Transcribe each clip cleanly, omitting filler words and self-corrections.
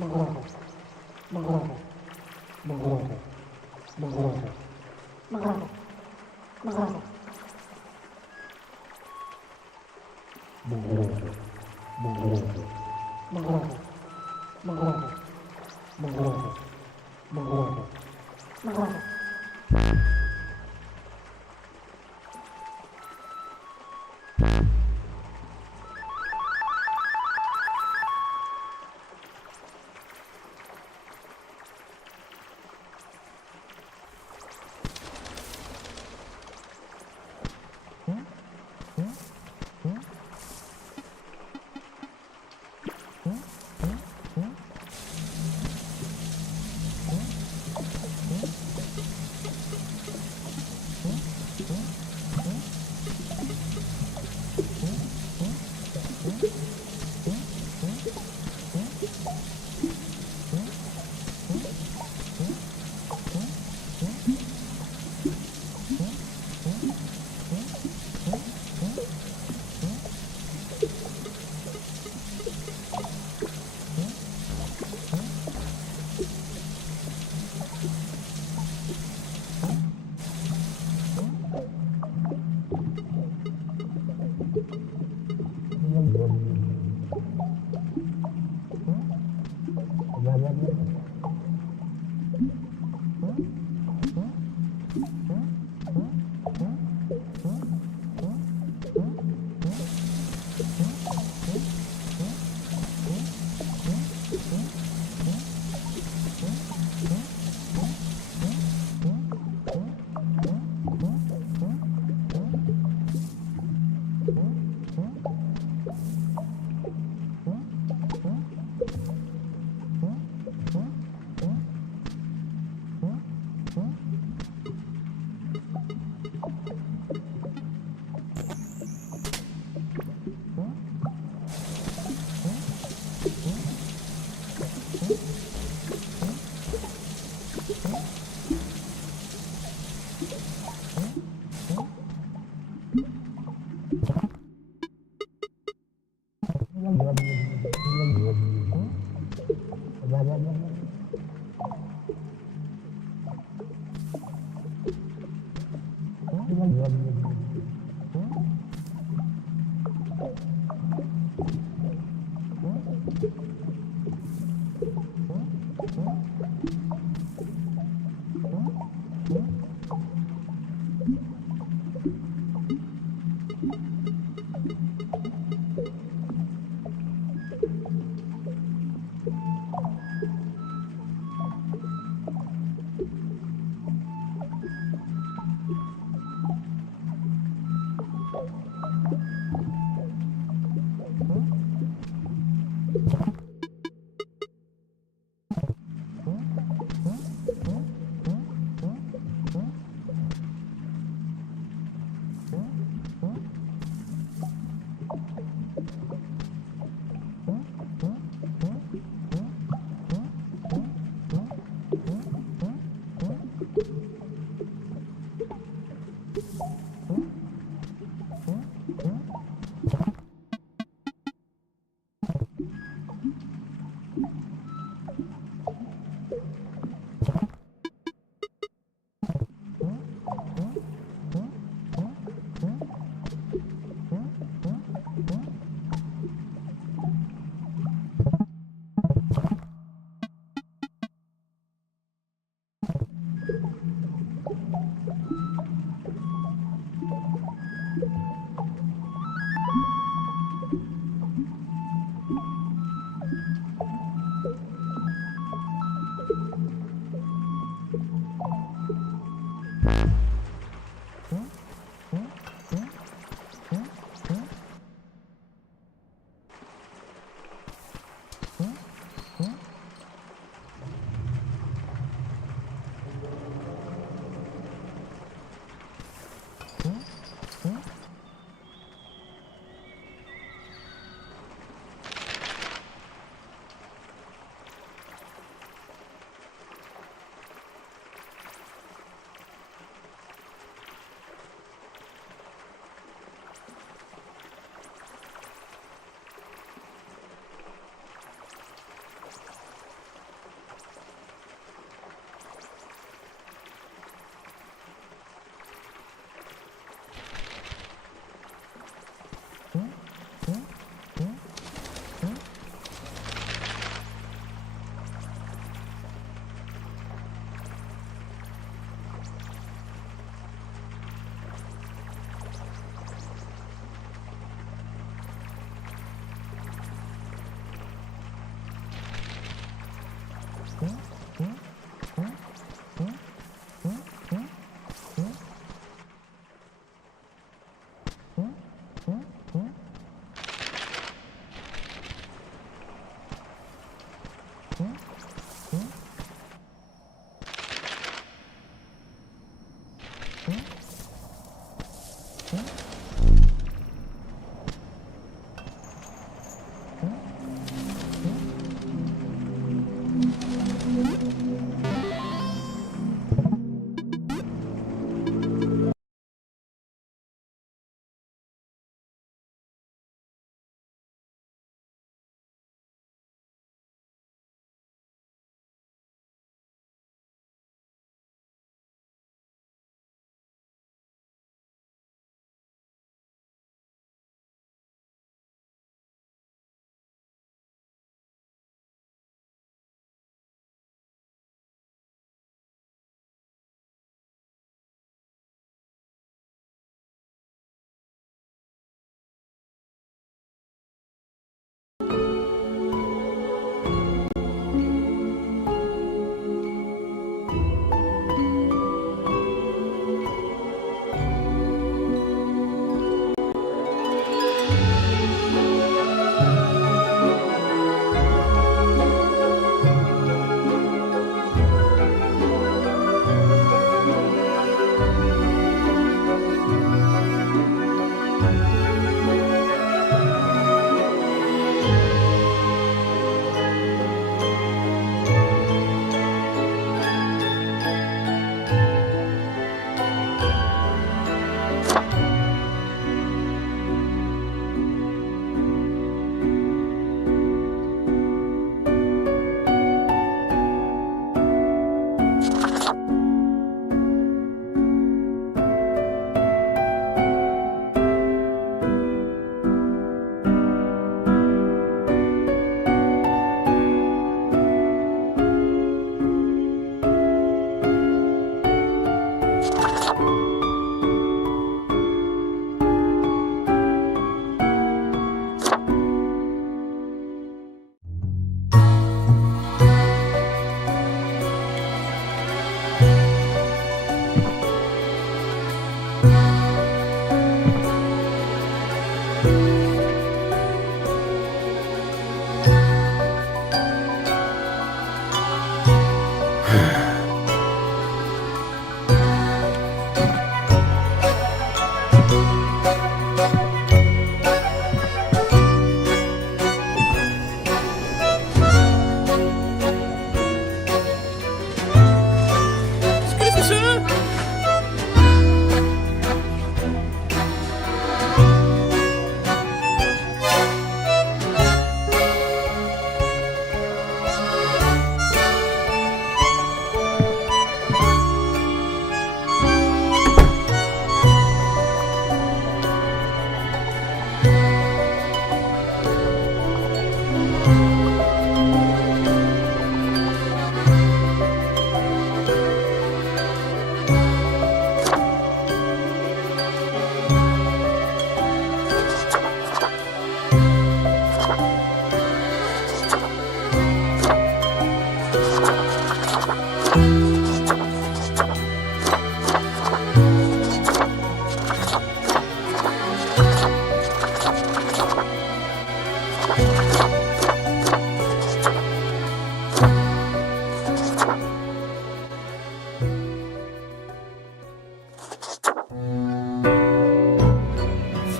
menggerutu, menggerutu, menggerutu, menggerutu, menggerutu, menggerutu, menggerutu, menggerutu, menggerutu, menggerutu, menggerutu, menggerutu, menggerutu.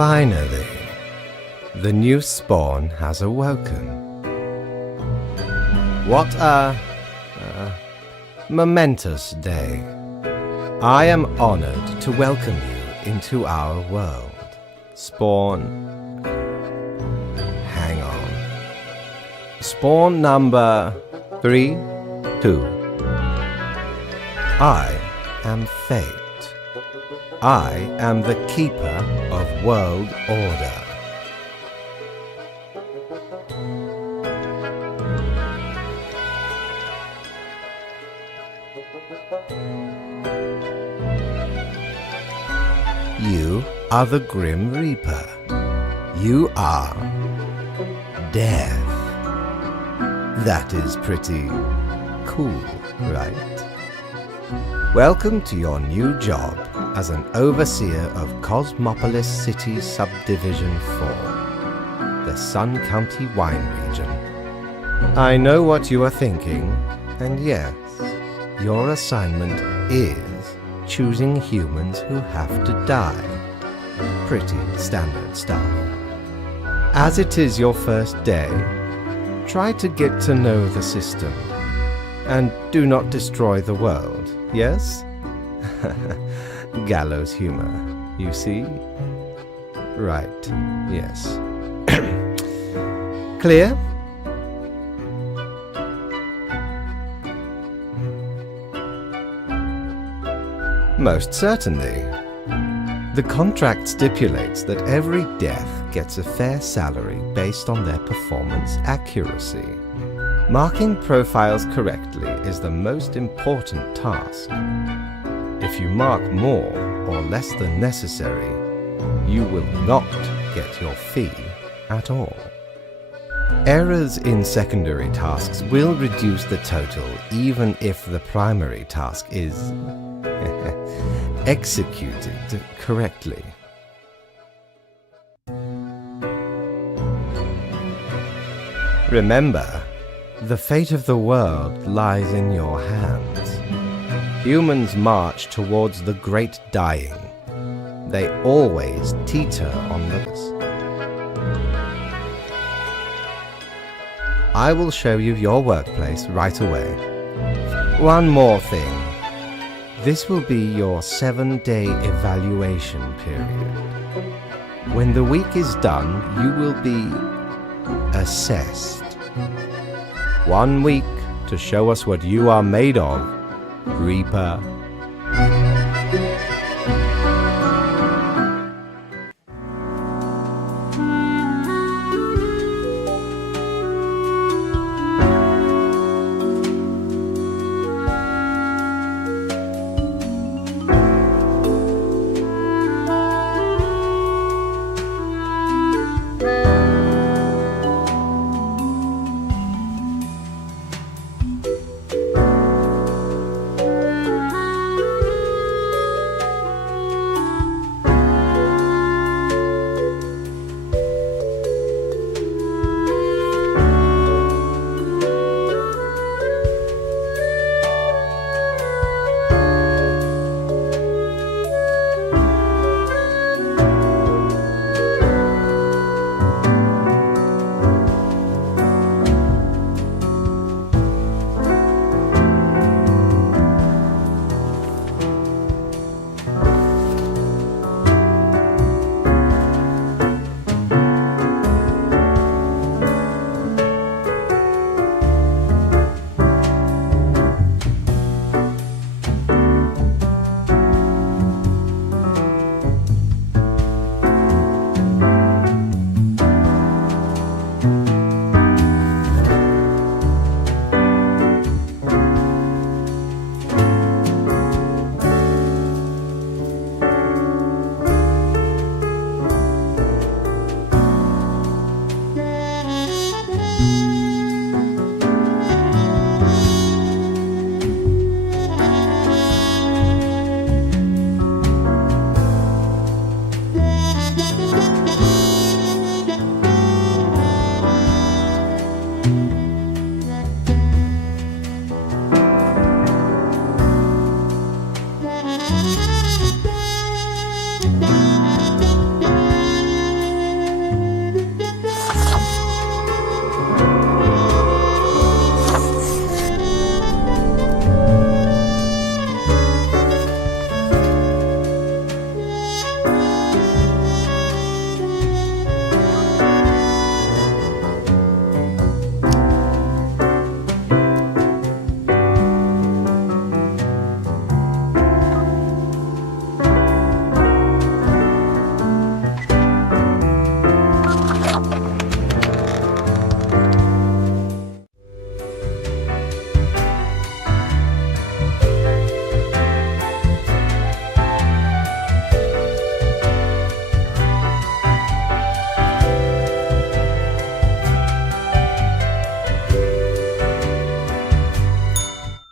Finally, the new spawn has awoken. What a momentous day. I am honored to welcome you into our world. Spawn... Hang on. Spawn number 3, 2. I am Fate. I am the keeper of world order. You are the Grim Reaper. You are Death. That is pretty cool, right? Welcome to your new job as an overseer of Cosmopolis City Subdivision 4, the Sun County Wine Region. I know what you are thinking, and yes, your assignment is choosing humans who have to die. Pretty standard stuff. As it is your first day, try to get to know the system, and do not destroy the world, yes? Gallows humor, you see? Right, yes. Clear? Most certainly. The contract stipulates that every death gets a fair salary based on their performance accuracy. Marking profiles correctly is the most important task. If you mark more or less than necessary, you will not get your fee at all. Errors in secondary tasks will reduce the total even if the primary task is executed correctly. Remember, the fate of the world lies in your hands. Humans march towards the great dying. They always teeter on the bus. I will show you your workplace right away. One more thing. This will be your 7-day evaluation period. When the week is done, you will be assessed. 1 week to show us what you are made of, Reaper.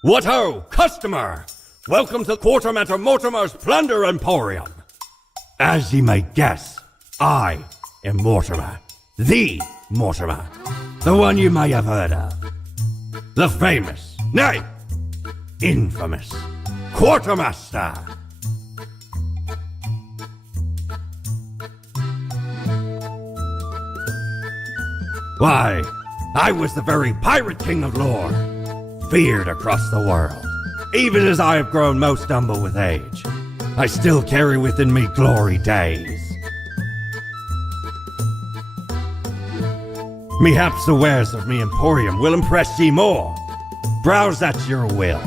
What ho, customer! Welcome to Quartermaster Mortimer's Plunder Emporium. As ye may guess, I am Mortimer, the Mortimer. The one you may have heard of. The famous, nay, infamous Quartermaster. Why, I was the very Pirate King of lore, feared across the world. Even as I have grown most humble with age, I still carry within me glory days. Mehaps the wares of me emporium will impress ye more. Browse at your will.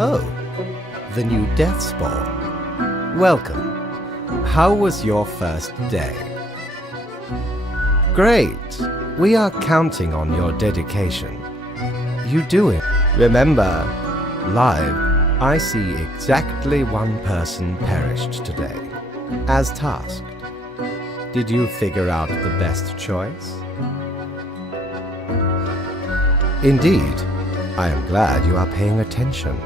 Oh, the new Death Spawn. Welcome. How was your first day? Great. We are counting on your dedication. You do it. Remember, live, I see exactly one person perished today, as tasked. Did you figure out the best choice? Indeed. I am glad you are paying attention.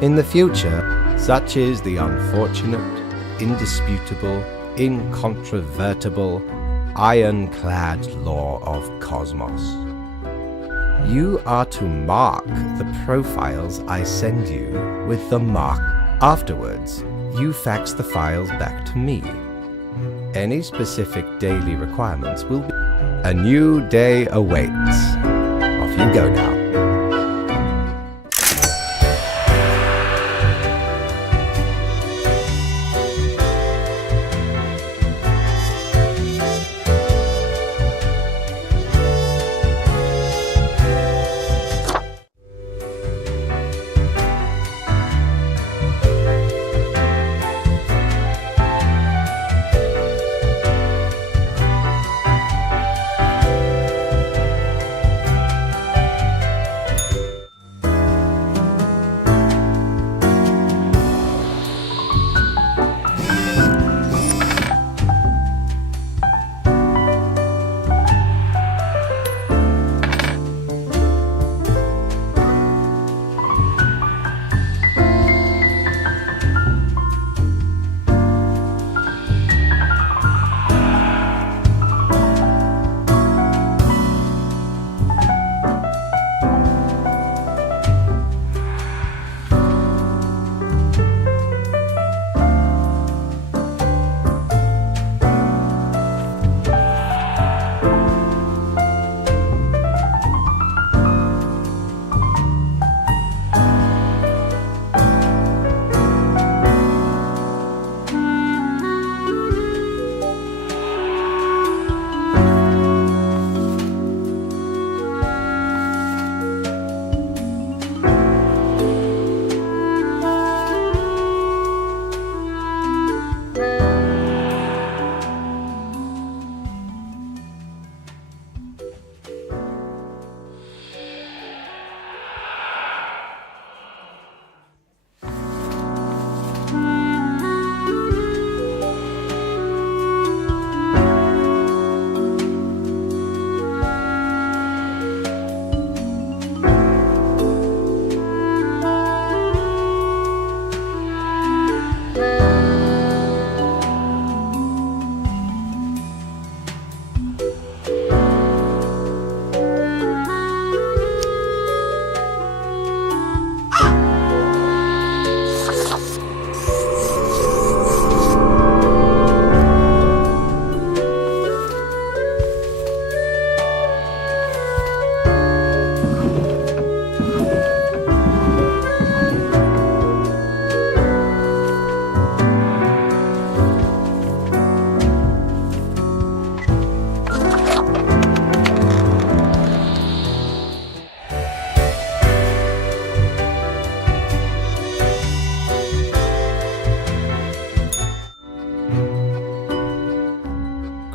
In the future, such is the unfortunate, indisputable, incontrovertible, ironclad law of Cosmos. You are to mark the profiles I send you with the mark. Afterwards, you fax the files back to me. Any specific daily requirements will be... A new day awaits. Off you go now.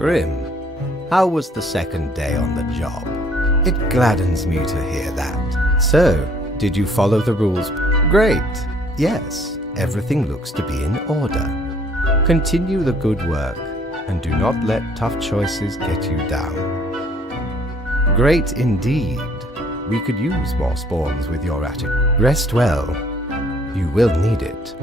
Grim, how was the second day on the job? It gladdens me to hear that. So, did you follow the rules? Great. Yes, everything looks to be in order. Continue the good work, and do not let tough choices get you down. Great indeed. We could use more spawns with your attitude. Rest well. You will need it.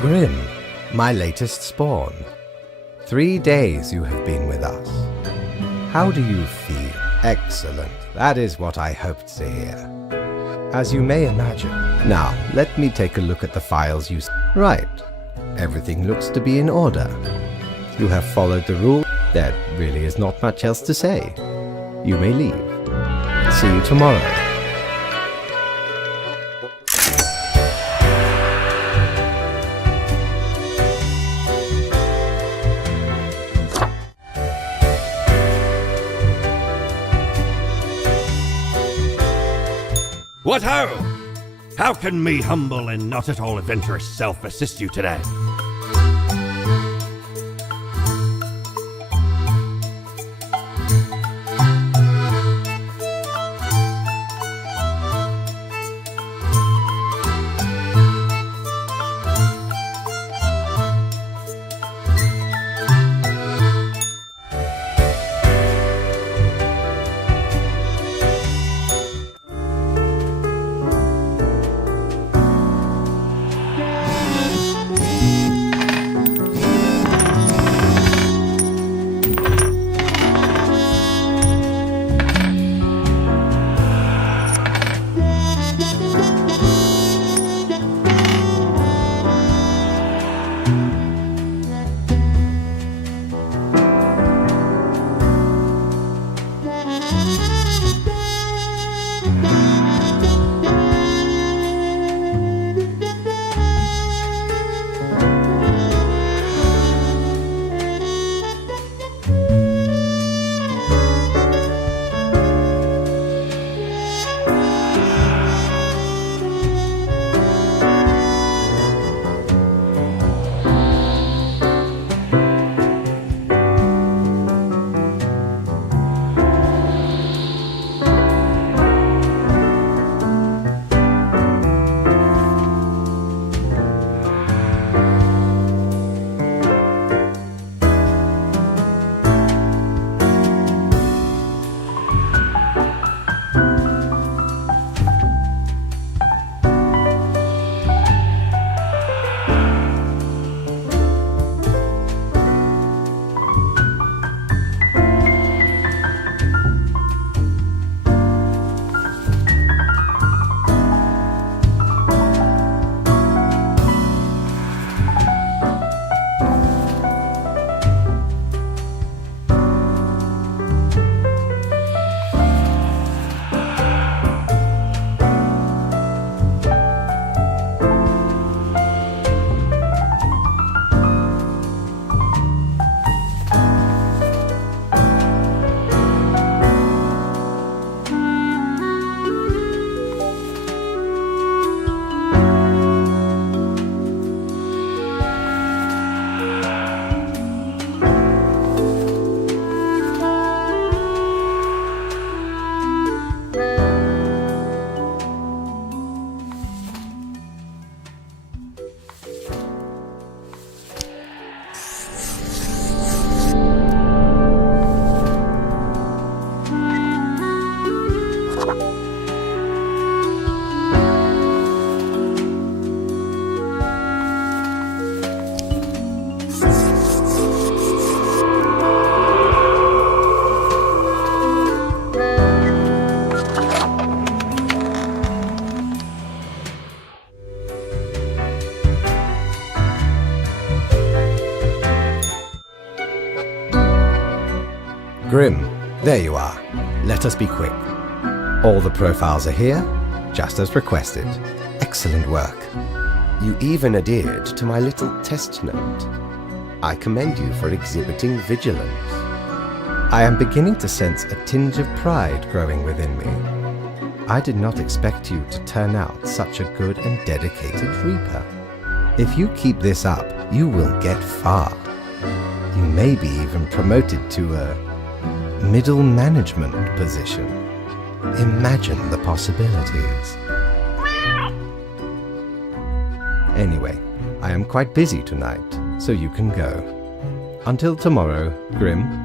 Grim, my latest spawn. 3 days you have been with us. How do you feel? Excellent. That is what I hoped to hear. As you may imagine. Now, let me take a look at the files you... Right. Everything looks to be in order. You have followed the rule. There really is not much else to say. You may leave. See you tomorrow. What ho! How can me humble and not at all adventurous self assist you today? Grim, there you are. Let us be quick. All the profiles are here, just as requested. Excellent work. You even adhered to my little test note. I commend you for exhibiting vigilance. I am beginning to sense a tinge of pride growing within me. I did not expect you to turn out such a good and dedicated Reaper. If you keep this up, you will get far. You may be even promoted to a middle management position. Imagine the possibilities. Anyway, I am quite busy tonight, so you can go. Until tomorrow, Grim.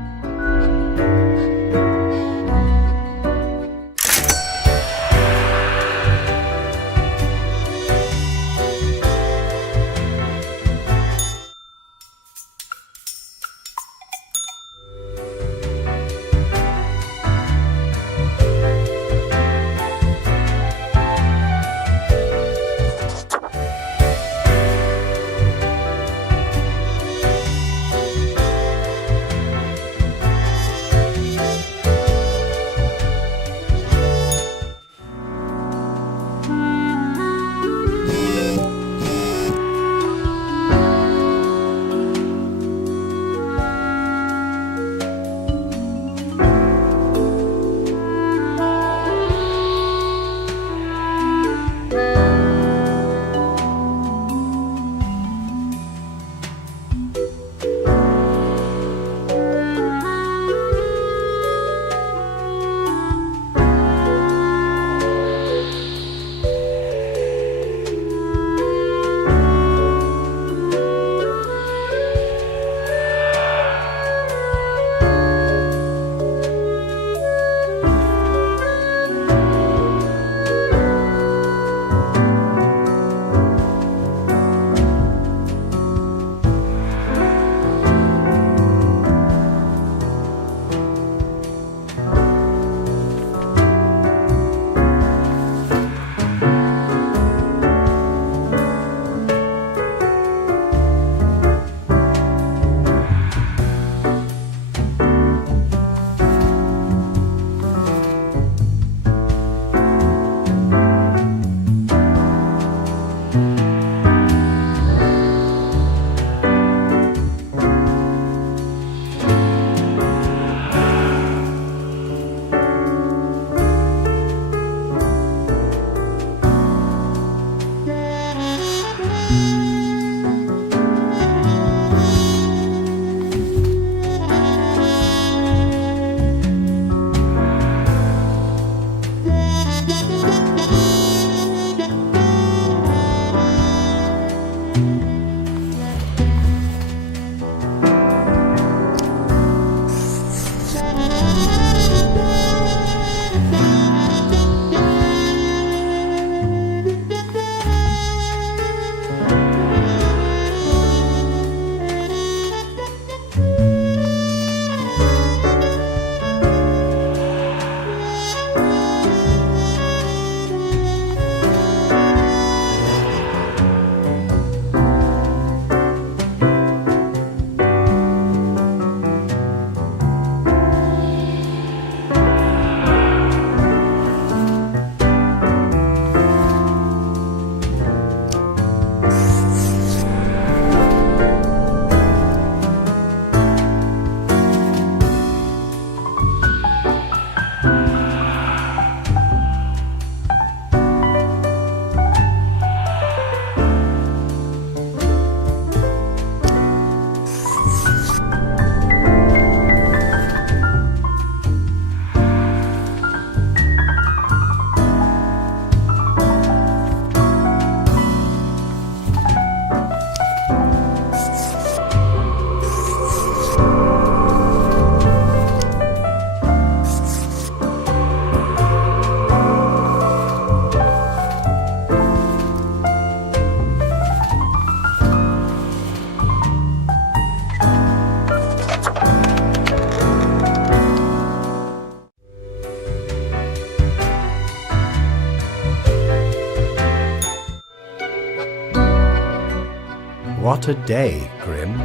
What a day, Grim.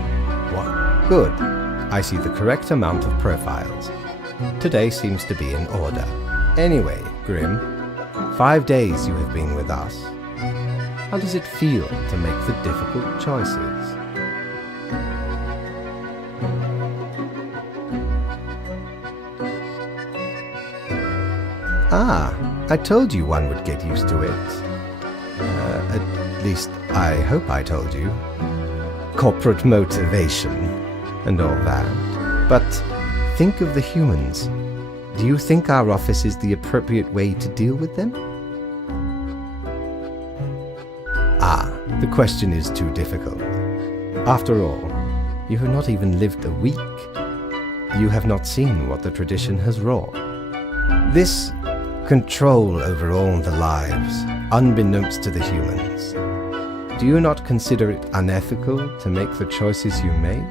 What good. I see the correct amount of profiles. Today seems to be in order. Anyway, Grim, 5 days you have been with us. How does it feel to make the difficult choices? Ah, I told you one would get used to it. At least, I hope I told you. Corporate motivation and all that. But think of the humans. Do you think our office is the appropriate way to deal with them? Ah, the question is too difficult. After all, you have not even lived a week. You have not seen what the tradition has wrought. This control over all the lives, unbeknownst to the humans. Do you not consider it unethical to make the choices you make?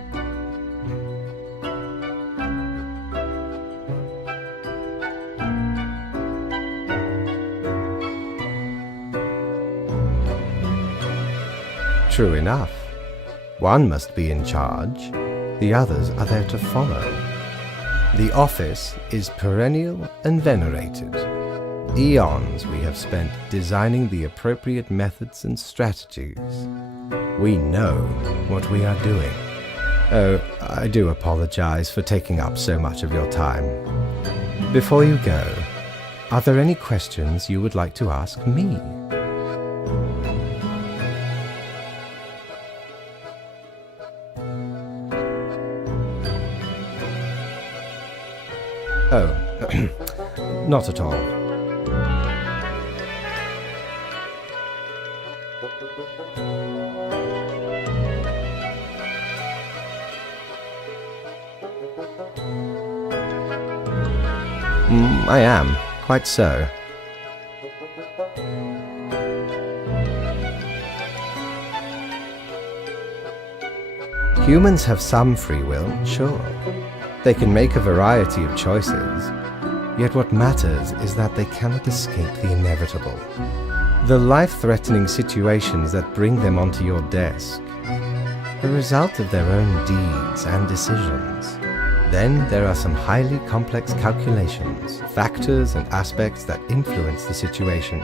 True enough. One must be in charge. The others are there to follow. The office is perennial and venerated. Eons we have spent designing the appropriate methods and strategies. We know what we are doing. Oh, I do apologize for taking up so much of your time. Before you go, are there any questions you would like to ask me? Oh, not at all. I am, quite so. Humans have some free will, sure. They can make a variety of choices, yet what matters is that they cannot escape the inevitable. The life-threatening situations that bring them onto your desk, the result of their own deeds and decisions. Then there are some highly complex calculations, factors and aspects that influence the situation.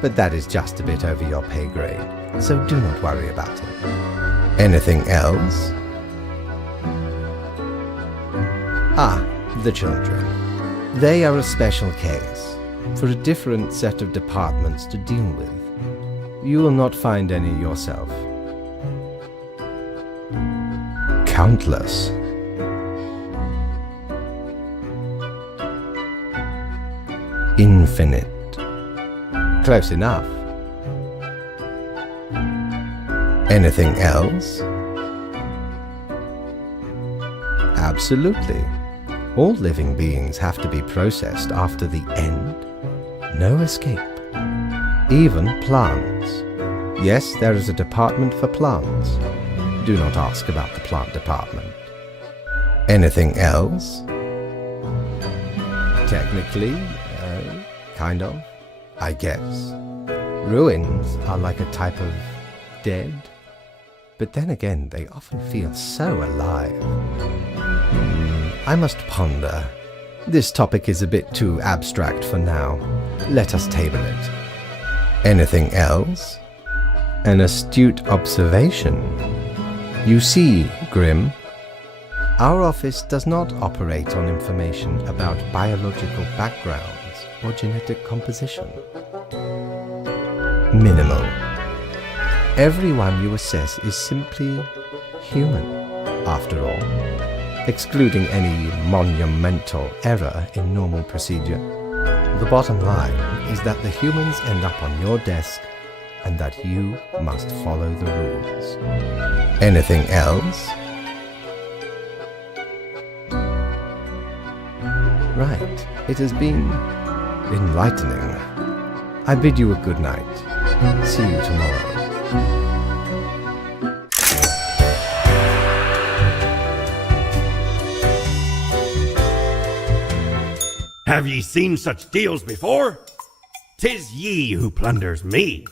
But that is just a bit over your pay grade, so do not worry about it. Anything else? Ah, the children. They are a special case, for a different set of departments to deal with. You will not find any yourself. Countless. Infinite. Close enough. Anything else? Absolutely. All living beings have to be processed after the end. No escape. Even plants. Yes, there is a department for plants. Do not ask about the plant department. Anything else? Technically, kind of, I guess. Ruins are like a type of dead. But then again, they often feel so alive. I must ponder. This topic is a bit too abstract for now. Let us table it. Anything else? An astute observation. You see, Grim, our office does not operate on information about biological backgrounds or genetic composition. Minimal. Everyone you assess is simply human, after all, excluding any monumental error in normal procedure. The bottom line is that the humans end up on your desk and that you must follow the rules. Anything else? Right, it has been enlightening. I bid you a good night. See you tomorrow. Have ye seen such deals before? 'Tis ye who plunders me.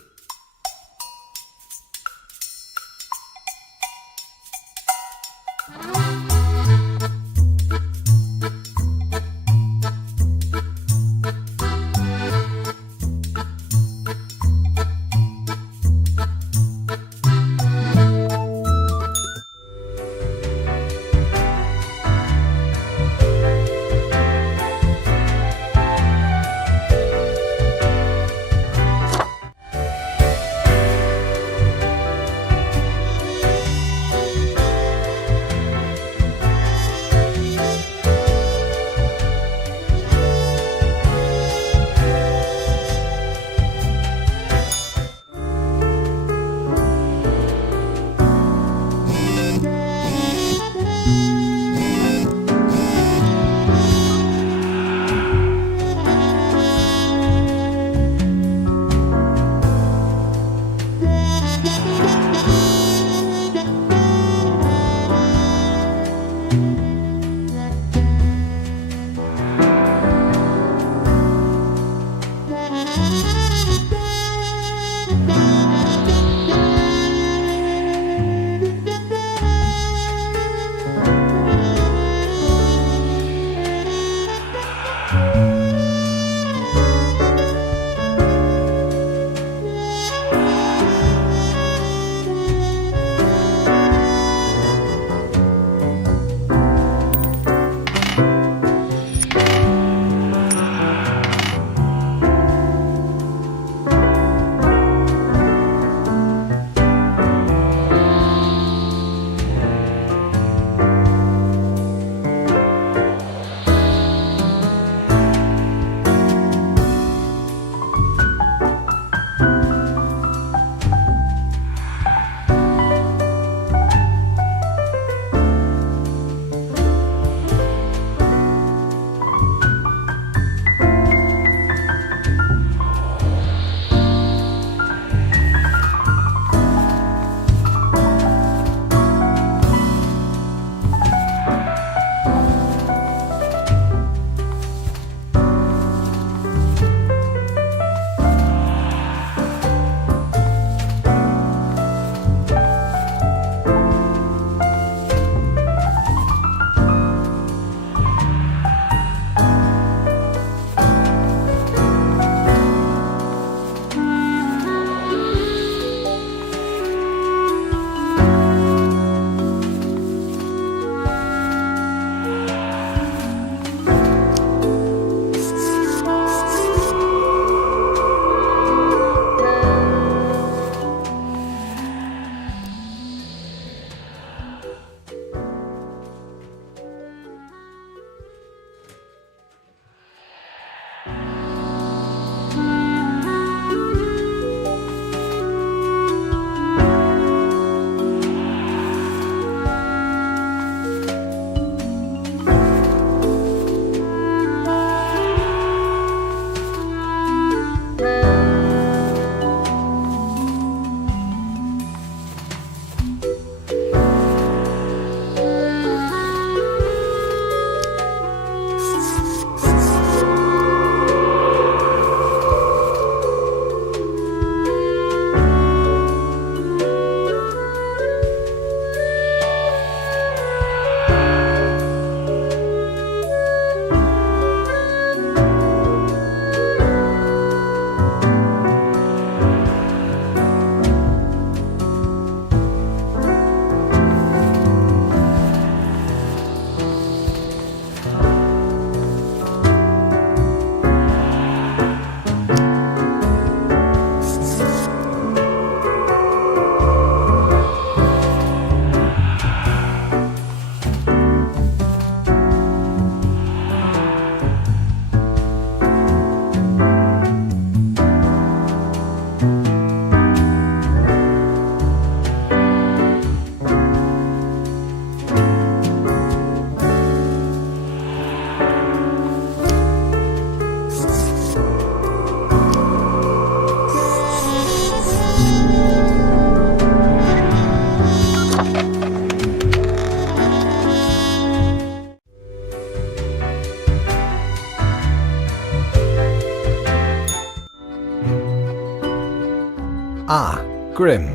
Grim,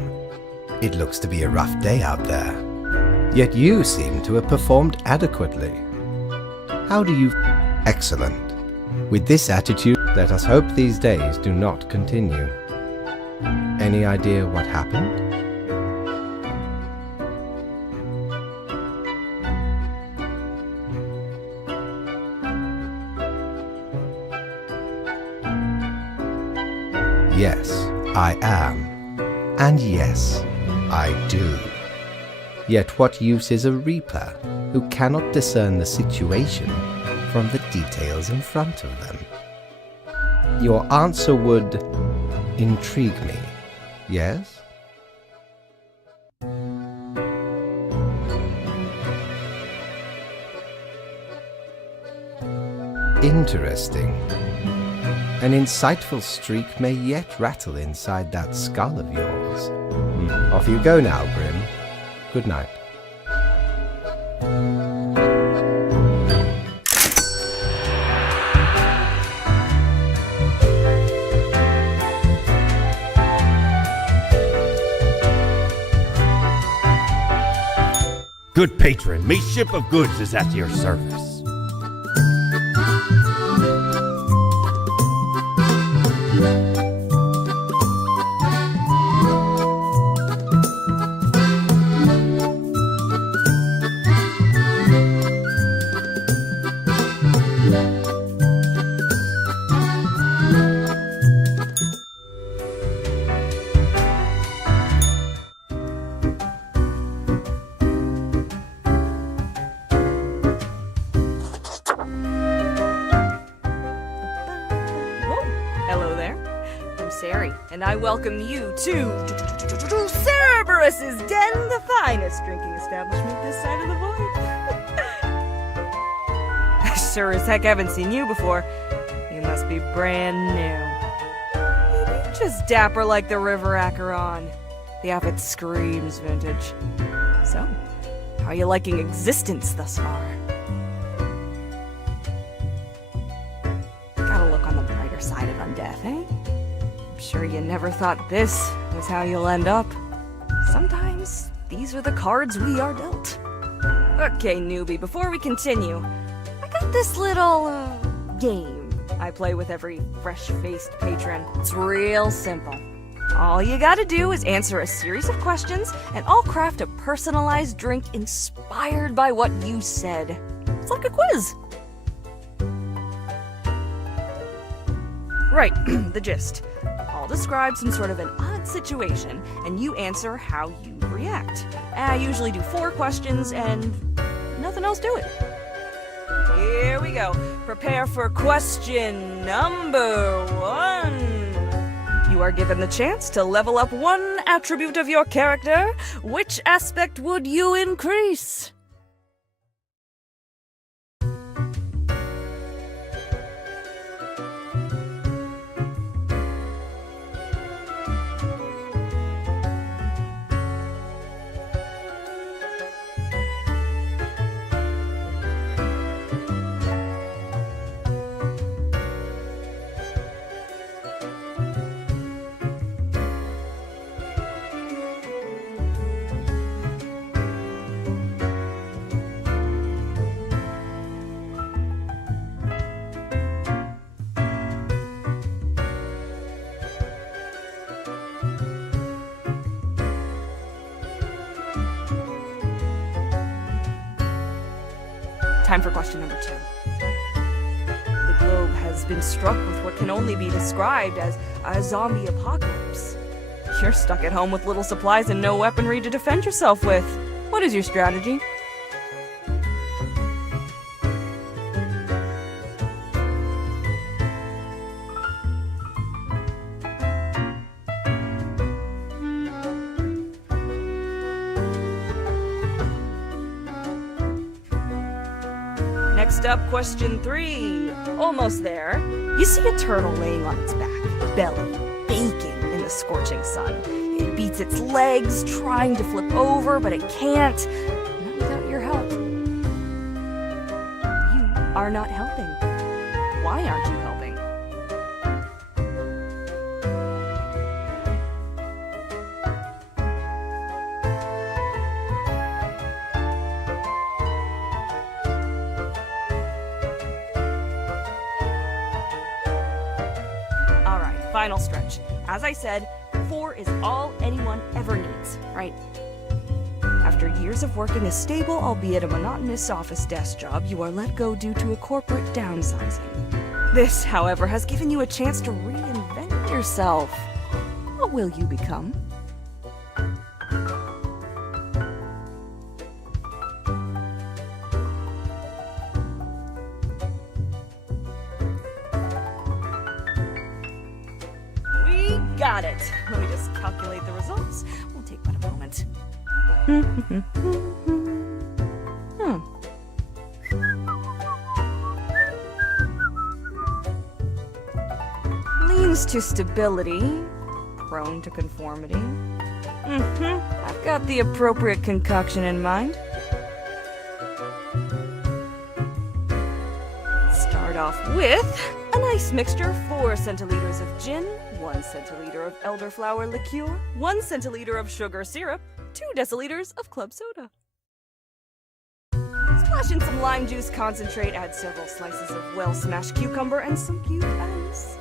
it looks to be a rough day out there. Yet you seem to have performed adequately. How do you... Excellent. With this attitude, let us hope these days do not continue. Any idea what happened? Yes, I am. And yes, I do. Yet what use is a reaper who cannot discern the situation from the details in front of them? Your answer would intrigue me, yes? Interesting. An insightful streak may yet rattle inside that skull of yours. Off you go now, Grim. Good night. Good patron, me ship of goods is at your service. And I welcome you to Cerberus's Den, the finest drinking establishment this side of the void. Sure as heck haven't seen you before. You must be brand new. Maybe just dapper like the River Acheron. The outfit screams vintage. So, how are you liking existence thus far? Gotta look on the brighter side of undeath, eh? Sure you never thought this was how you'll end up. Sometimes these are the cards we are dealt. Okay, newbie, before we continue, I got this little, game I play with every fresh-faced patron. It's real simple. All you gotta do is answer a series of questions, and I'll craft a personalized drink inspired by what you said. It's like a quiz. Right, the gist. I'll describe some sort of an odd situation, and you answer how you react. I usually do 4 questions, and nothing else to it. Here we go. Prepare for question number 1. You are given the chance to level up 1 attribute of your character. Which aspect would you increase? Time for question number 2. The globe has been struck with what can only be described as a zombie apocalypse. You're stuck at home with little supplies and no weaponry to defend yourself with. What is your strategy? Next up, question 3. Almost there. You see a turtle laying on its back, belly baking in the scorching sun. It beats its legs, trying to flip over, but it can't. Not without your help. You are not helping. Why aren't you helping? final stretch. As I said, 4 is all anyone ever needs, right? After years of working a stable, albeit a monotonous office desk job, you are let go due to a corporate downsizing. This, however, has given you a chance to reinvent yourself. What will you become? We got it. Let me just calculate the results. Won't take but a moment. Leans to stability, prone to conformity. I've got the appropriate concoction in mind. Start off with a nice mixture: 4 centiliters of gin, 1 centiliter of elderflower liqueur, 1 centiliter of sugar syrup, 2 deciliters of club soda. Splash in some lime juice concentrate, add several slices of well-smashed cucumber and some cube ice.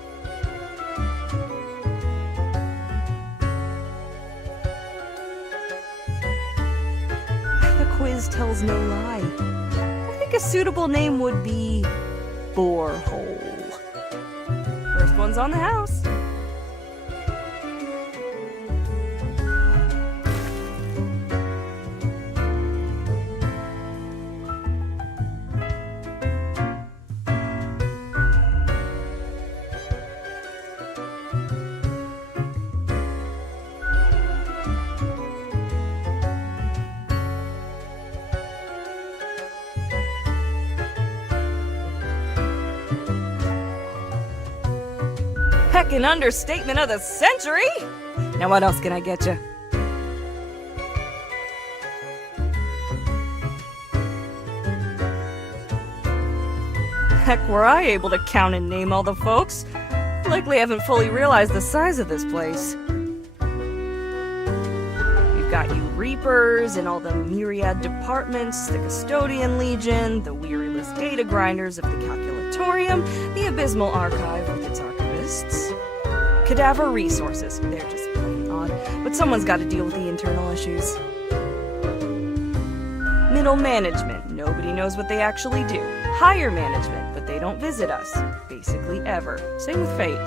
The quiz tells no lie. I think a suitable name would be Borehole. First one's on the house. Heckin' understatement of the century! Now what else can I get you? Heck, were I able to count and name all the folks? Likely haven't fully realized the size of this place. We've got you Reapers in all the myriad departments, the Custodian Legion, the weariless data grinders of the Calculatorium, the abysmal archive with its archivists. Cadaver resources, they're just plain odd, but someone's got to deal with the internal issues. Middle management, nobody knows what they actually do. Higher management, but they don't visit us, basically ever. Same with Fate.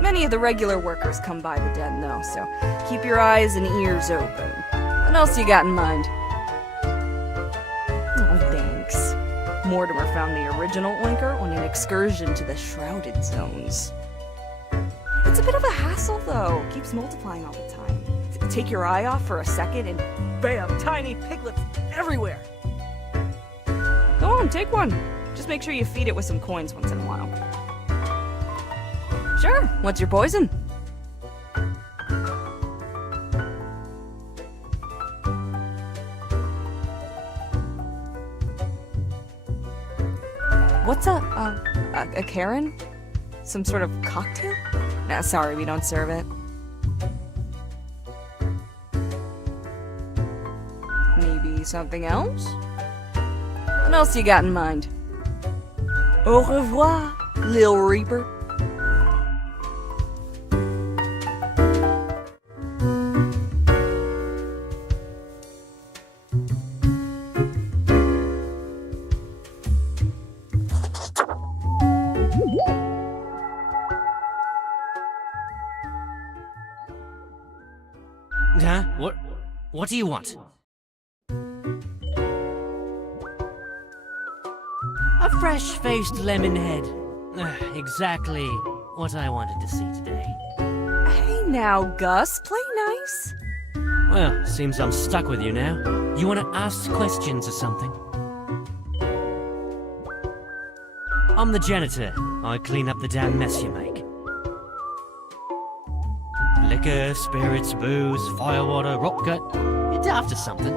Many of the regular workers come by the den though, so keep your eyes and ears open. What else you got in mind? Oh, thanks. Mortimer found the original Oinker on an excursion to the Shrouded Zones. It's a bit of a hassle though, keeps multiplying all the time. Take your eye off for a second and bam, tiny piglets everywhere. Go on, take one. Just make sure you feed it with some coins once in a while. Sure, what's your poison? What's a Karen? Some sort of cocktail? Nah, sorry, we don't serve it. Maybe something else? What else you got in mind? Au revoir, Lil Reaper. Huh? What do you want? A fresh-faced lemon head. Exactly what I wanted to see today. Hey now, Gus, play nice. Well, seems I'm stuck with you now. You want to ask questions or something? I'm the janitor. I clean up the damn mess you make. Liquor, spirits, booze, firewater, rot gut. You're daft or something.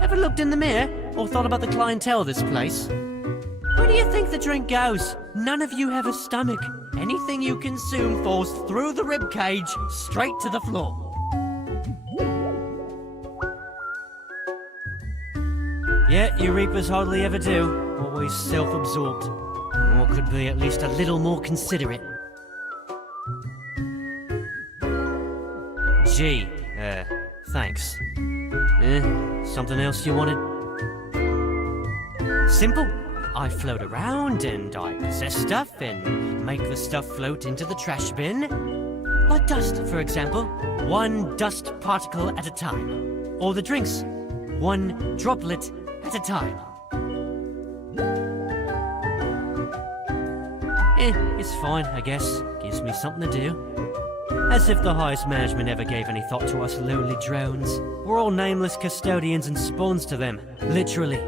Ever looked in the mirror or thought about the clientele of this place? Where do you think the drink goes? None of you have a stomach. Anything you consume falls through the rib cage straight to the floor. Yeah, you Reapers hardly ever do. Always self-absorbed. Or could be at least a little more considerate. gee, thanks. Something else you wanted? Simple. I float around and I possess stuff and make the stuff float into the trash bin. Like dust, for example. One dust particle at a time. Or the drinks. One droplet at a time. It's fine, I guess. Gives me something to do. As if the highest management ever gave any thought to us lowly drones. We're all nameless custodians and spawns to them. Literally.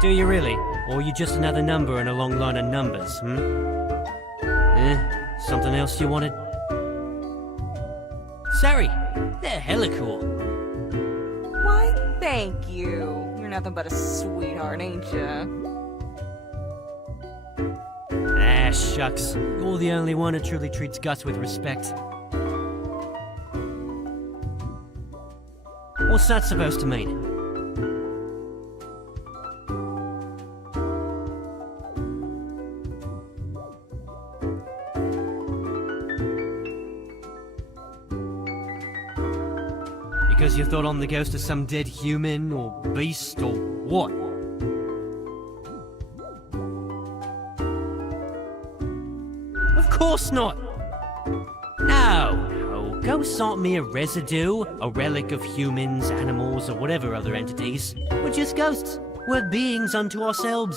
Do you really? Or are you just another number in a long line of numbers, something else you wanted? Sorry, they're hella cool. Why, thank you. You're nothing but a sweetheart, ain't ya? Ah, shucks. You're the only one who truly treats Gus with respect. What's that supposed to mean? Because you thought I'm the ghost of some dead human, or beast, or what? Of course not! No, ghosts aren't mere residue, a relic of humans, animals, or whatever other entities. We're just ghosts. We're beings unto ourselves.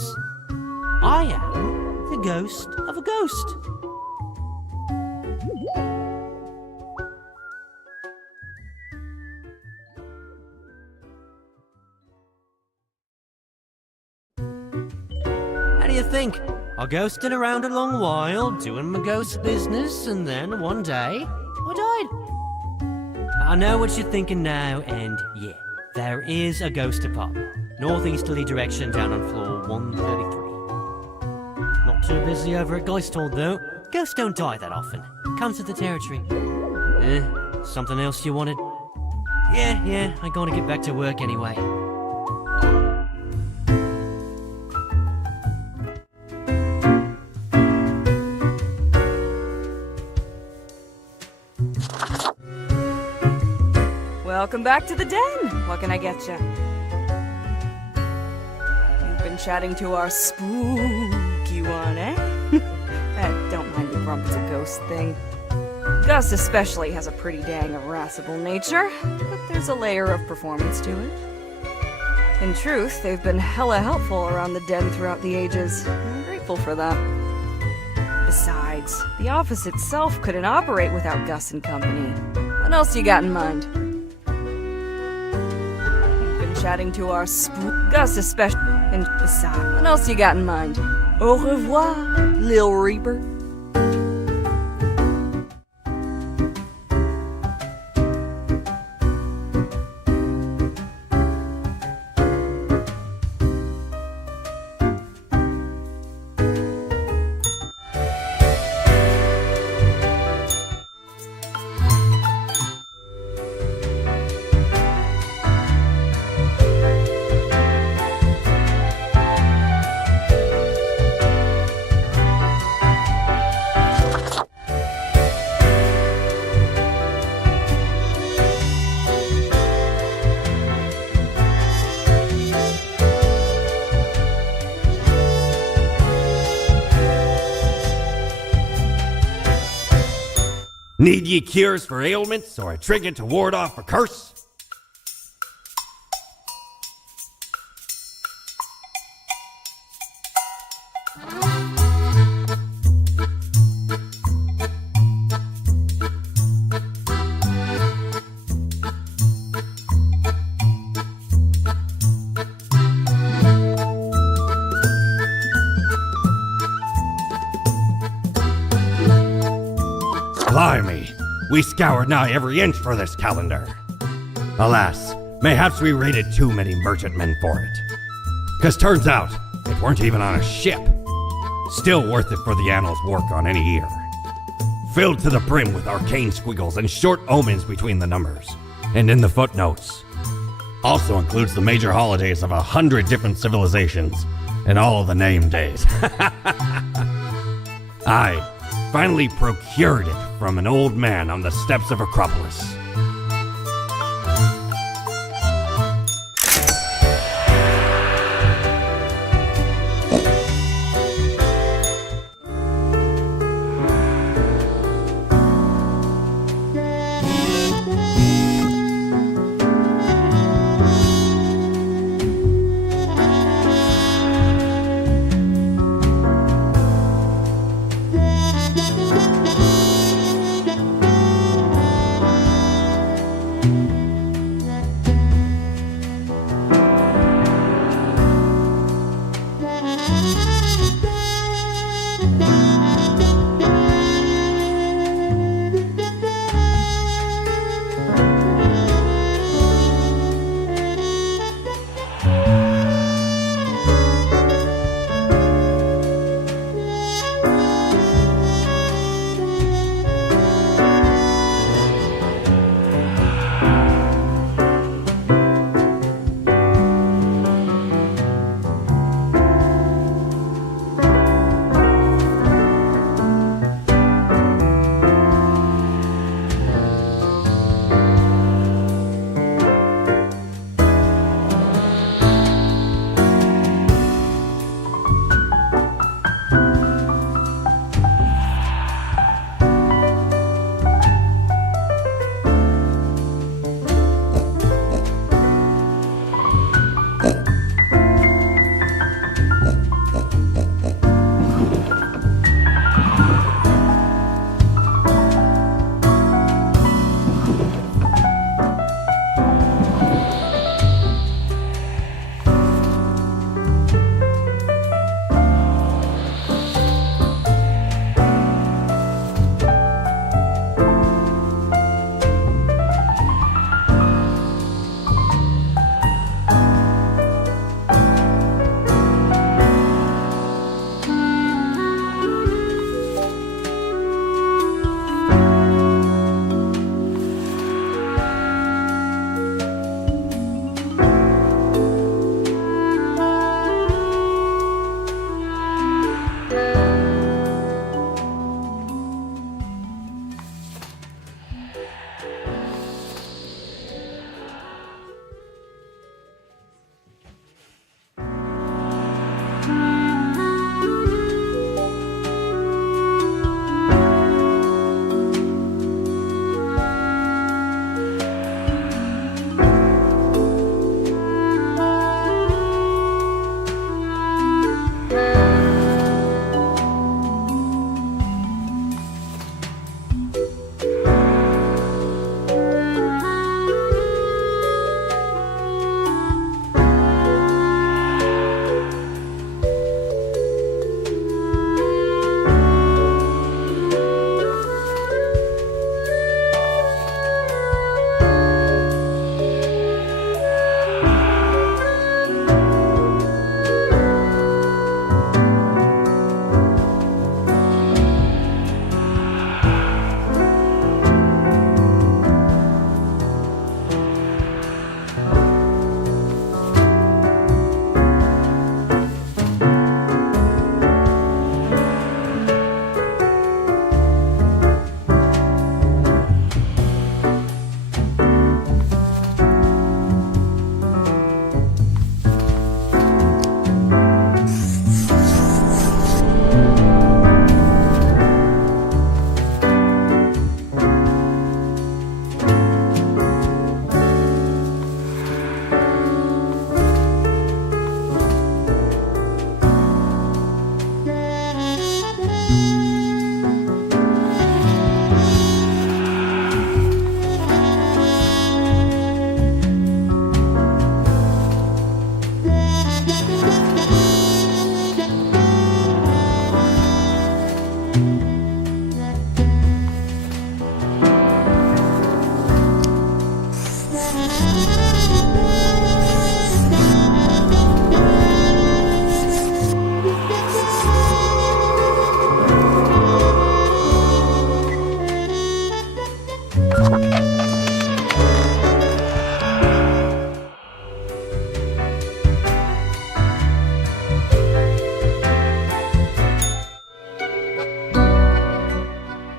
I am the ghost of a ghost. How do you think? I ghosted around a long while, doing my ghost business, and then one day, I died. I know what you're thinking now, and yeah, there is a ghost apartment. Northeasterly direction down on floor 133. Not too busy over at Geisthold, though. Ghosts don't die that often. Comes with the territory. Something else you wanted? Yeah, I gotta get back to work anyway. Welcome back to the den. What can I get you? You've been chatting to our spooky one, eh? Don't mind the grump's a ghost thing. Gus especially has a pretty dang irascible nature, but there's a layer of performance to it. In truth, they've been hella helpful around the den throughout the ages. I'm grateful for that. Besides, the office itself couldn't operate without Gus and company. What else you got in mind? Chatting to our Gus especially, and besides, what else you got in mind? Au revoir, Lil Reaper. Need ye cures for ailments, or a trinket to ward off a curse? Blimey, we scoured nigh every inch for this calendar. Alas, mayhaps we raided too many merchantmen for it. 'Cause turns out, it weren't even on a ship. Still worth it for the annals' work on any year. Filled to the brim with arcane squiggles and short omens between the numbers. And in the footnotes, Also includes the major holidays of 100 different civilizations and all the name days. I finally procured it from an old man on the steps of Acropolis.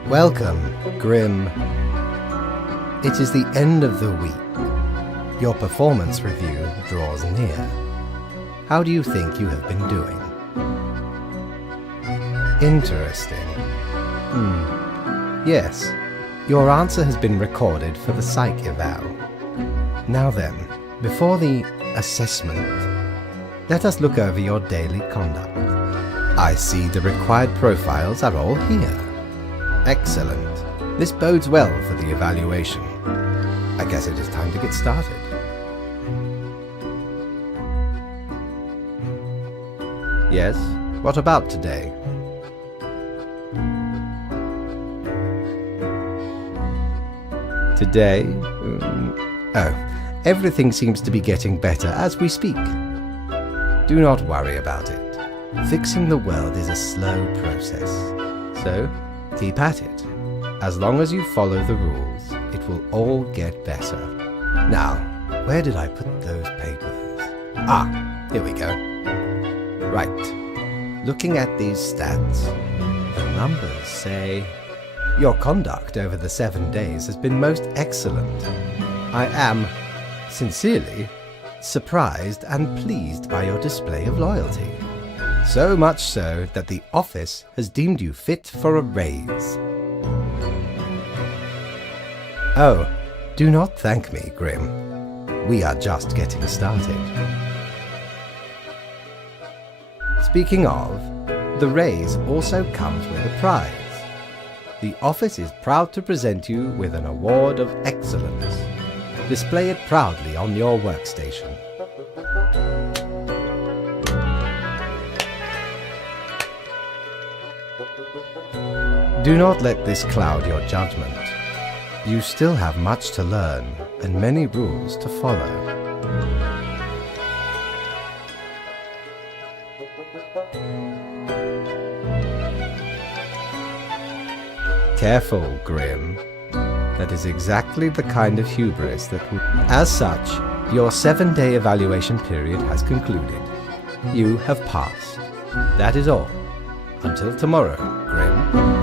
Welcome, Grim. It is the end of the week. Your performance review draws near. How do you think you have been doing? Interesting. Yes, your answer has been recorded for the psych eval. Now then, before the assessment, let us look over your daily conduct. I see the required profiles are all here. Excellent. This bodes well for the evaluation. I guess it is time to get started. Yes, what about today? Today? Everything seems to be getting better as we speak. Do not worry about it. Fixing the world is a slow process. So, keep at it. As long as you follow the rules, it will all get better. Now, where did I put those papers? Here we go. Right. Looking at these stats, the numbers say your conduct over the 7 days has been most excellent. I am, sincerely, surprised and pleased by your display of loyalty. So much so that the office has deemed you fit for a raise. Oh, do not thank me, Grim. We are just getting started. Speaking of, the raise also comes with a prize. The office is proud to present you with an award of excellence. Display it proudly on your workstation. Do not let this cloud your judgment. You still have much to learn and many rules to follow. Careful, Grim. That is exactly the kind of hubris that would... As such, your 7-day evaluation period has concluded. You have passed. That is all. Until tomorrow, Grim.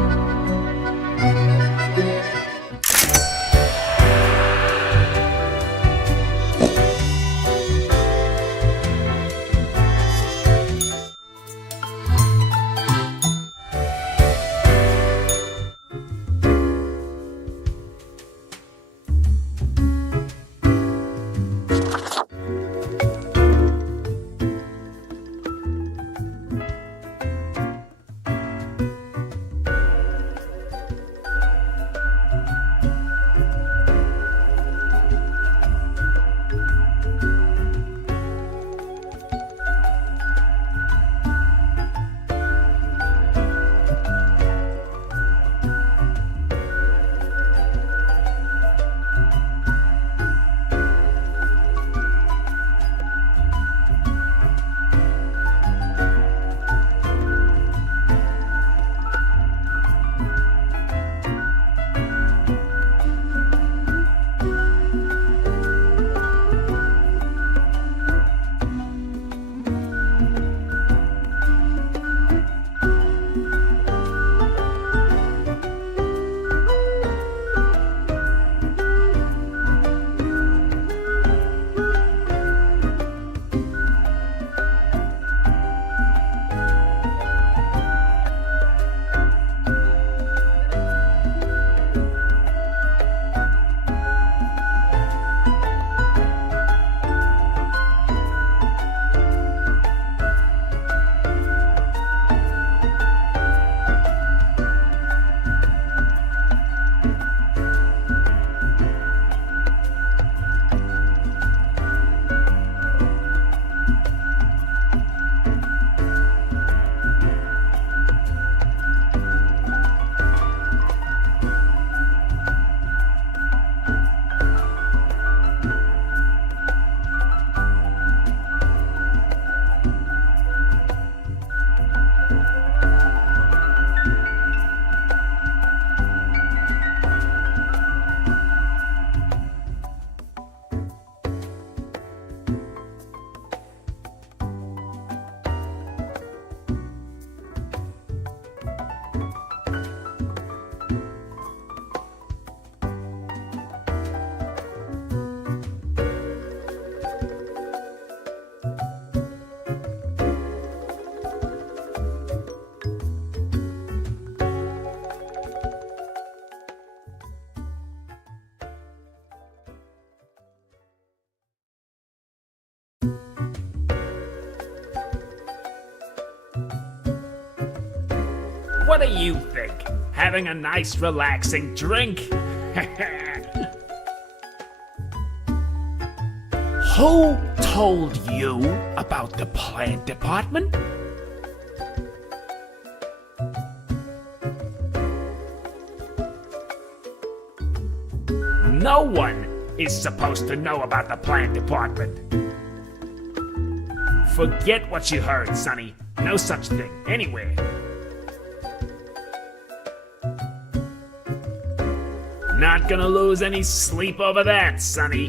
What do you think? Having a nice, relaxing drink? Who told you about the plant department? No one is supposed to know about the plant department. Forget what you heard, Sonny. No such thing anywhere. Not gonna lose any sleep over that, Sonny.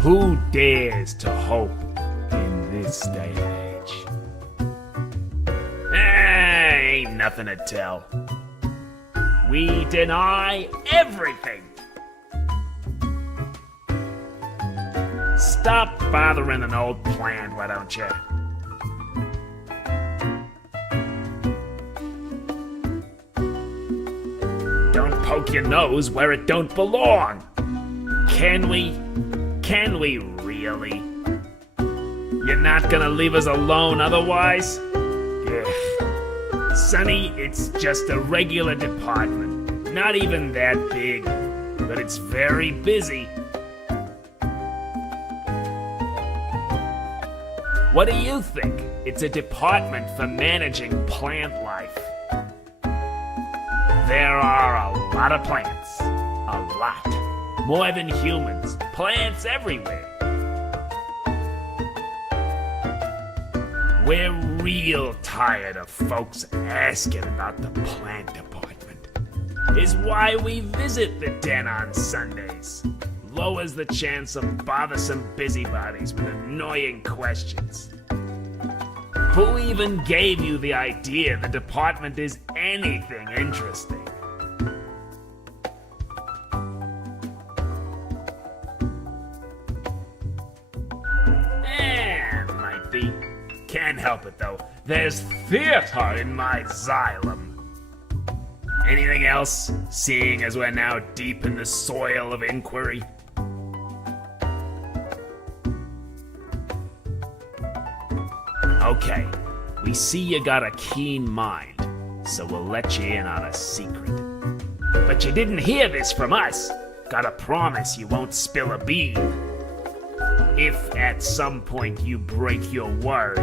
Who dares to hope in this day and age? Ain't nothing to tell. We deny everything. Stop bothering an old plant, why don't you? Don't poke your nose where it don't belong. Can we? Can we really? You're not gonna leave us alone otherwise? Ugh. Sonny, it's just a regular department. Not even that big, but it's very busy. What do you think? It's a department for managing plant life. There are a lot of plants. A lot. More than humans. Plants everywhere. We're real tired of folks asking about the plant department. Is why we visit the den on Sundays. Lowers the chance of bothersome busybodies with annoying questions. Who even gave you the idea the department is anything interesting? Might be. Can't help it though. There's theater in my xylem. Anything else, seeing as we're now deep in the soil of inquiry? Okay, we see you got a keen mind, so we'll let you in on a secret. But you didn't hear this from us. Gotta promise you won't spill a bean. If at some point you break your word,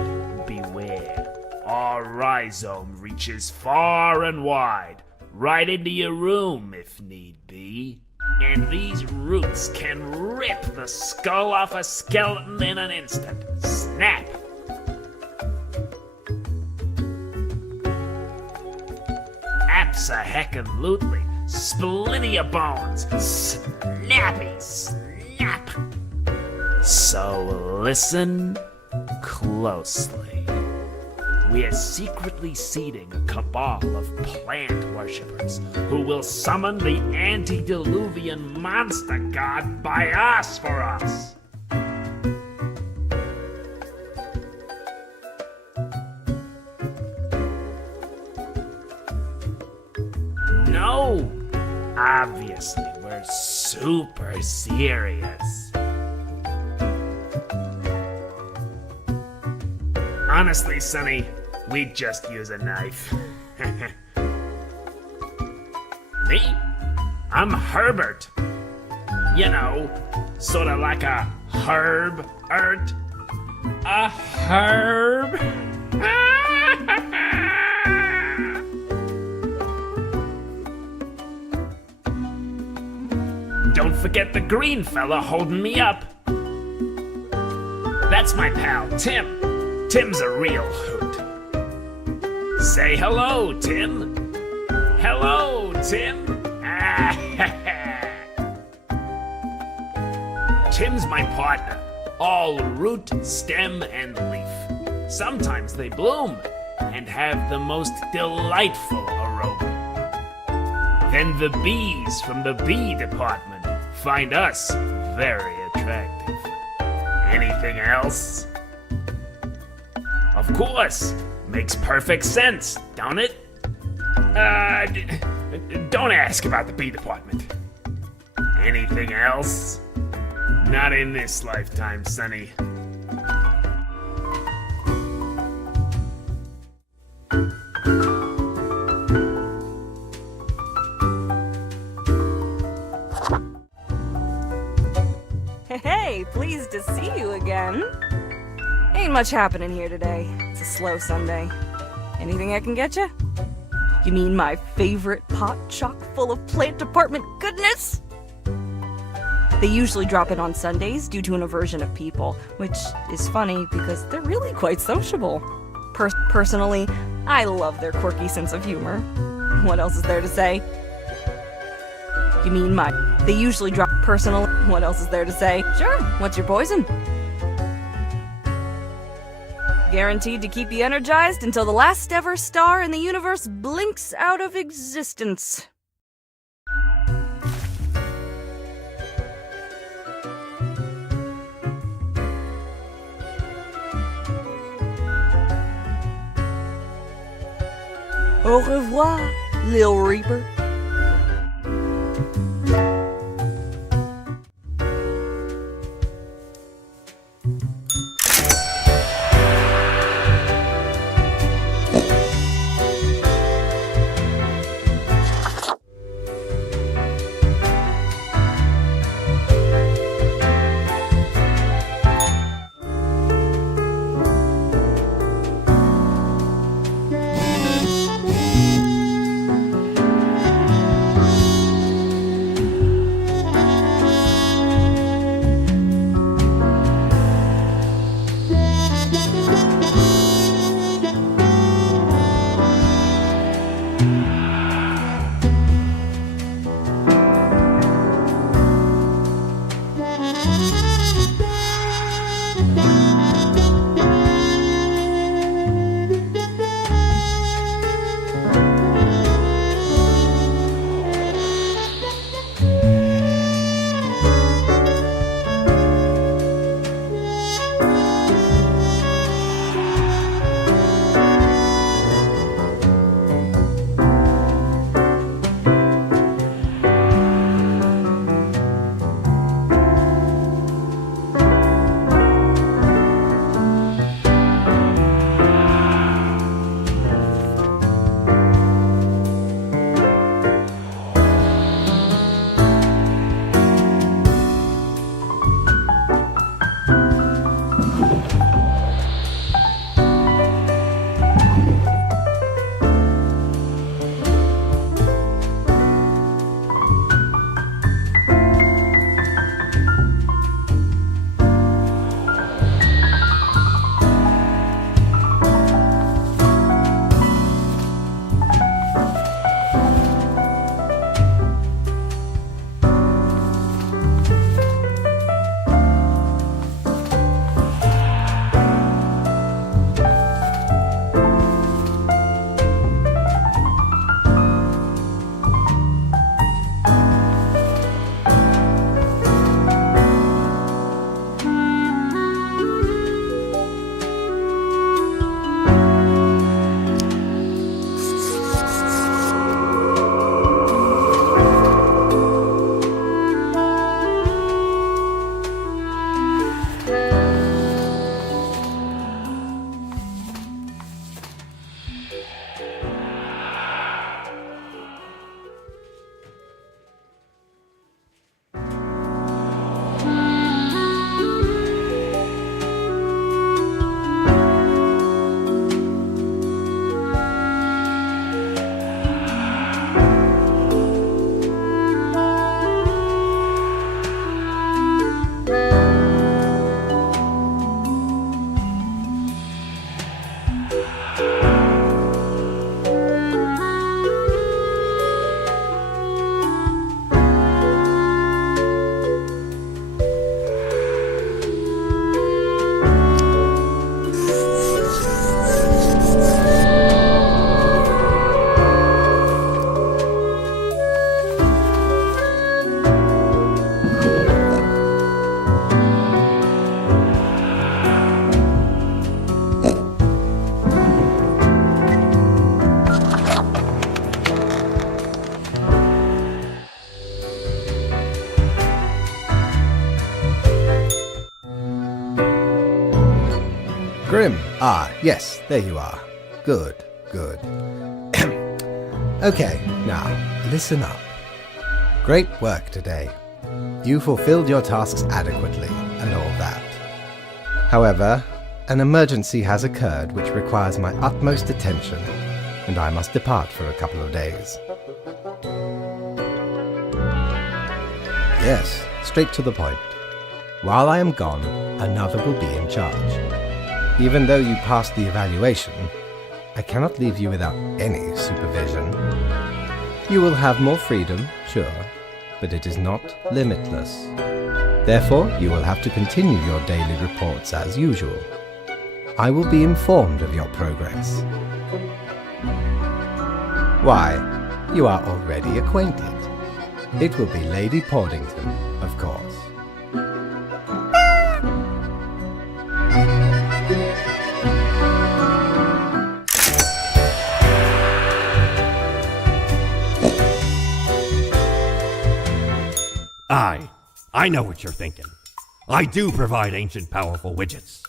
beware. Our rhizome reaches far and wide, right into your room if need be. And these roots can rip the skull off a skeleton in an instant. Snap! Abso-heckin-lutely. Splinty your bones. Snappy snap. So listen closely. We are secretly seeding a cabal of plant worshippers who will summon the antediluvian monster god Bias for us. No, obviously we're super serious. Honestly, Sonny, we'd just use a knife. Me? I'm Herbert. You know, sort of like a herb-ert. A herb? Don't forget the green fella holding me up. That's my pal, Tim. Tim's a real hoot. Say hello, Tim. Hello, Tim. Tim's my partner. All root, stem, and leaf. Sometimes they bloom and have the most delightful aroma. Then the bees from the bee department find us very attractive. Anything else? Of course. Makes perfect sense, don't it? Don't ask about the bee department. Anything else? Not in this lifetime, Sonny. pleased to see you again. Ain't much happening here today. It's a slow Sunday. Anything I can get you? You mean my favorite pot chock full of plant department goodness? They usually drop in on Sundays due to an aversion of people, which is funny because they're really quite sociable. Personally, I love their quirky sense of humor. What else is there to say? You mean they usually drop personal. What else is there to say? Sure, what's your poison? Guaranteed to keep you energized until the last ever star in the universe blinks out of existence. Au revoir, Lil Reaper. Grim. Ah, yes, there you are. Good, good. Okay, now, listen up. Great work today. You fulfilled your tasks adequately. and all that. However, an emergency has occurred which requires my utmost attention, and I must depart for a couple of days. Yes, straight to the point. While I am gone, another will be in charge. Even though you passed the evaluation, I cannot leave you without any supervision. You will have more freedom, sure, but it is not limitless. Therefore, you will have to continue your daily reports as usual. I will be informed of your progress. Why, you are already acquainted. It will be Lady Portington, of course. I know what you're thinking. I do provide ancient powerful widgets.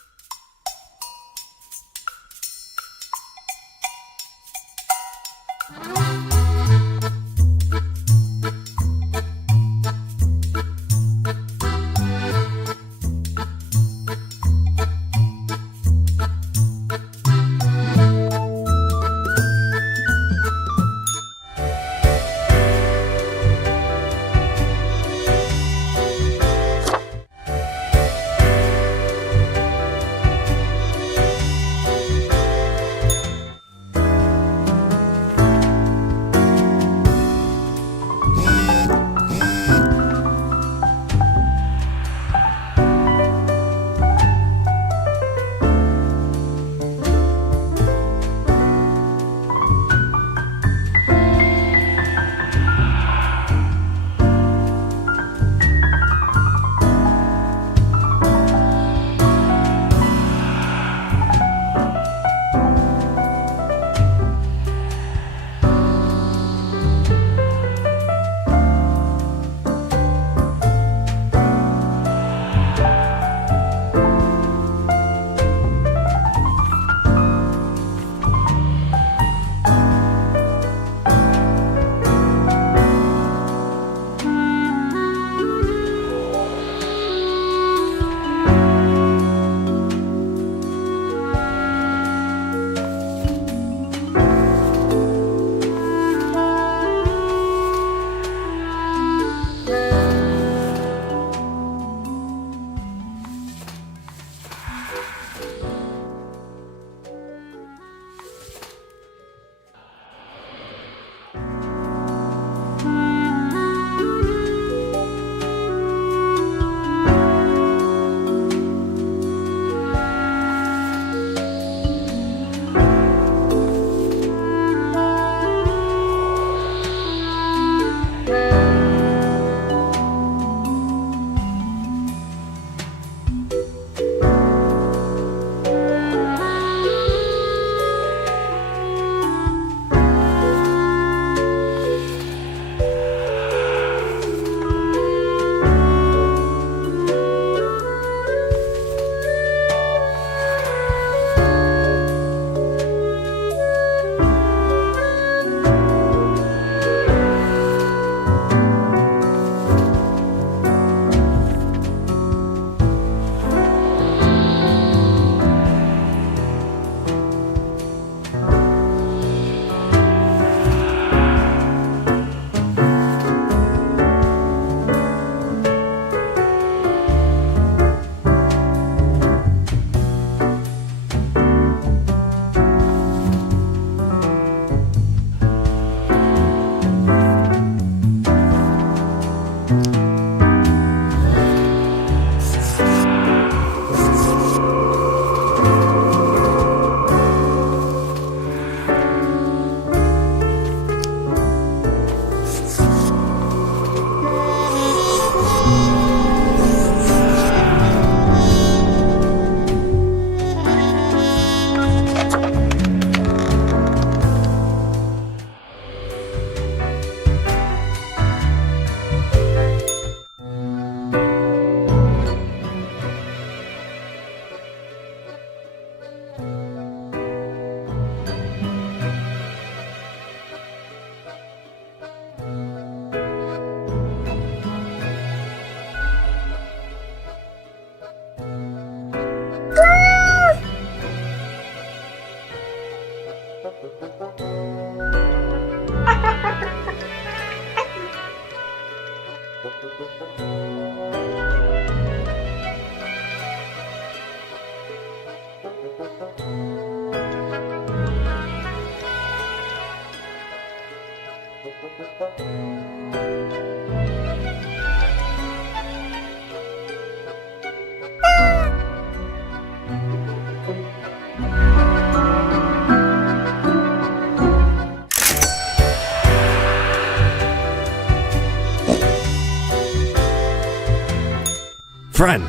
Friend,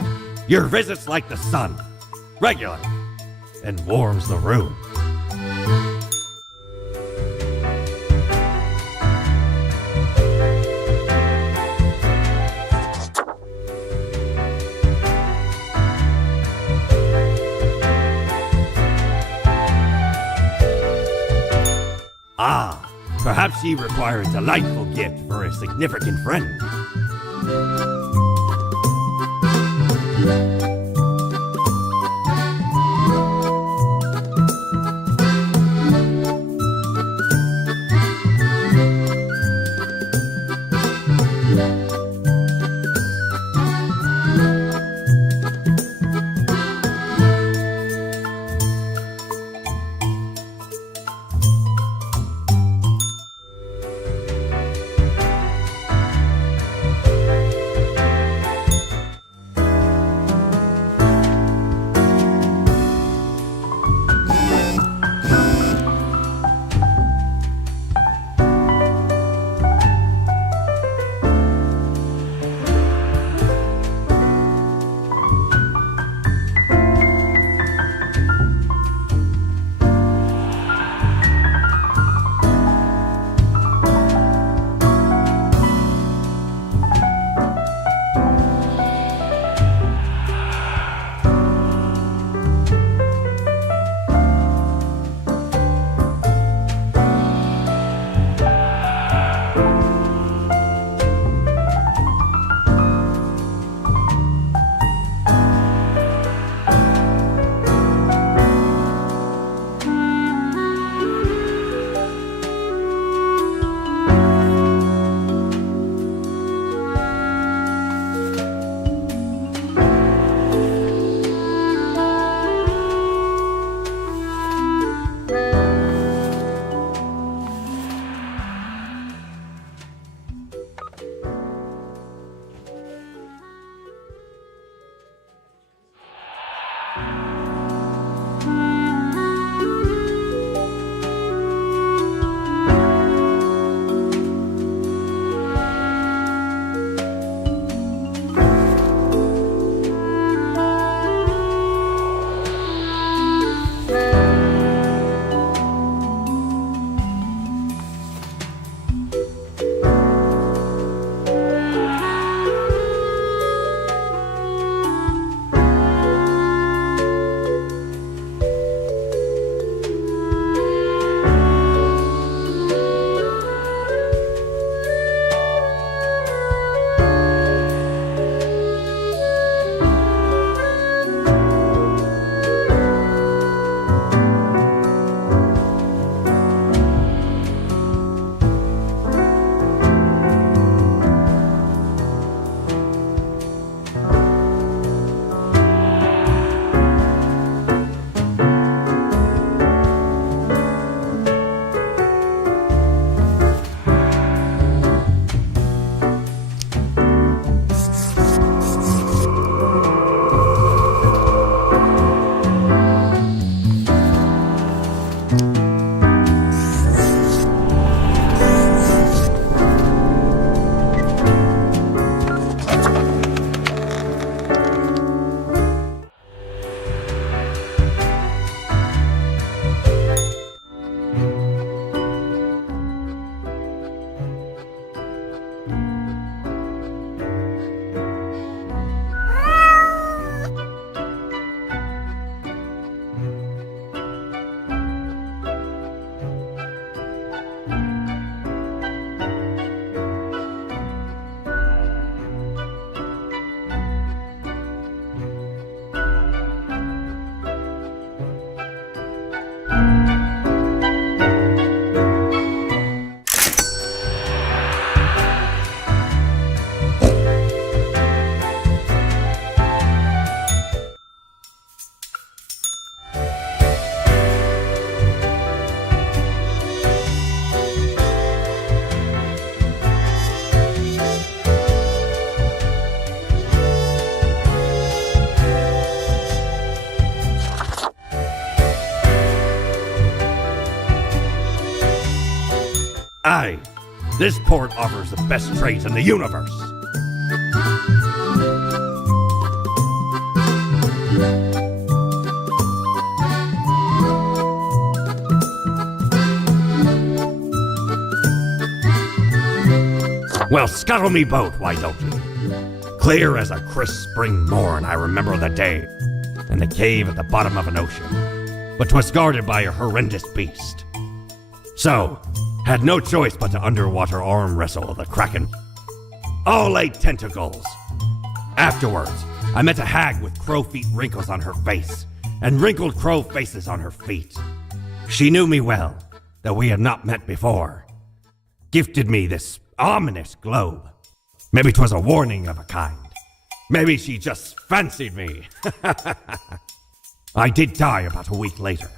your visit's like the sun, regular, and warms the room. Ah, perhaps ye require a delightful gift for a significant friend. Aye, this port offers the best trades in the universe. Well, scuttle me boat, why don't you? Clear as a crisp spring morn, I remember the day, in the cave at the bottom of an ocean, but 'twas guarded by a horrendous beast. So, had no choice but to underwater arm wrestle the kraken. All 8 tentacles. Afterwards, I met a hag with crow feet wrinkles on her face, and wrinkled crow faces on her feet. She knew me well, though we had not met before. Gifted me this ominous globe. Maybe 'twas a warning of a kind. Maybe she just fancied me. I did die about a week later.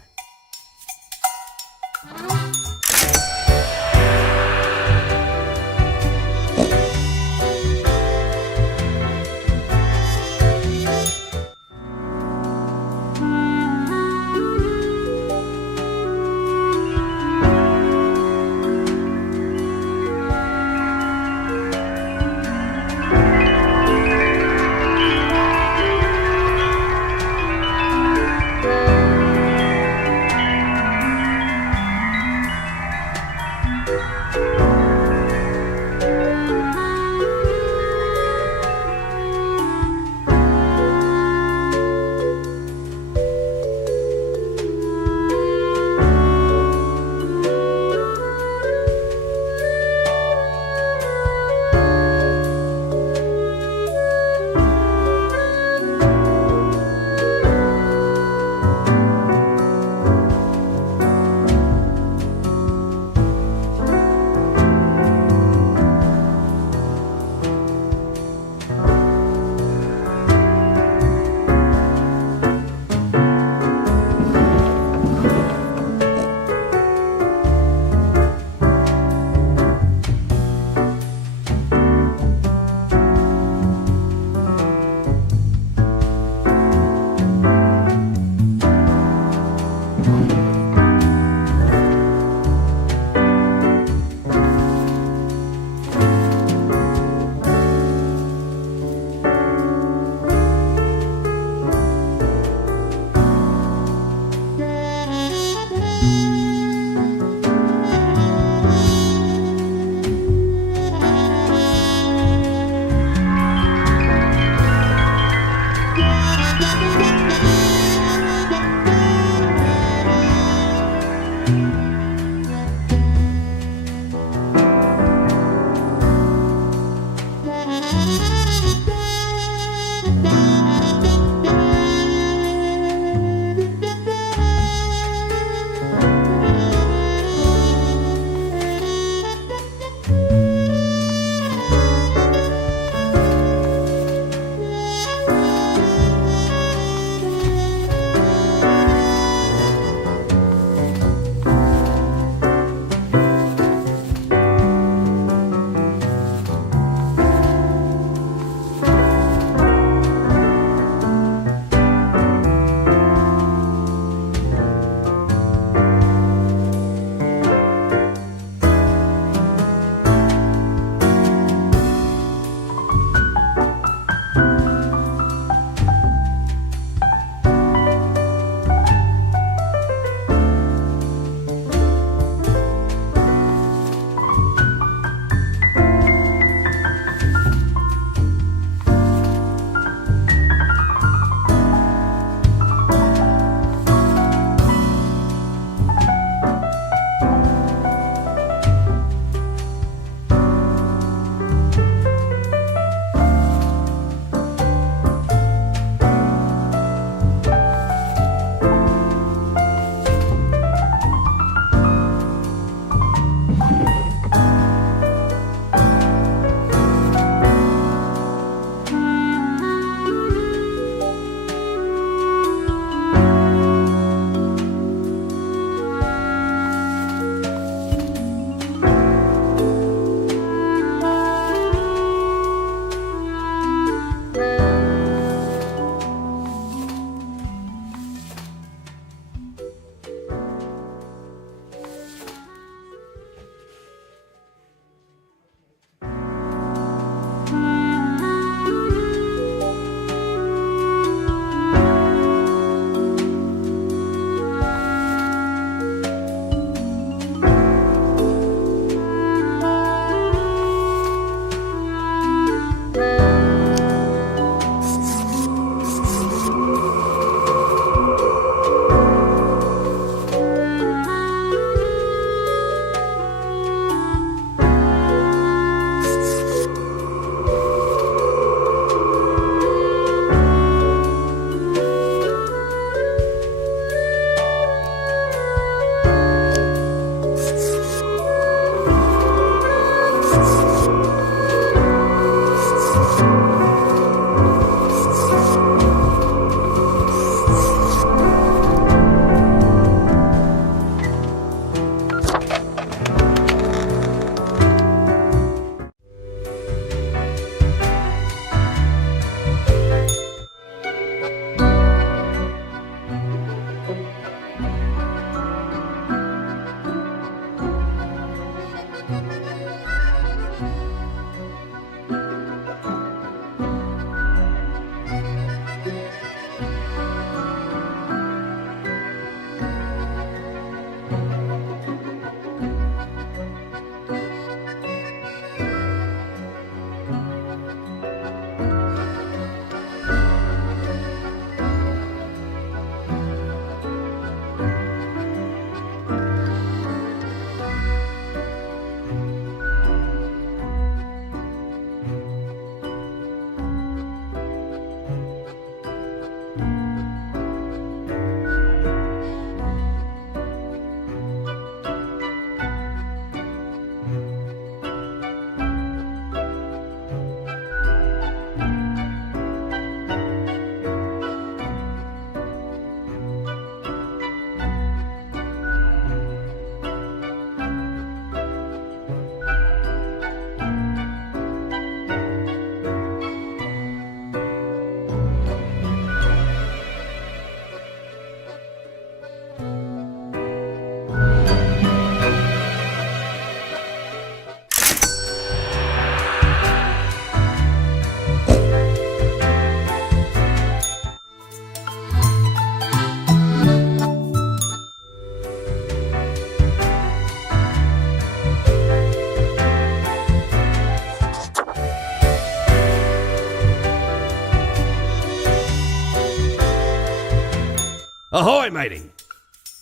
Ahoy, matey!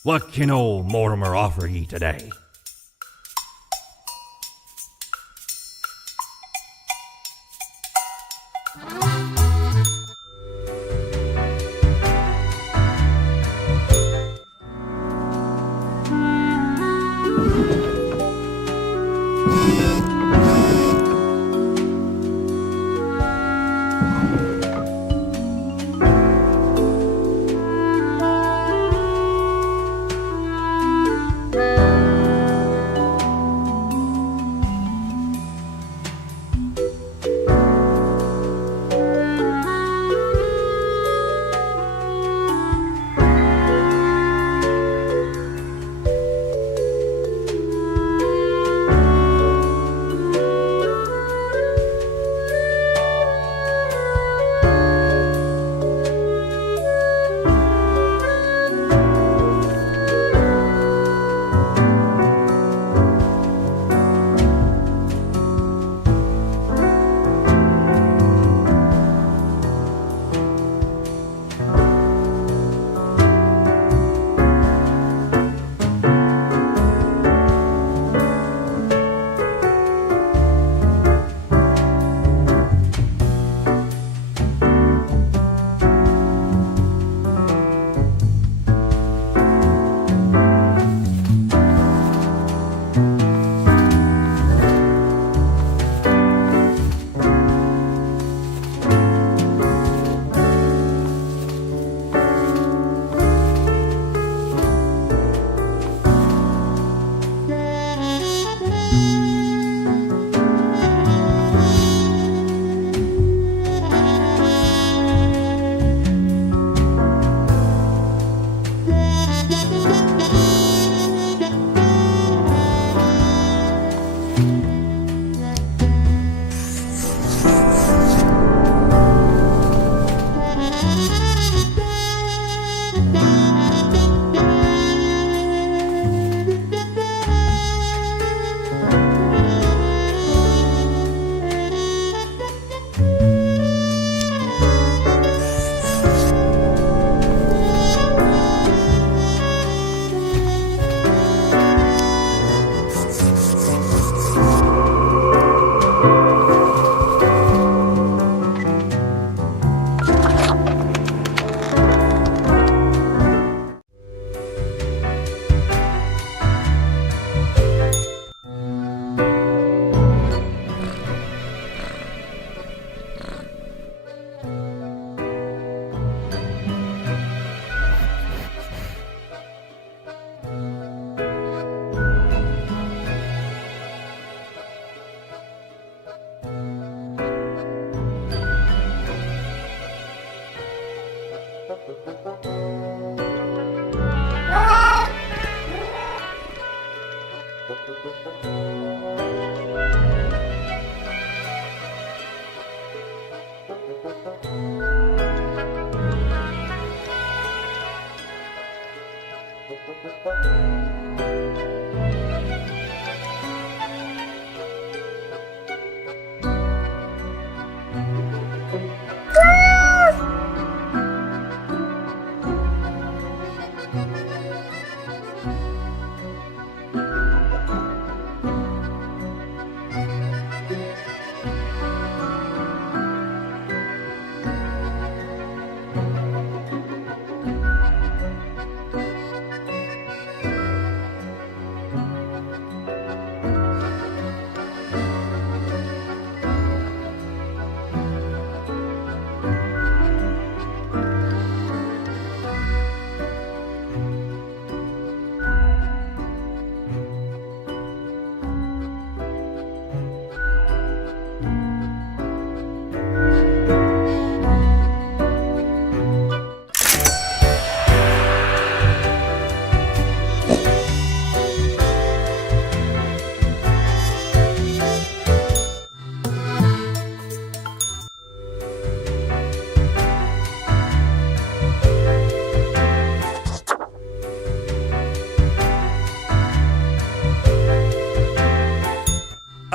What can old Mortimer offer ye today?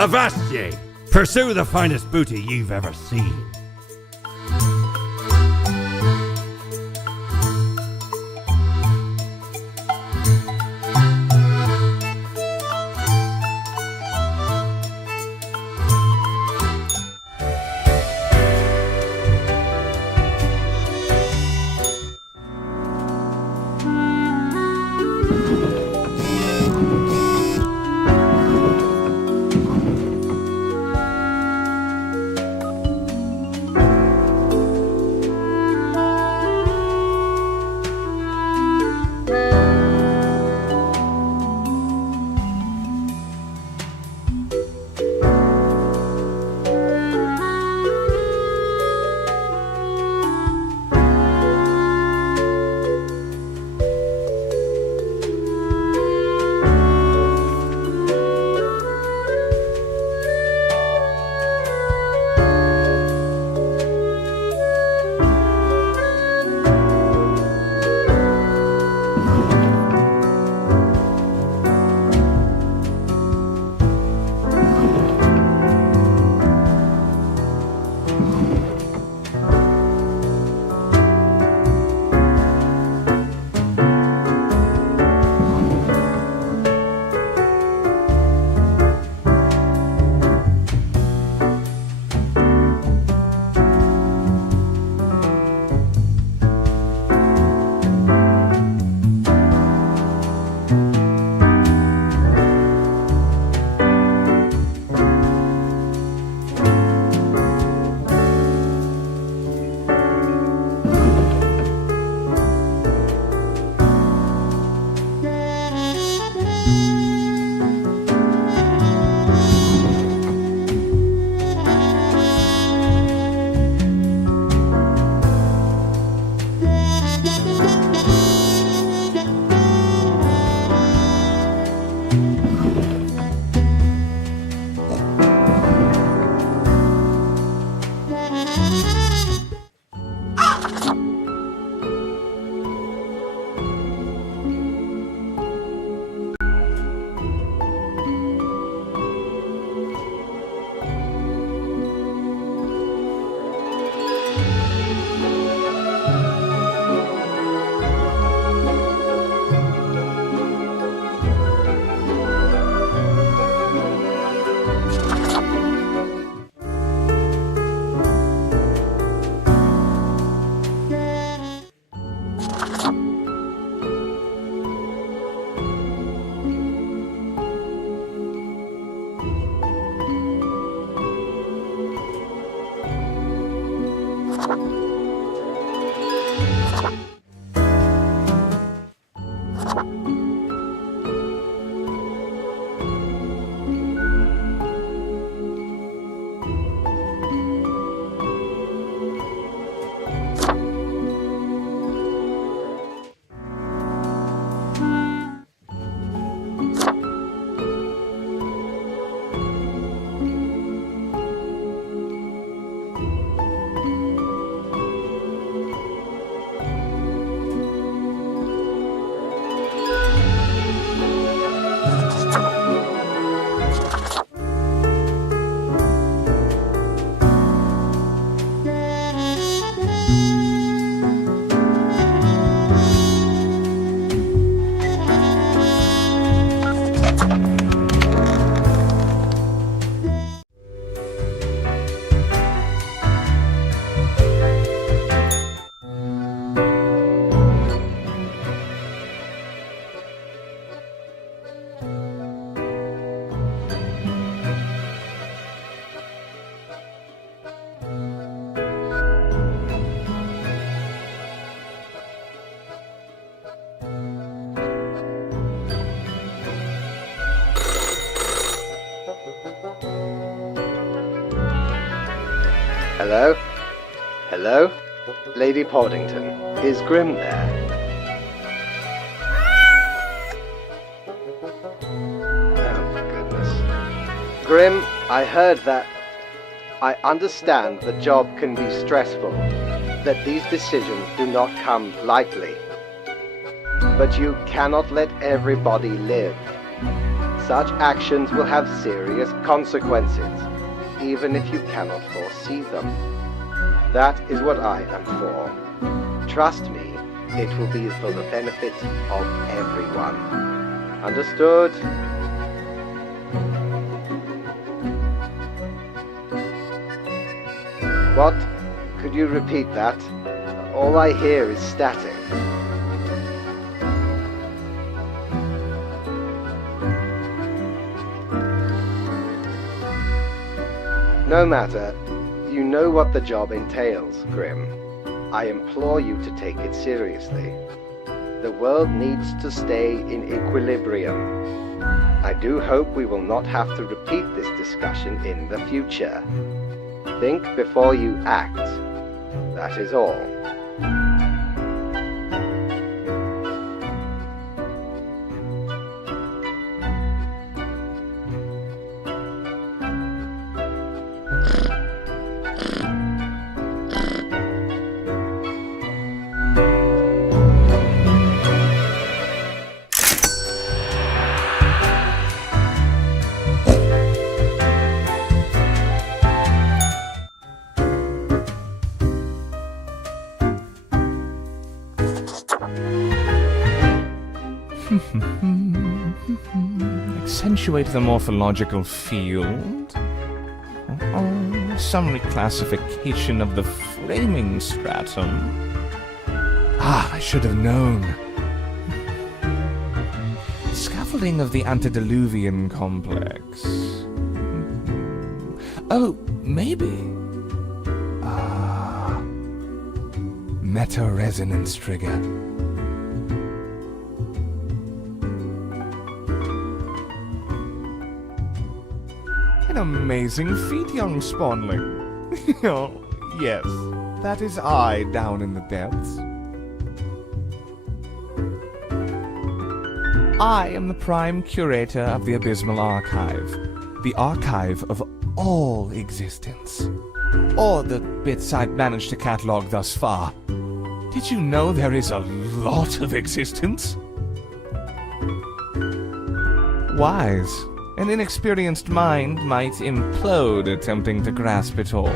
Avast ye! Pursue the finest booty you've ever seen. Hello? Hello? Lady Portington, is Grim there? Oh, for goodness. Grim, I heard that... I understand the job can be stressful, that these decisions do not come lightly. But you cannot let everybody live. Such actions will have serious consequences, even if you cannot foresee them. That is what I am for. Trust me, it will be for the benefit of everyone. Understood? What? Could you repeat that? All I hear is static. No matter. You know what the job entails, Grim. I implore you to take it seriously. The world needs to stay in equilibrium. I do hope we will not have to repeat this discussion in the future. Think before you act. That is all. Accentuate the morphological field. Some reclassification of the framing stratum. I should have known. Scaffolding of the antediluvian complex. Oh, maybe. Meta-resonance trigger. An amazing feat, young spawnling. Oh, yes, that is I down in the depths. I am the prime curator of the Abysmal Archive, the archive of all existence. Or the bits I've managed to catalog thus far. Did you know there is a lot of existence? Wise. An inexperienced mind might implode attempting to grasp it all.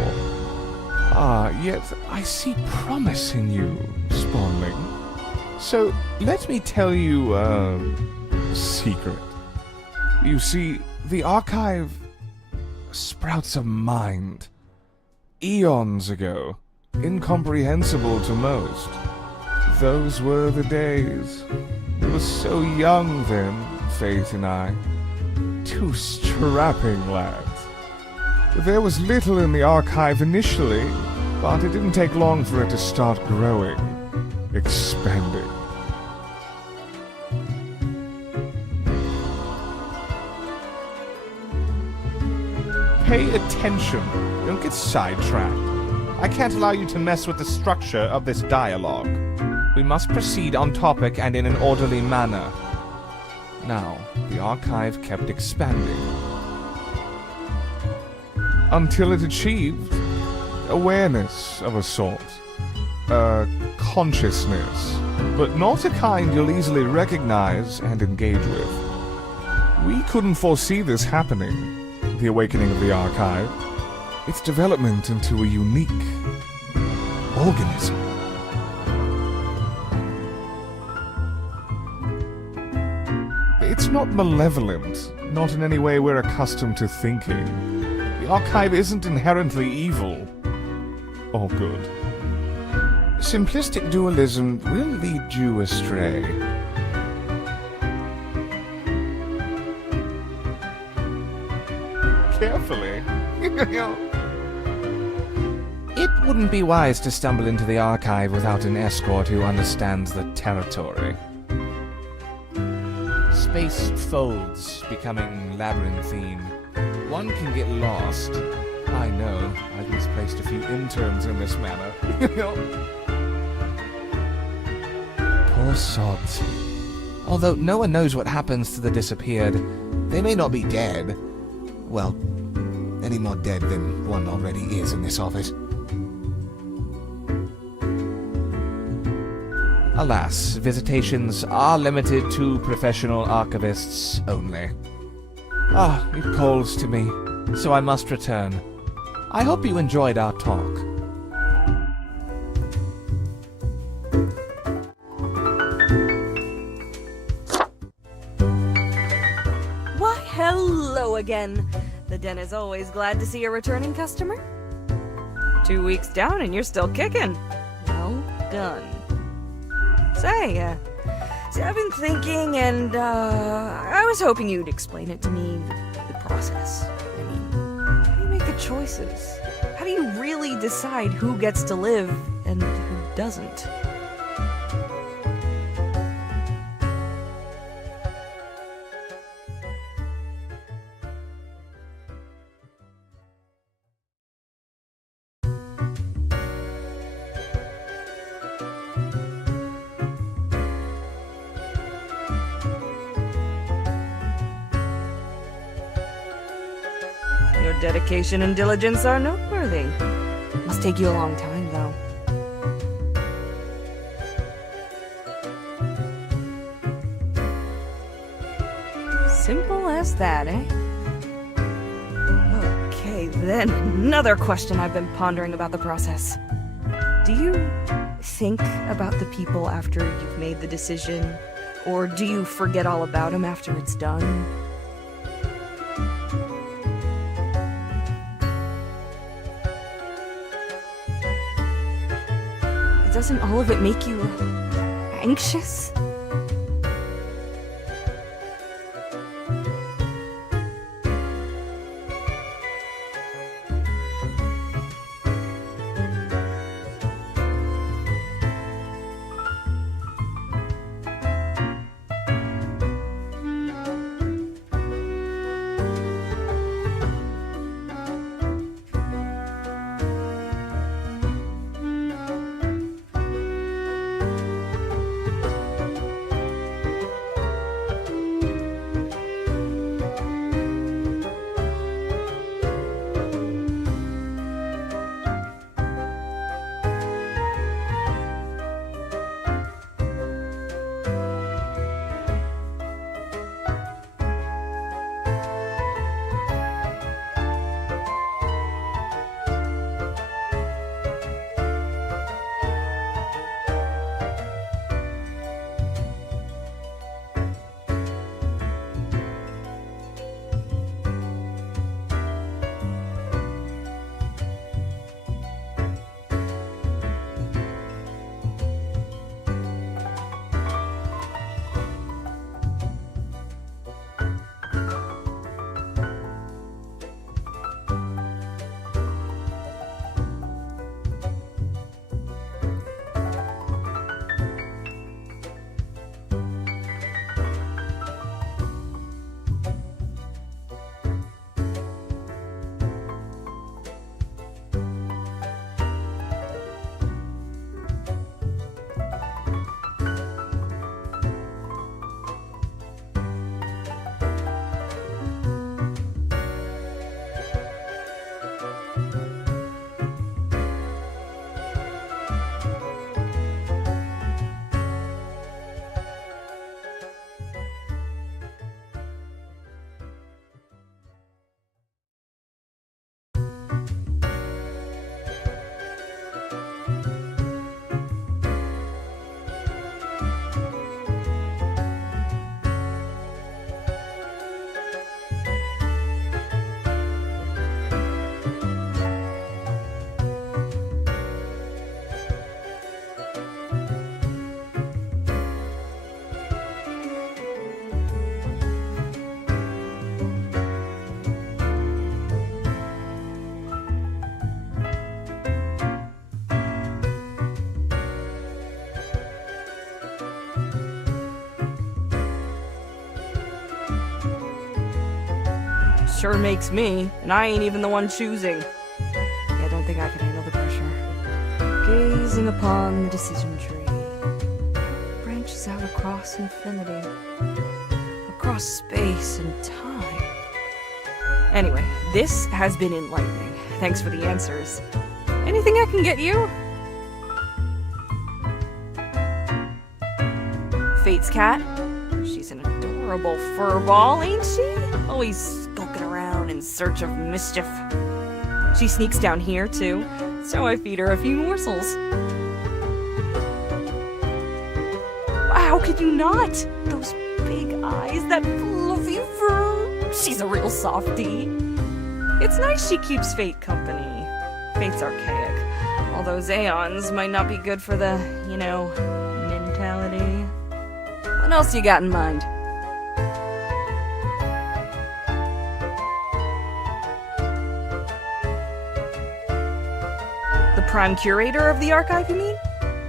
Yet I see promise in you, Spawnling. So, let me tell you a secret. You see, the archive sprouts a mind. Eons ago, incomprehensible to most. Those were the days. We were so young then, Fate and I. Two strapping lads. There was little in the archive initially, but it didn't take long for it to start growing, expanding. Pay attention. Don't get sidetracked. I can't allow you to mess with the structure of this dialogue. We must proceed on topic and in an orderly manner. Now, the archive kept expanding. Until it achieved awareness of a sort. Consciousness. But not a kind you'll easily recognize and engage with. We couldn't foresee this happening, the awakening of the archive. Its development into a unique organism. It's not malevolent, not in any way we're accustomed to thinking. The archive isn't inherently evil or good. Simplistic dualism will lead you astray. Carefully. It wouldn't be wise to stumble into the archive without an escort who understands the territory. Spaced folds becoming labyrinthine. One can get lost. I know. I've misplaced a few interns in this manner. Poor sods. Although no one knows what happens to the disappeared, they may not be dead. Well, any more dead than one already is in this office. Alas, visitations are limited to professional archivists only. Ah, it calls to me, so I must return. I hope you enjoyed our talk. Why, hello again. The den is always glad to see a returning customer. 2 weeks down and you're still kicking. Well done. Say, I've been thinking, and I was hoping you'd explain it to me, the process. I mean, how do you make the choices? How do you really decide who gets to live and who doesn't? Your dedication and diligence are noteworthy. Must take you a long time, though. Simple as that, eh? Okay, then, another question I've been pondering about the process. Do you think about the people after you've made the decision? Or do you forget all about them after it's done? Doesn't all of it make you anxious? Sure makes me, and I ain't even the one choosing. gazing upon the decision tree. Branches out across infinity, across space and time. Anyway, this has been enlightening. Thanks for the answers. Anything I can get you? Fate's cat? She's an adorable furball, ain't she? Always skulking around in search of mischief. She sneaks down here, too, so I feed her a few morsels. How could you not? Those big eyes, that fluffy fur. She's a real softie. It's nice she keeps Fate company. Fate's archaic, although Zaons might not be good for the, mentality. What else you got in mind? The prime curator of the archive, you mean?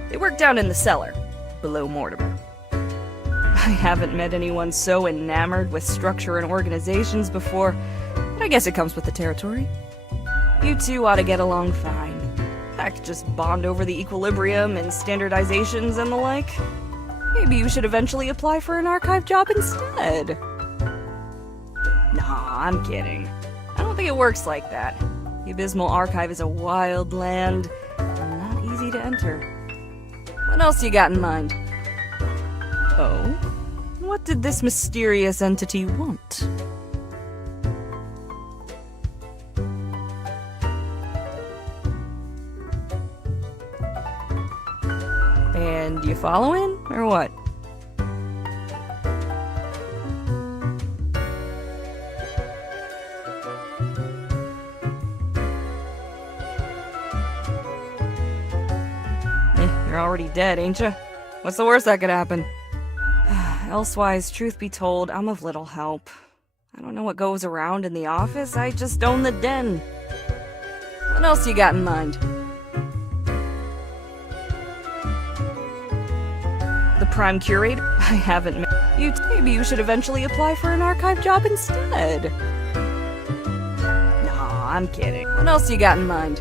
They work down in the cellar, below Mortimer. I haven't met anyone so enamored with structure and organizations before, but I guess it comes with the territory. You two ought to get along fine. Heck, just bond over the equilibrium and standardizations and the like. Maybe you should eventually apply for an archive job instead. Nah, I'm kidding. I don't think it works like that. The Abysmal Archive is a wild land, and not easy to enter. What else you got in mind? Oh? What did this mysterious entity want? And you following, or what? You're already dead, ain't ya? What's the worst that could happen? Elsewise, truth be told, I'm of little help. I don't know what goes around in the office, I just own the den. What else you got in mind? The prime curator? I haven't met you. Maybe you should eventually apply for an archive job instead. Nah, I'm kidding. What else you got in mind?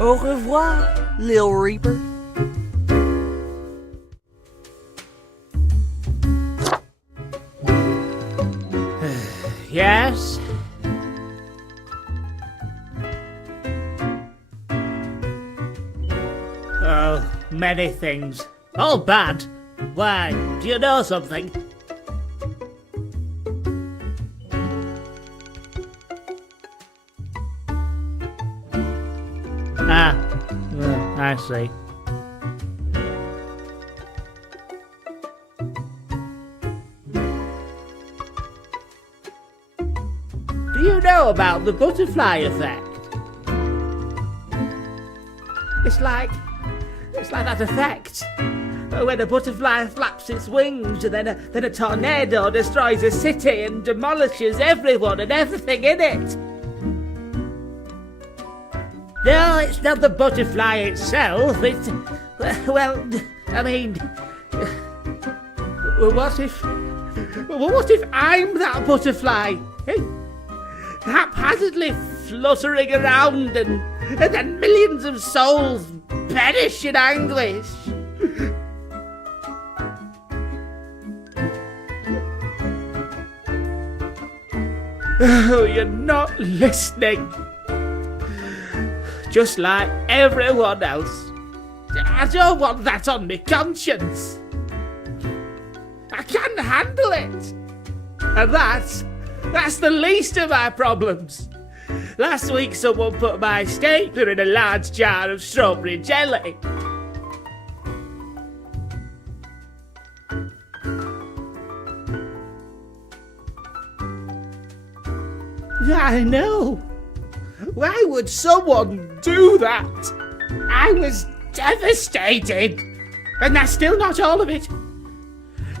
Au revoir, Lil Reaper. Yes? Oh, many things. All bad. Why, do you know something? I see. Do you know about the butterfly effect? It's like that effect when a butterfly flaps its wings and then a tornado destroys a city and demolishes everyone and everything in it. No, it's not the butterfly itself, it's... well, I mean... What if I'm that butterfly? Hey? Haphazardly fluttering around and then millions of souls perish in anguish. Oh, you're not listening. Just like everyone else. I don't want that on my conscience. I can't handle it. And that's the least of my problems. Last week someone put my stapler in a large jar of strawberry jelly. I know. Why would someone do that? I was devastated. And that's still not all of it.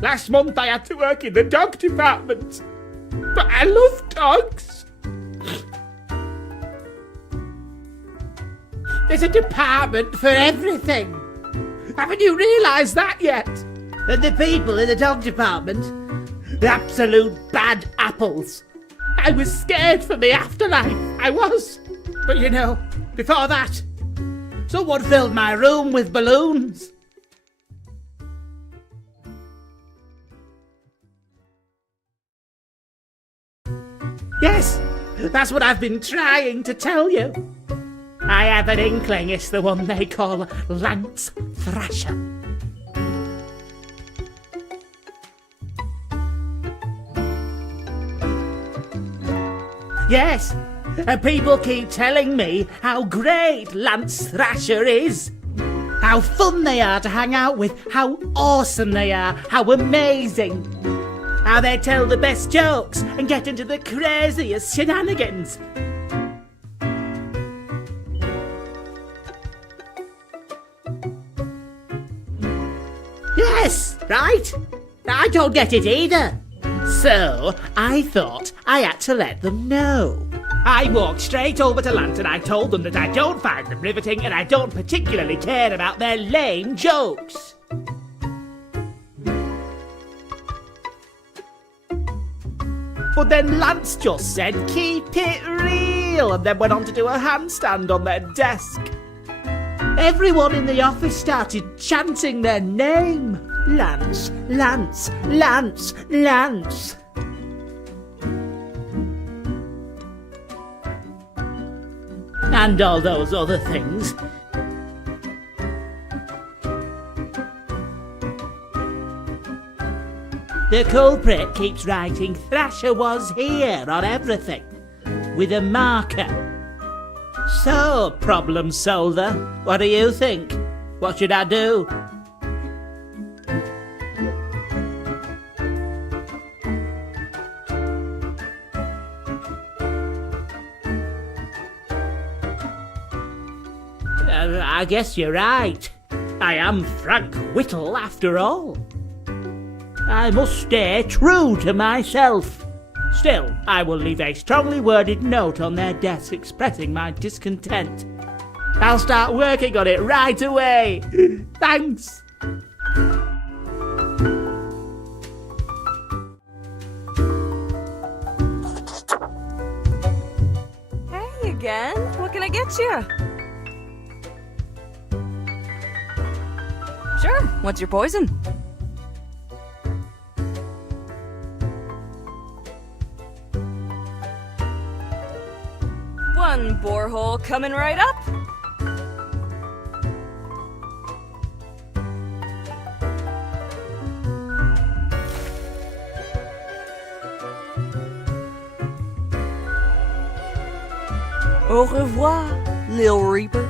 Last month I had to work in the dog department. But I love dogs. There's a department for everything. Haven't you realised that yet? And the people in the dog department, the absolute bad apples. I was scared for the afterlife. I was. But you know, before that, Someone filled my room with balloons. Yes, that's what I've been trying to tell you. I have an inkling it's the one they call Lance Thrasher. Yes, and people keep telling me how great Lance Thrasher is. How fun they are to hang out with, how awesome they are, how amazing. How they tell the best jokes and get into the craziest shenanigans. Yes, right? I don't get it either. So, I thought I had to let them know. I walked straight over to Lance and I told them that I don't find them riveting and I don't particularly care about their lame jokes. But then Lance just said, keep it real, and then went on to do a handstand on their desk. Everyone in the office started chanting their name. Lance, Lance, Lance, Lance. And all those other things. The culprit keeps writing Thrasher was here on everything, with a marker. So, problem solver, what do you think? What should I do? I guess you're right. I am Frank Whittle after all. I must stay true to myself. Still, I will leave a strongly worded note on their desk expressing my discontent. I'll start working on it right away. Thanks. Hey again. What can I get you? Sure. What's your poison? One borehole coming right up. Au revoir, Lil Reaper.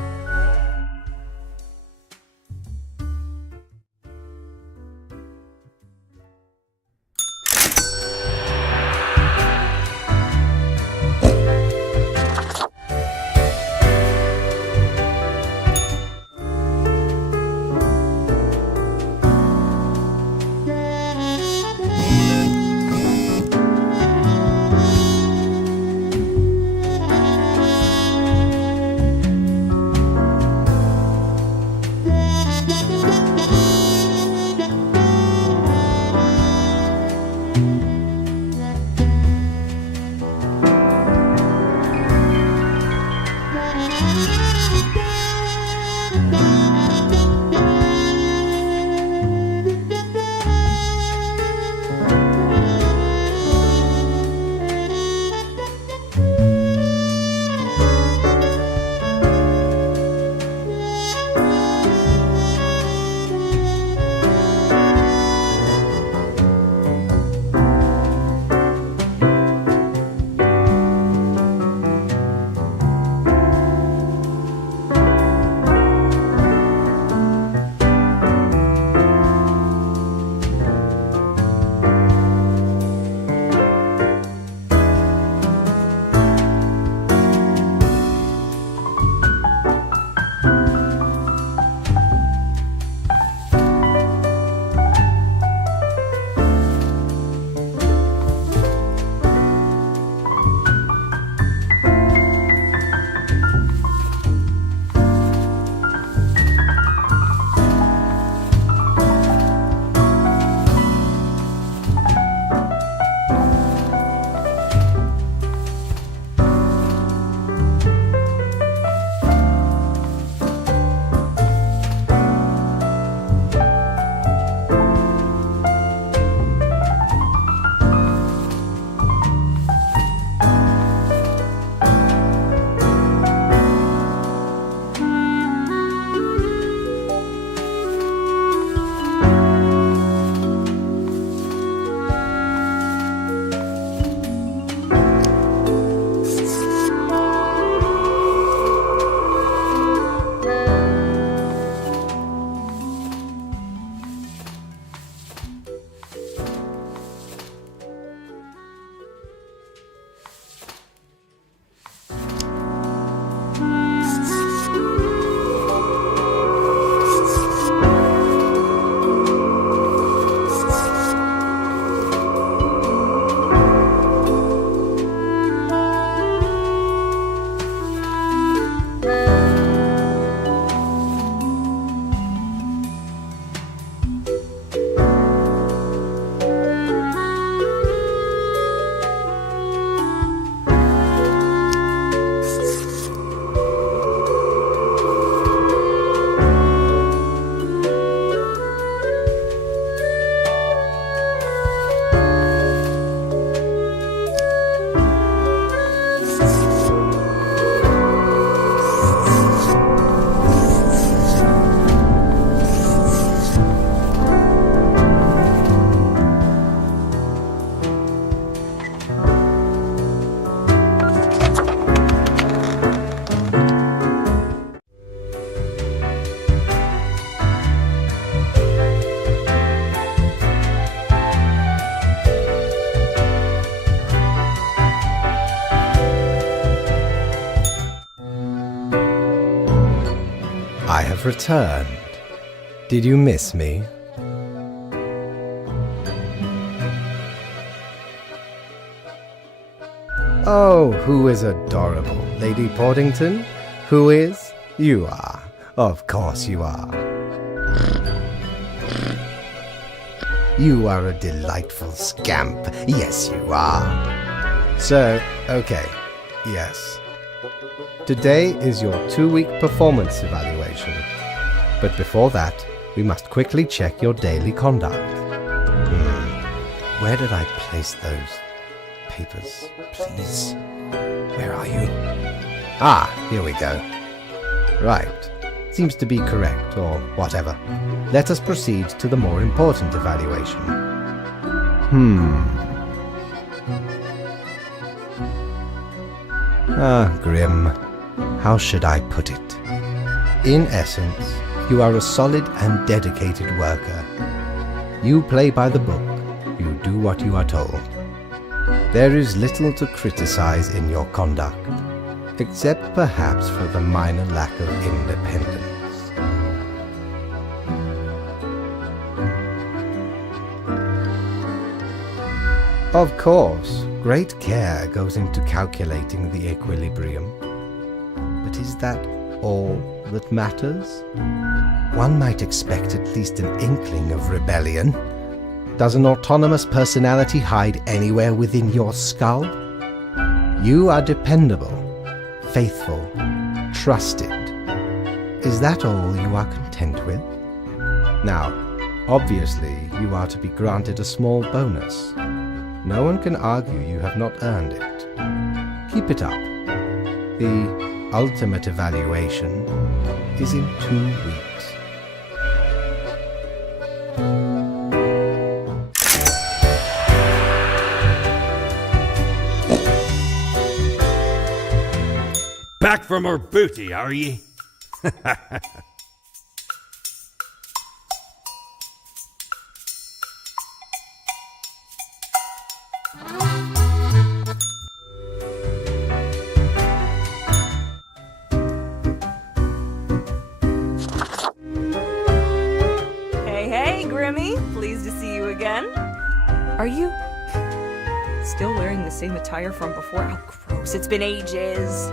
have returned. Did you miss me? Oh, who is adorable? Lady Portington? Who is? You are. Of course you are. You are a delightful scamp. Yes, you are. So, okay. Yes. Today is your 2-week performance evaluation. But before that, we must quickly check your daily conduct. Where did I place those papers, please? Where are you? Ah, here we go. Right. Seems to be correct, or whatever. Let us proceed to the more important evaluation. Grim. How should I put it? In essence, you are a solid and dedicated worker. You play by the book. You do what you are told. There is little to criticize in your conduct, except perhaps for the minor lack of independence. Of course, great care goes into calculating the equilibrium. But is that all that matters? One might expect at least an inkling of rebellion. Does an autonomous personality hide anywhere within your skull? You are dependable, faithful, trusted. Is that all you are content with? Now, obviously, you are to be granted a small bonus. No one can argue you have not earned it. Keep it up. The ultimate evaluation is in 2 weeks. Back for more booty, are ye? Hey, Grimmy. Pleased to see you again. Are you still wearing the same attire from before? Oh, gross. It's been ages.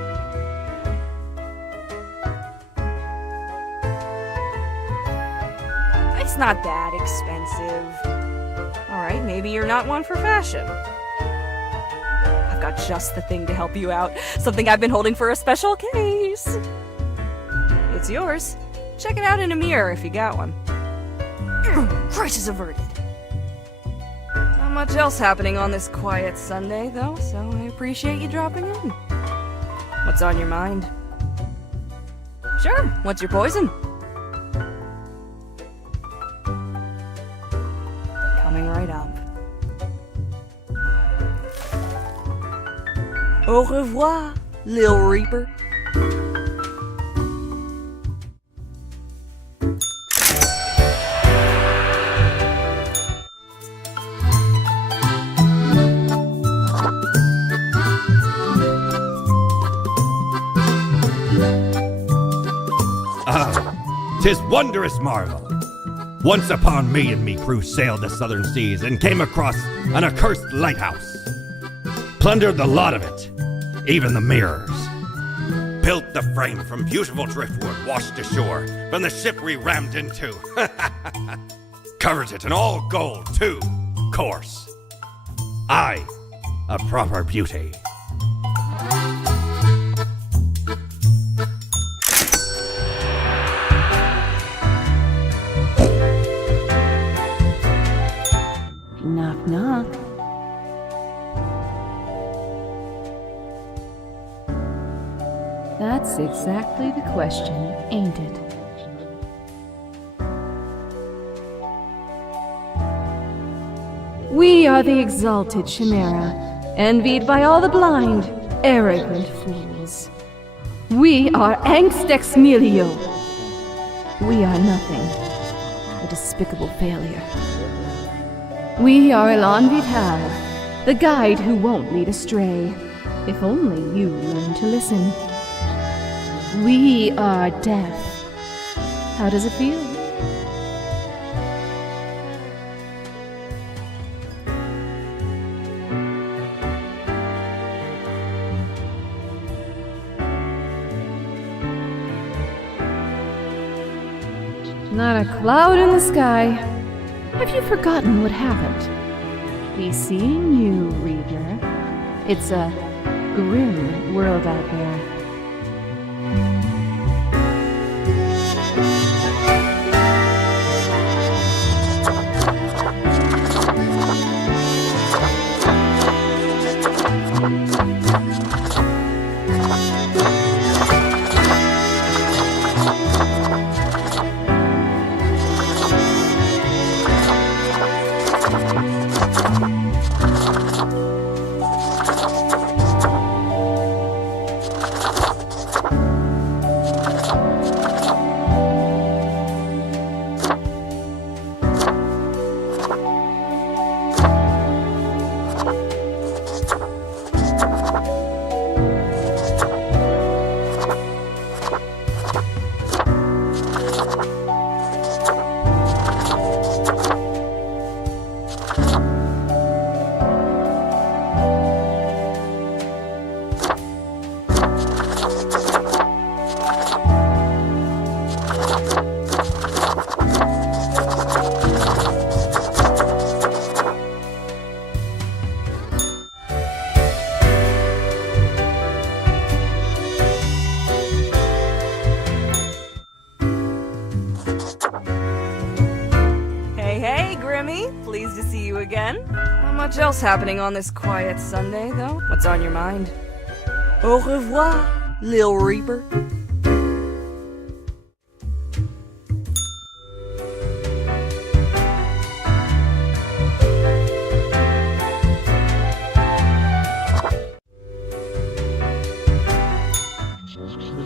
It's not that expensive. Alright, maybe you're not one for fashion. I've got just the thing to help you out. Something I've been holding for a special case. It's yours. Check it out in a mirror if you got one. Crisis averted. Not much else happening on this quiet Sunday, though, so I appreciate you dropping in. What's on your mind? Sure, what's your poison? Coming right up. Au revoir, Lil Reaper. Tis wondrous marvel. Once upon me and me crew sailed the southern seas and came across an accursed lighthouse. Plundered the lot of it, even the mirrors. Built the frame from beautiful driftwood washed ashore from the ship we rammed into. Covered it in all gold, too, course. I, a proper beauty. Knock, knock. That's exactly the question, ain't it? We are the exalted Chimera, envied by all the blind, arrogant fools. We are Angst Exmelio. We are nothing, a despicable failure. We are Elan Vital, the guide who won't lead astray, if only you learn to listen. We are death, How does it feel? Not a cloud in the sky. Have you forgotten what happened? He's seeing you, Reader. It's a grim world out there. Hey, Grimmy. Pleased to see you again. Not much else happening on this quiet Sunday, though. What's on your mind? Au revoir, Lil Reaper.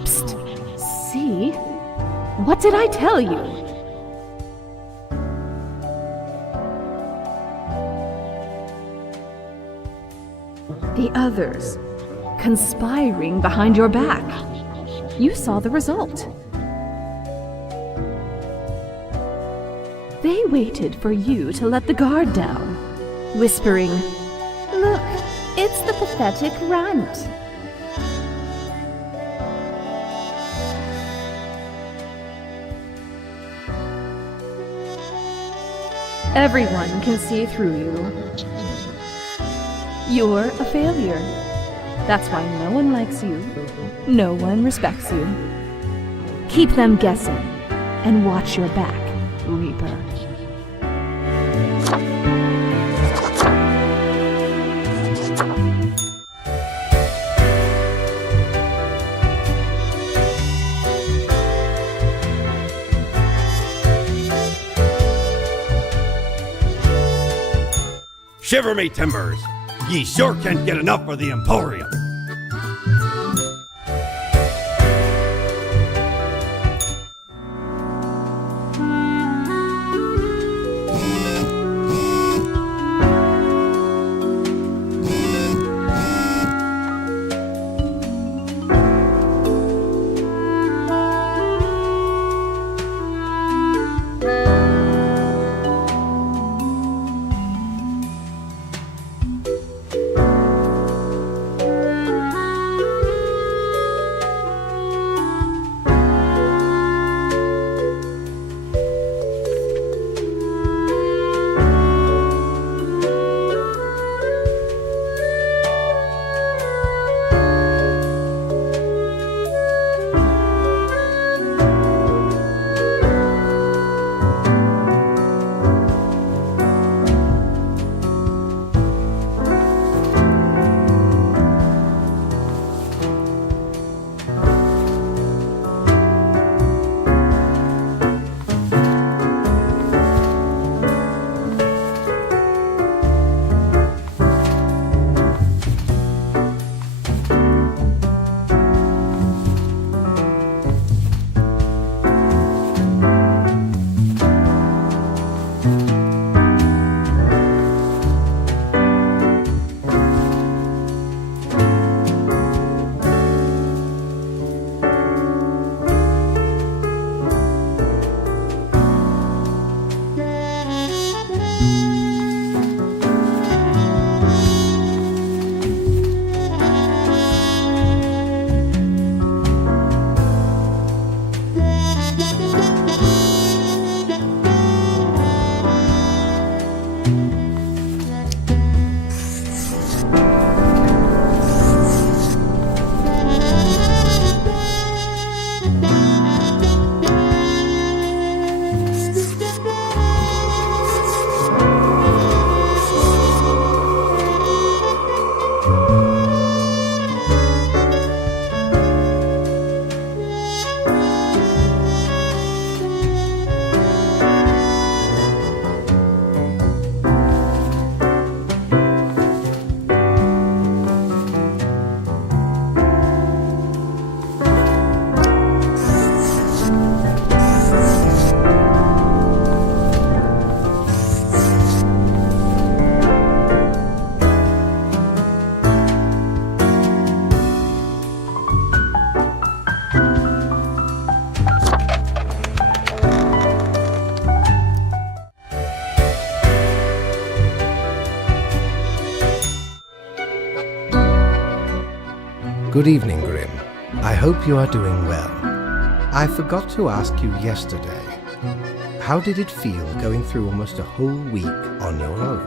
Psst. See? What did I tell you? The others, conspiring behind your back. You saw the result. They waited for you to let the guard down, whispering, "Look, it's the pathetic runt." Everyone can see through you. You're a failure. That's why no one likes you. No one respects you. Keep them guessing and watch your back, Reaper. Shiver me timbers! Ye sure can't get enough of the Emporium! Good evening, Grim. I hope you are doing well. I forgot to ask you yesterday. How did it feel going through almost a whole week on your own?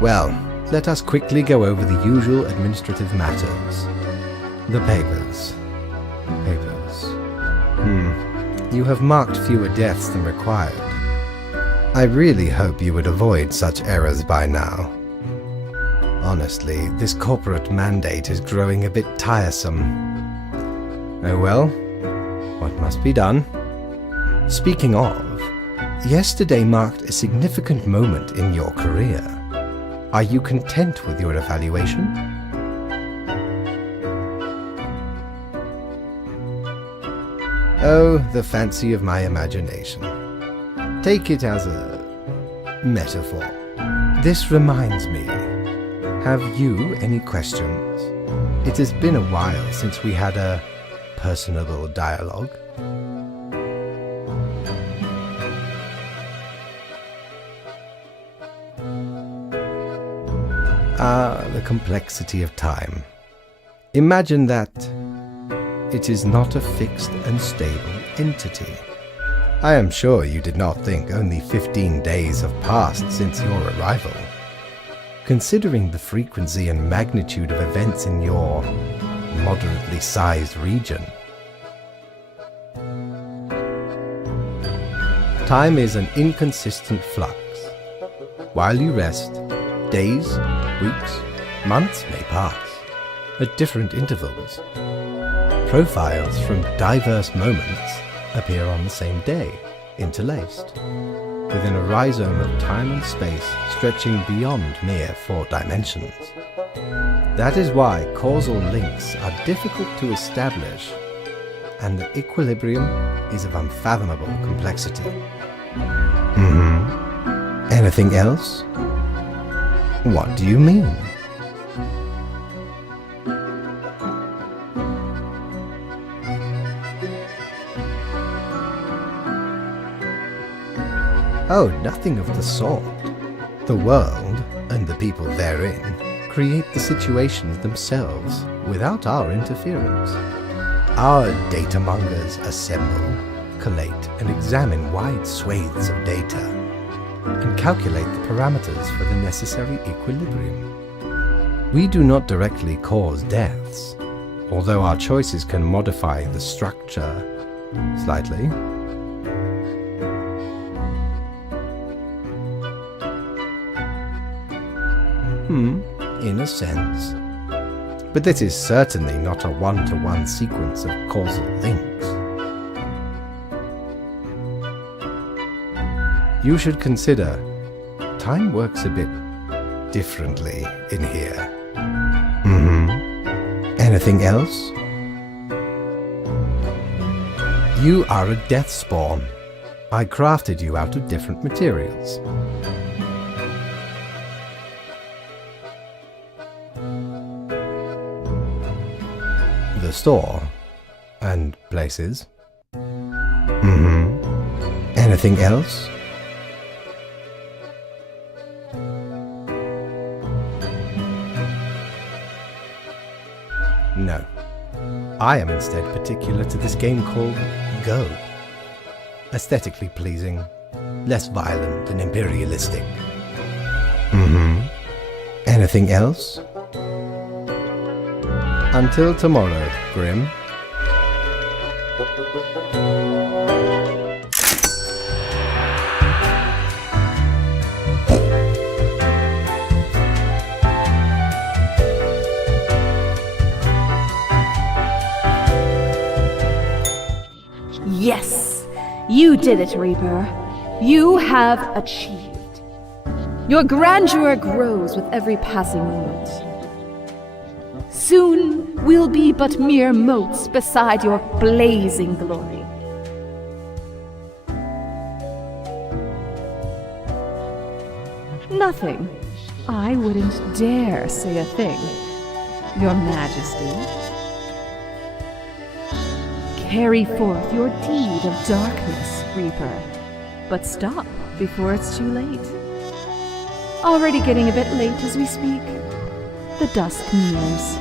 Well, let us quickly go over the usual administrative matters. The papers. You have marked fewer deaths than required. I really hope you would avoid such errors by now. Honestly, this corporate mandate is growing a bit tiresome. Oh well, what must be done? Speaking of, yesterday marked a significant moment in your career. Are you content with your evaluation? Oh, the fancy of my imagination. Take it as a metaphor. This reminds me. Have you any questions? It has been a while since we had a personable dialogue. Ah, the complexity of time. Imagine that it is not a fixed and stable entity. I am sure you did not think only 15 days have passed since your arrival. Considering the frequency and magnitude of events in your moderately sized region, time is an inconsistent flux. While you rest, days, weeks, months may pass at different intervals. Profiles from diverse moments appear on the same day, interlaced, within a rhizome of time and space stretching beyond mere 4 dimensions. That is why causal links are difficult to establish, and the equilibrium is of unfathomable complexity. Anything else? What do you mean? Oh, nothing of the sort. The world, and the people therein, create the situations themselves without our interference. Our datamongers assemble, collate, and examine wide swathes of data, and calculate the parameters for the necessary equilibrium. We do not directly cause deaths, although our choices can modify the structure slightly. In a sense. But this is certainly not a one-to-one sequence of causal links. You should consider, time works a bit differently in here. Anything else? You are a death spawn. I crafted you out of different materials. The store and places. Anything else? No. I am instead particular to this game called Go. Aesthetically pleasing, less violent and imperialistic. Anything else? Until tomorrow, Grim. Yes, you did it, Reaper. You have achieved. Your grandeur grows with every passing moment. Soon we'll be but mere motes beside your blazing glory. Nothing. I wouldn't dare say a thing, Your Majesty. Carry forth your deed of darkness, Reaper. But stop before it's too late. Already getting a bit late as we speak. The dusk nears.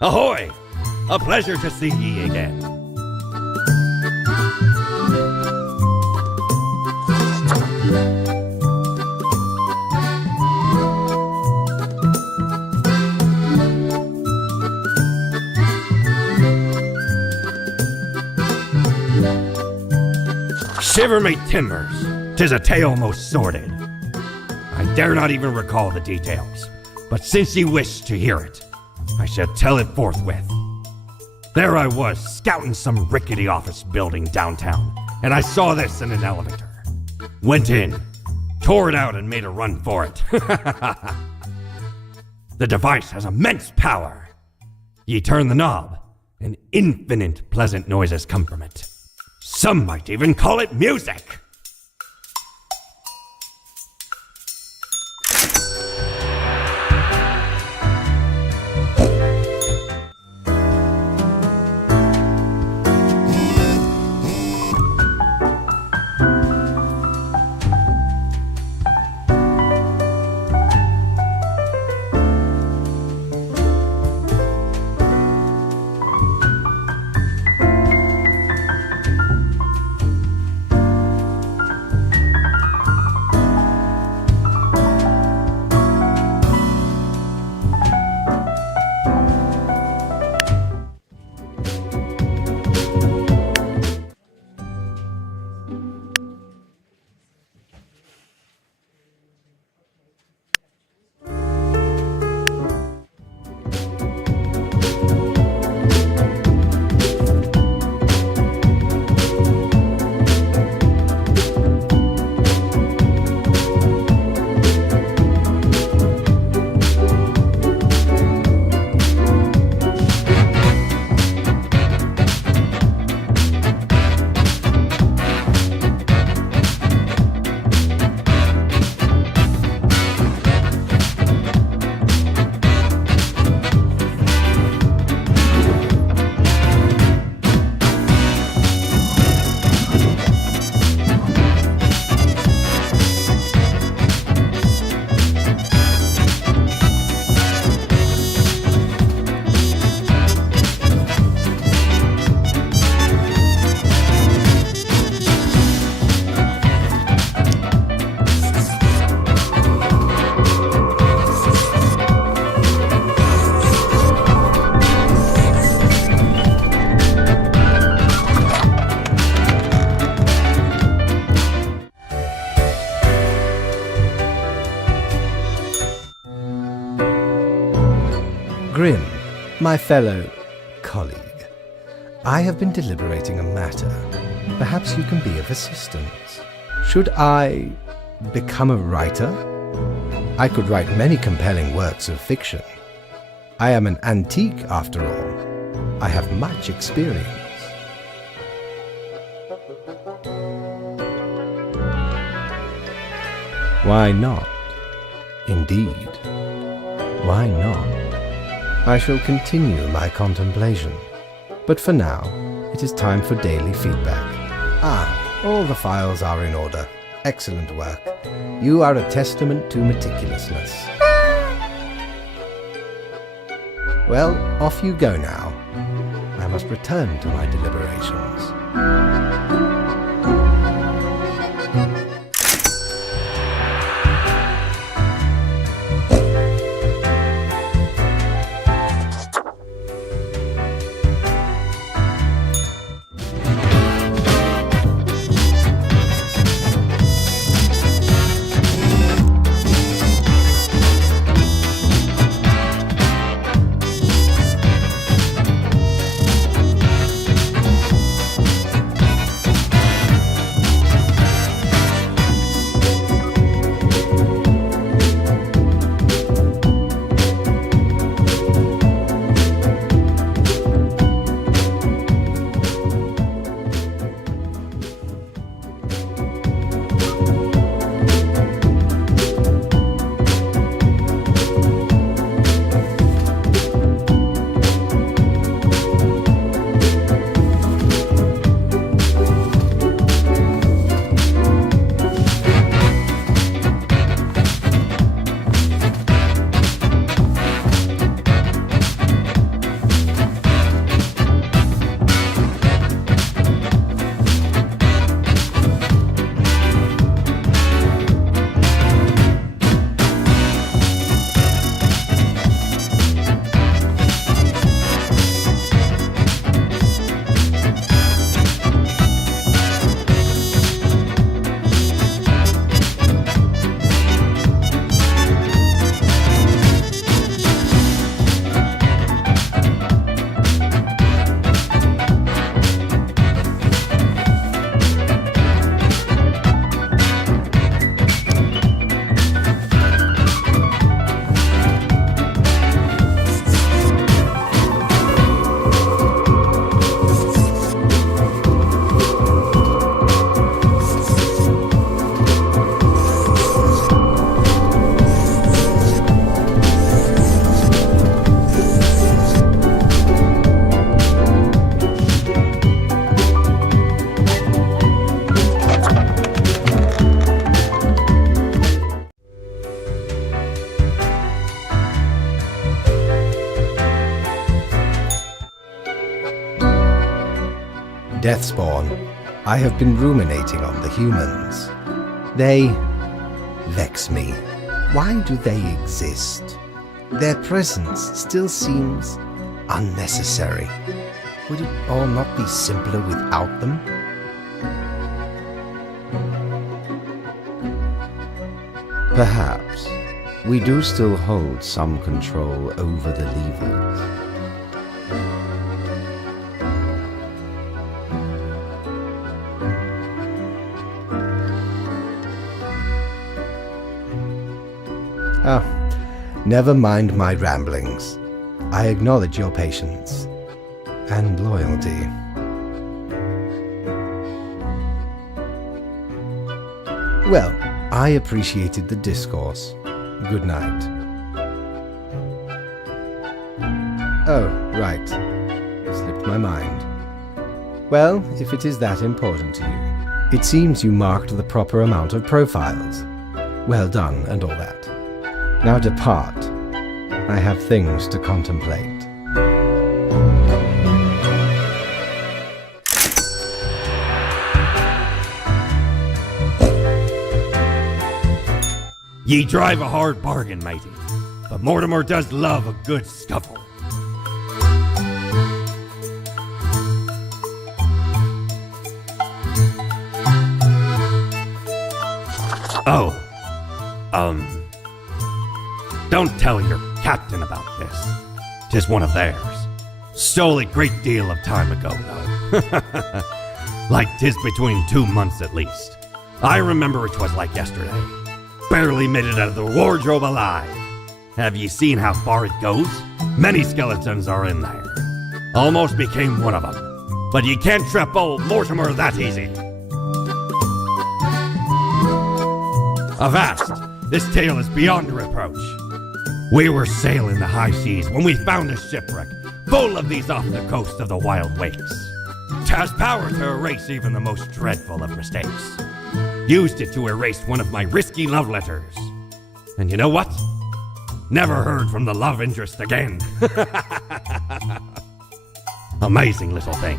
Ahoy! A pleasure to see ye again. Shiver me timbers, 'tis a tale most sordid. I dare not even recall the details, but since ye wish to hear it, I shall tell it forthwith. There I was, scouting some rickety office building downtown, and I saw this in an elevator. Went in, tore it out, and made a run for it. The device has immense power. Ye turn the knob, and infinite pleasant noises come from it. Some might even call it music. Grim, my fellow colleague, I have been deliberating a matter. Perhaps you can be of assistance. Should I become a writer? I could write many compelling works of fiction. I am an antique, after all. I have much experience. Why not? Indeed. Why not? I shall continue my contemplation. But for now, it is time for daily feedback. All the files are in order. Excellent work. You are a testament to meticulousness. Well, off you go now. I must return to my deliberations. Deathspawn, I have been ruminating on the humans. They vex me. Why do they exist? Their presence still seems unnecessary. Would it all not be simpler without them? Perhaps we do still hold some control over the levers. Never mind my ramblings. I acknowledge your patience and loyalty. Well, I appreciated the discourse. Good night. Oh, right. Slipped my mind. Well, if it is that important to you, it seems you marked the proper amount of profiles. Well done and all that. Now depart. I have things to contemplate. Ye drive a hard bargain, matey, but Mortimer does love a good scuffle. Oh, don't tell your captain about this. 'Tis one of theirs. Stole a great deal of time ago, though. Like 'tis between 2 months at least. I remember it was like yesterday. Barely made it out of the wardrobe alive. Have ye seen how far it goes? Many skeletons are in there. Almost became one of them. But ye can't trap old Mortimer that easy. Avast! This tale is beyond reproach. We were sailing the high seas when we found a shipwreck full of these off the coast of the Wild Wakes. 'Twas power to erase even the most dreadful of mistakes. Used it to erase one of my risky love letters. And you know what? Never heard from the love interest again. Amazing little thing.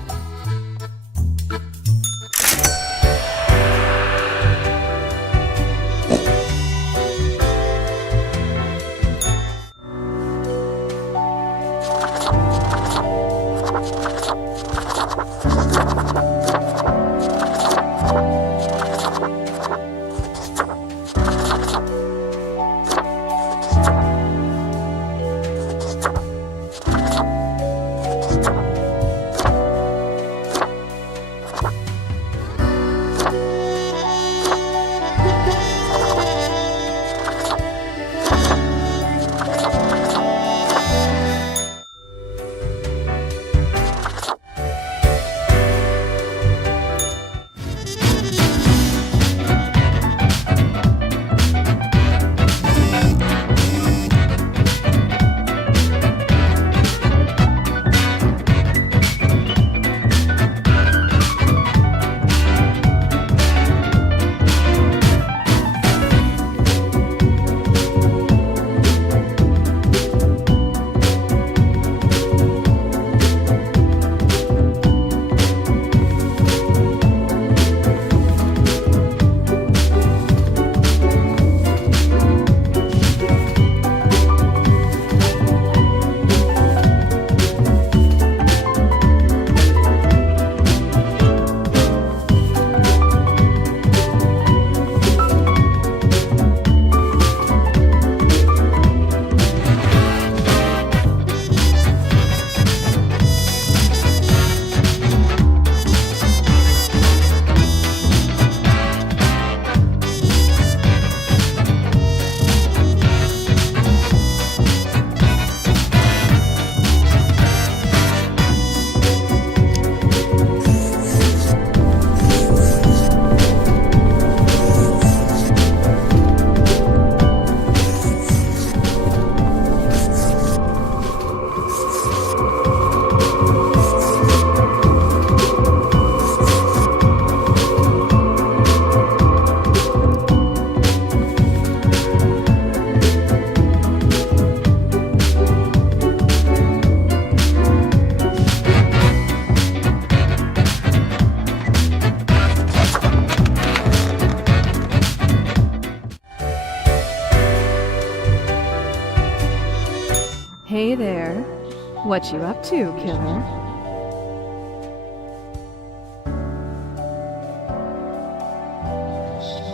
What you up to, killer?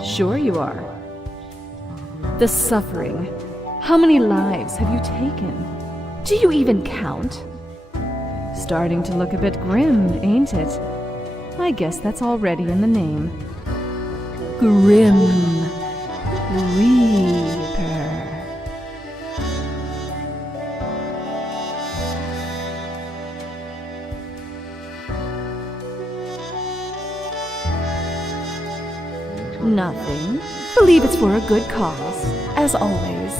Sure you are. The suffering. How many lives have you taken? Do you even count? Starting to look a bit grim, ain't it? I guess that's already in the name. Grim Reaper. Nothing. Believe it's for a good cause, as always.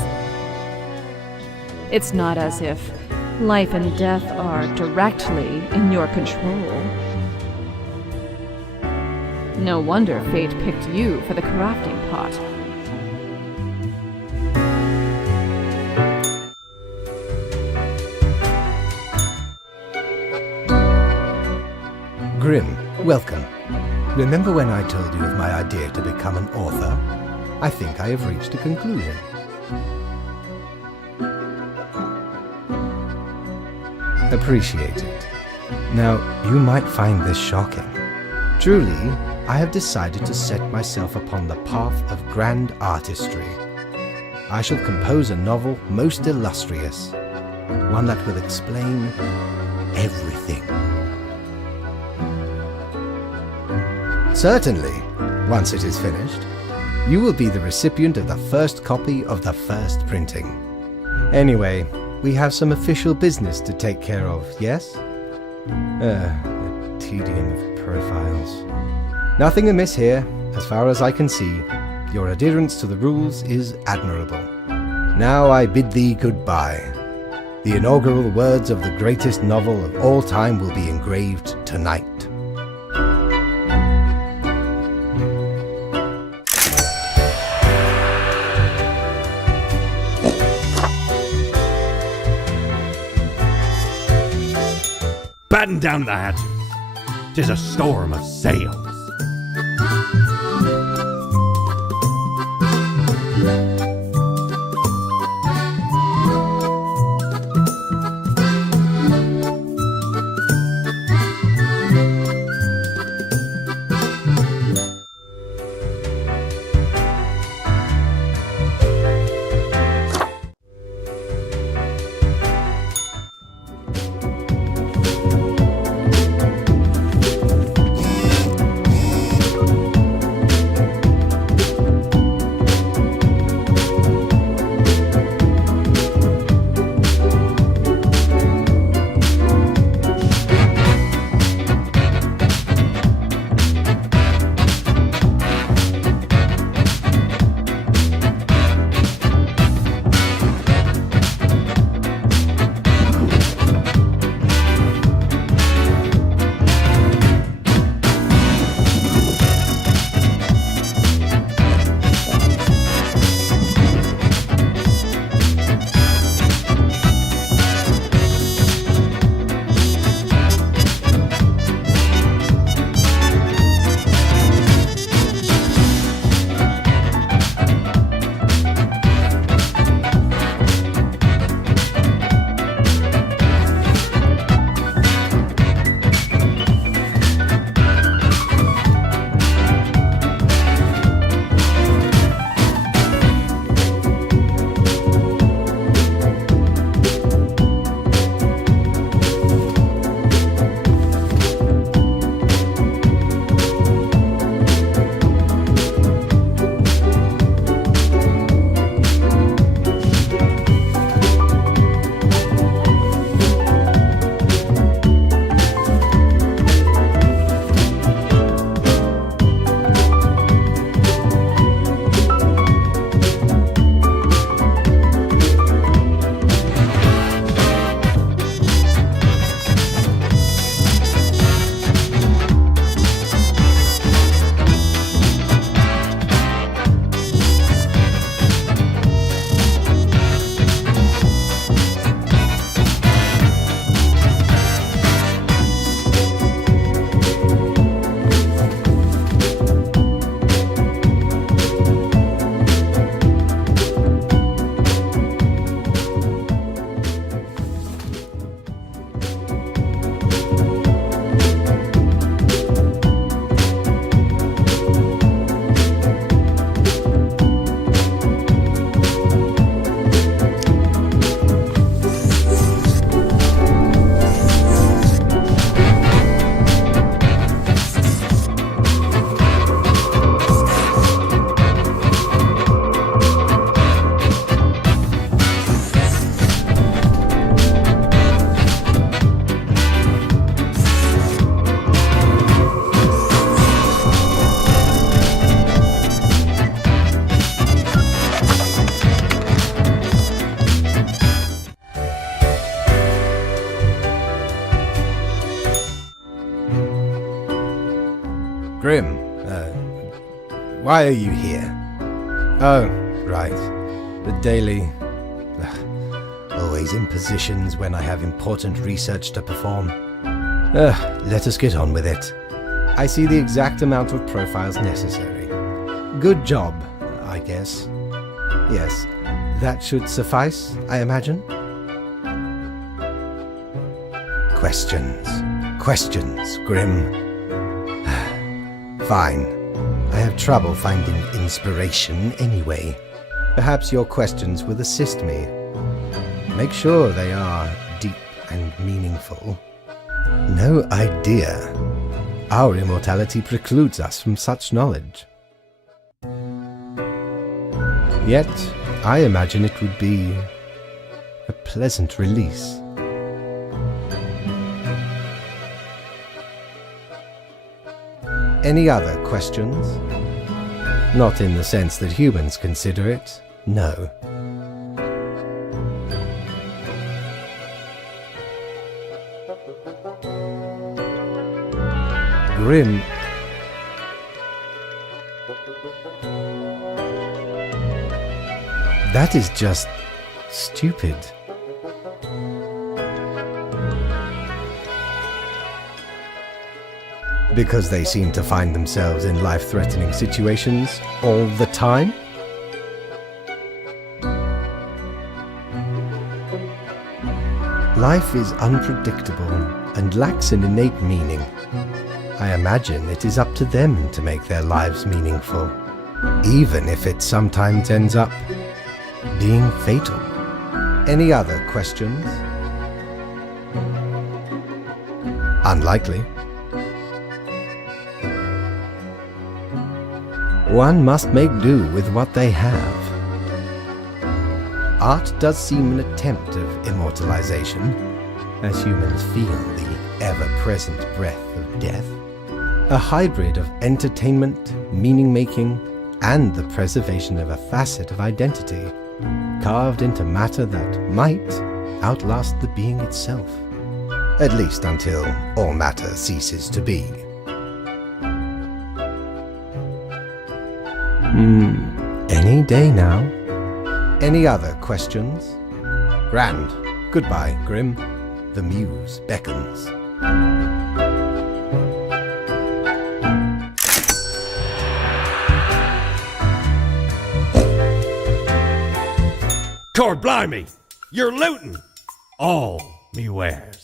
It's not as if life and death are directly in your control. No wonder fate picked you for the crafting pot. Grim, welcome. Remember when I told you of my idea to become an author? I think I have reached a conclusion. Appreciate it. Now, you might find this shocking. Truly, I have decided to set myself upon the path of grand artistry. I shall compose a novel most illustrious, one that will explain everything. Certainly, once it is finished, you will be the recipient of the first copy of the first printing. Anyway, we have some official business to take care of, yes? The tedium of profiles. Nothing amiss here, as far as I can see. Your adherence to the rules is admirable. Now I bid thee goodbye. The inaugural words of the greatest novel of all time will be engraved tonight. Batten down the hatches. 'Tis a storm of sails. Grim, why are you here? Oh, right. The daily... always impositions when I have important research to perform. Let us get on with it. I see the exact amount of profiles necessary. Good job, I guess. Yes, that should suffice, I imagine. Questions, Grim. Fine. I have trouble finding inspiration anyway. Perhaps your questions will assist me. Make sure they are deep and meaningful. No idea. Our immortality precludes us from such knowledge. Yet, I imagine it would be a pleasant release. Any other questions? Not in the sense that humans consider it, no. Grim. That is just stupid. Because they seem to find themselves in life-threatening situations all the time? Life is unpredictable and lacks an innate meaning. I imagine it is up to them to make their lives meaningful, even if it sometimes ends up being fatal. Any other questions? Unlikely. One must make do with what they have. Art does seem an attempt of immortalization, as humans feel the ever-present breath of death. A hybrid of entertainment, meaning-making, and the preservation of a facet of identity, carved into matter that might outlast the being itself. At least until all matter ceases to be. Any day now. Any other questions? Grand. Goodbye, Grim. The muse beckons. Cord blimey! You're looting all me wares.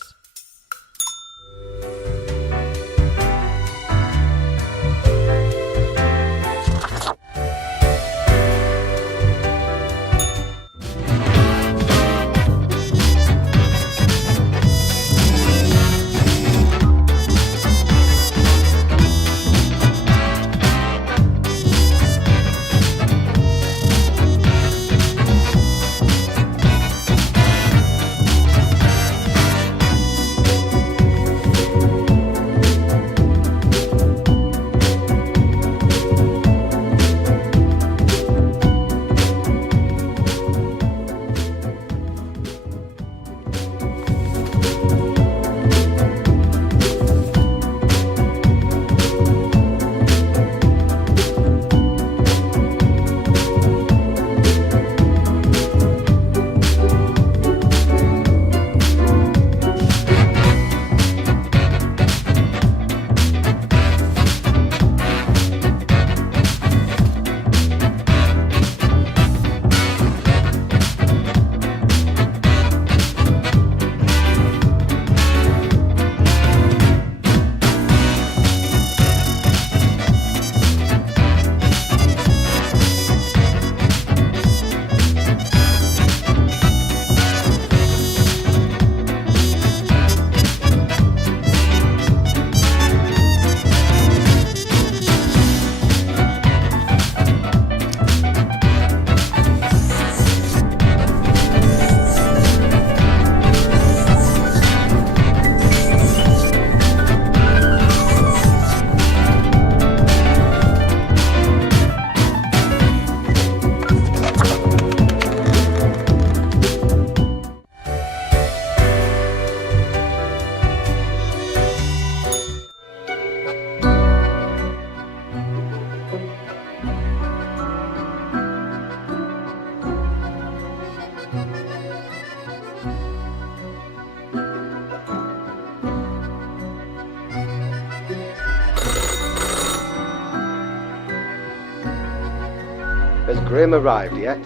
Has Grim arrived yet?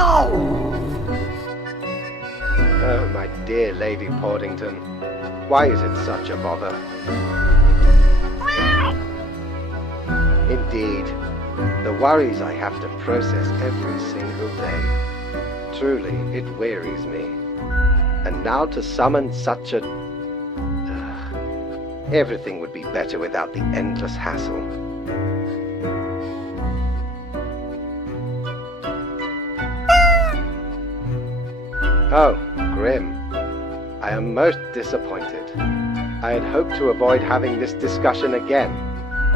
Oh, my dear Lady Portington, why is it such a bother? Indeed, the worries I have to process every single day. Truly, it wearies me. And now to summon such a... everything would be better without the endless hassle. Oh, Grim. I am most disappointed. I had hoped to avoid having this discussion again.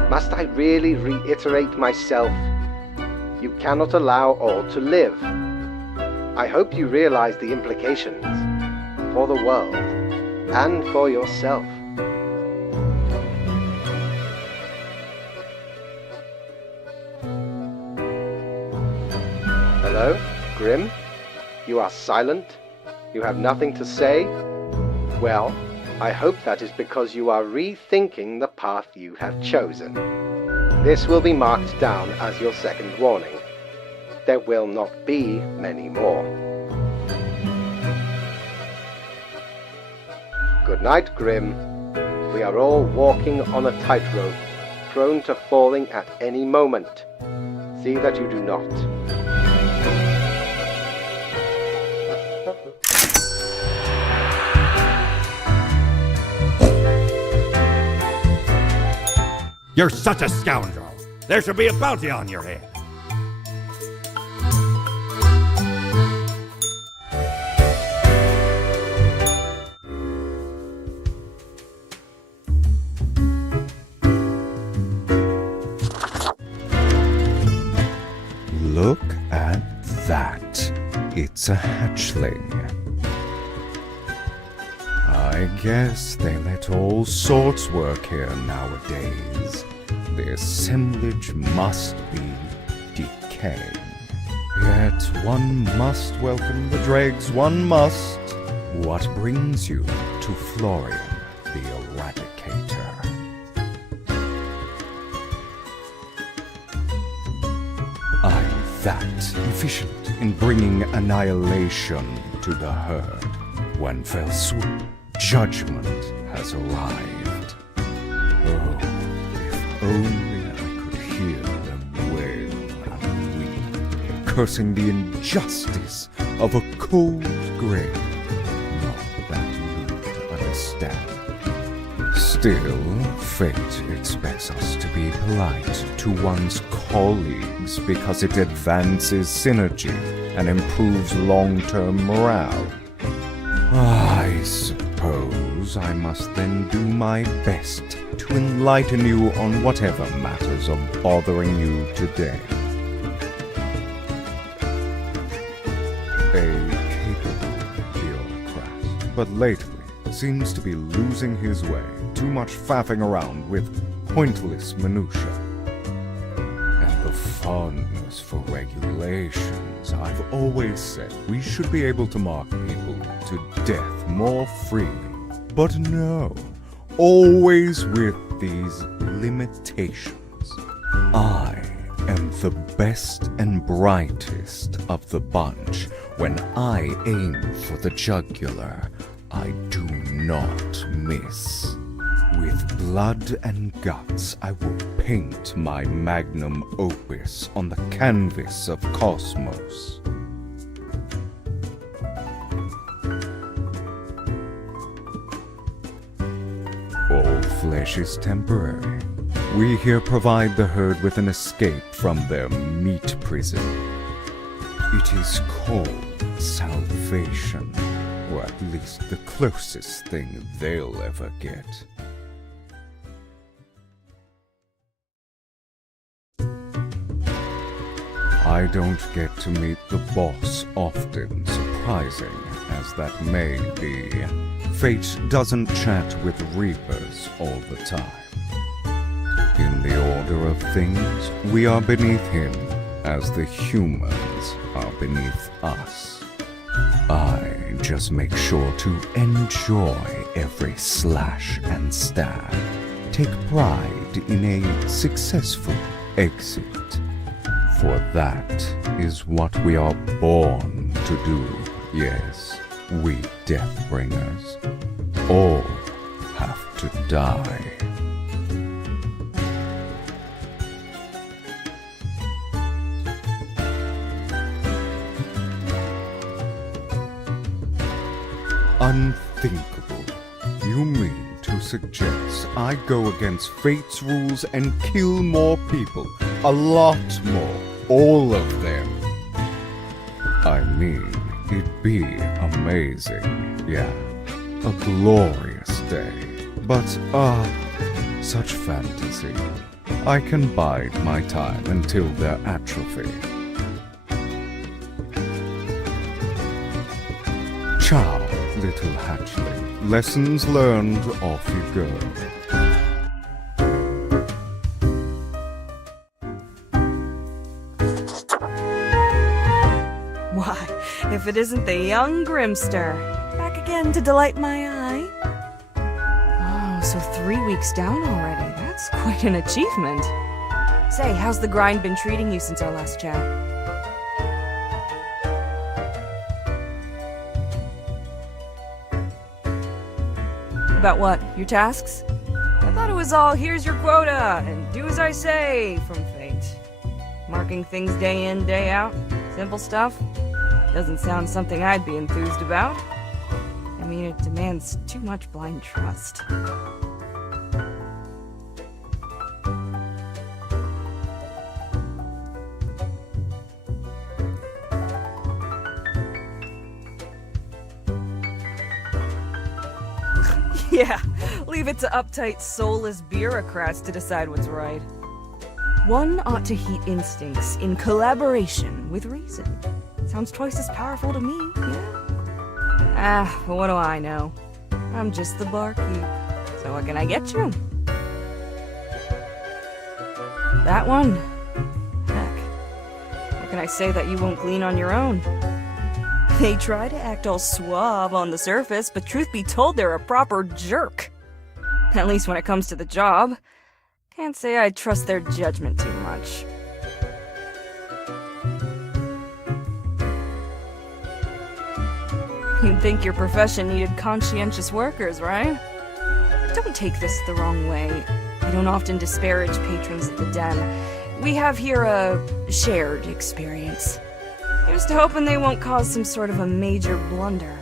Must I really reiterate myself? You cannot allow all to live. I hope you realize the implications for the world and for yourself. Hello, Grim? You are silent? You have nothing to say? Well, I hope that is because you are rethinking the path you have chosen. This will be marked down as your second warning. There will not be many more. Good night, Grim. We are all walking on a tightrope, prone to falling at any moment. See that you do not. You're such a scoundrel. There should be a bounty on your head. Look at that. It's a hatchling. I guess they let all sorts work here nowadays. The assemblage must be decaying. Yet one must welcome the dregs, one must. What brings you to Florian the Eradicator? I'm that efficient in bringing annihilation to the herd. One fell swoop, judgment has arrived. Oh, if only I could hear them wail and weep, cursing the injustice of a cold grave. Not that you understand. Still, fate expects us to be polite to one's colleagues because it advances synergy and improves long-term morale. I suppose I must then do my best to enlighten you on whatever matters are bothering you today. A capable bureaucrat, but lately seems to be losing his way, too much faffing around with pointless minutiae. And the fondness for regulations, I've always said we should be able to mark people to death more freely. But no, always with these limitations. I am the best and brightest of the bunch. When I aim for the jugular, I do not miss. With blood and guts, I will paint my magnum opus on the canvas of cosmos. All flesh is temporary. We here provide the herd with an escape from their meat prison. It is called salvation, or at least the closest thing they'll ever get. I don't get to meet the boss often, surprising as that may be. Fate doesn't chat with reapers all the time. In the order of things, we are beneath him, as the humans are beneath us. I just make sure to enjoy every slash and stab. Take pride in a successful exit. For that is what we are born to do. Yes, we Deathbringers all have to die. Unthinkable. You mean to suggest I go against fate's rules and kill more people? A lot more. All of them. I mean, it'd be amazing. Yeah. A glorious day. But, such fantasy. I can bide my time until their atrophy. Ciao, little hatchling. Lessons learned, off you go. Why, if it isn't the young Grimster, back again to delight my eye. Oh, so 3 weeks down already. That's quite an achievement. Say, how's the grind been treating you since our last chat? About what? Your tasks? I thought it was all, here's your quota, and do as I say, from fate. Marking things day in, day out? Simple stuff? Doesn't sound something I'd be enthused about. I mean, it demands too much blind trust. Yeah, leave it to uptight, soulless bureaucrats to decide what's right. One ought to heed instincts in collaboration with reason. Sounds twice as powerful to me, yeah? But what do I know? I'm just the barkeep. So what can I get you? That one? Heck. What can I say that you won't glean on your own? They try to act all suave on the surface, but truth be told, they're a proper jerk. At least when it comes to the job. Can't say I trust their judgment too much. You'd think your profession needed conscientious workers, right? Don't take this the wrong way. I don't often disparage patrons of the den. We have here a shared experience. Here's to hoping they won't cause some sort of a major blunder.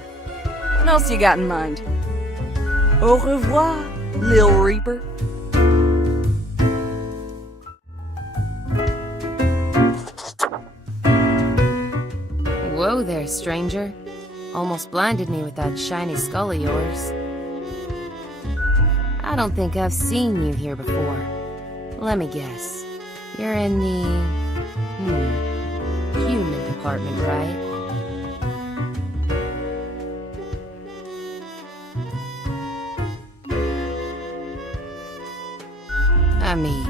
What else you got in mind? Au revoir, Lil Reaper. Whoa there, stranger. Almost blinded me with that shiny skull of yours. I don't think I've seen you here before. Let me guess. You're in the... human department, right? I mean,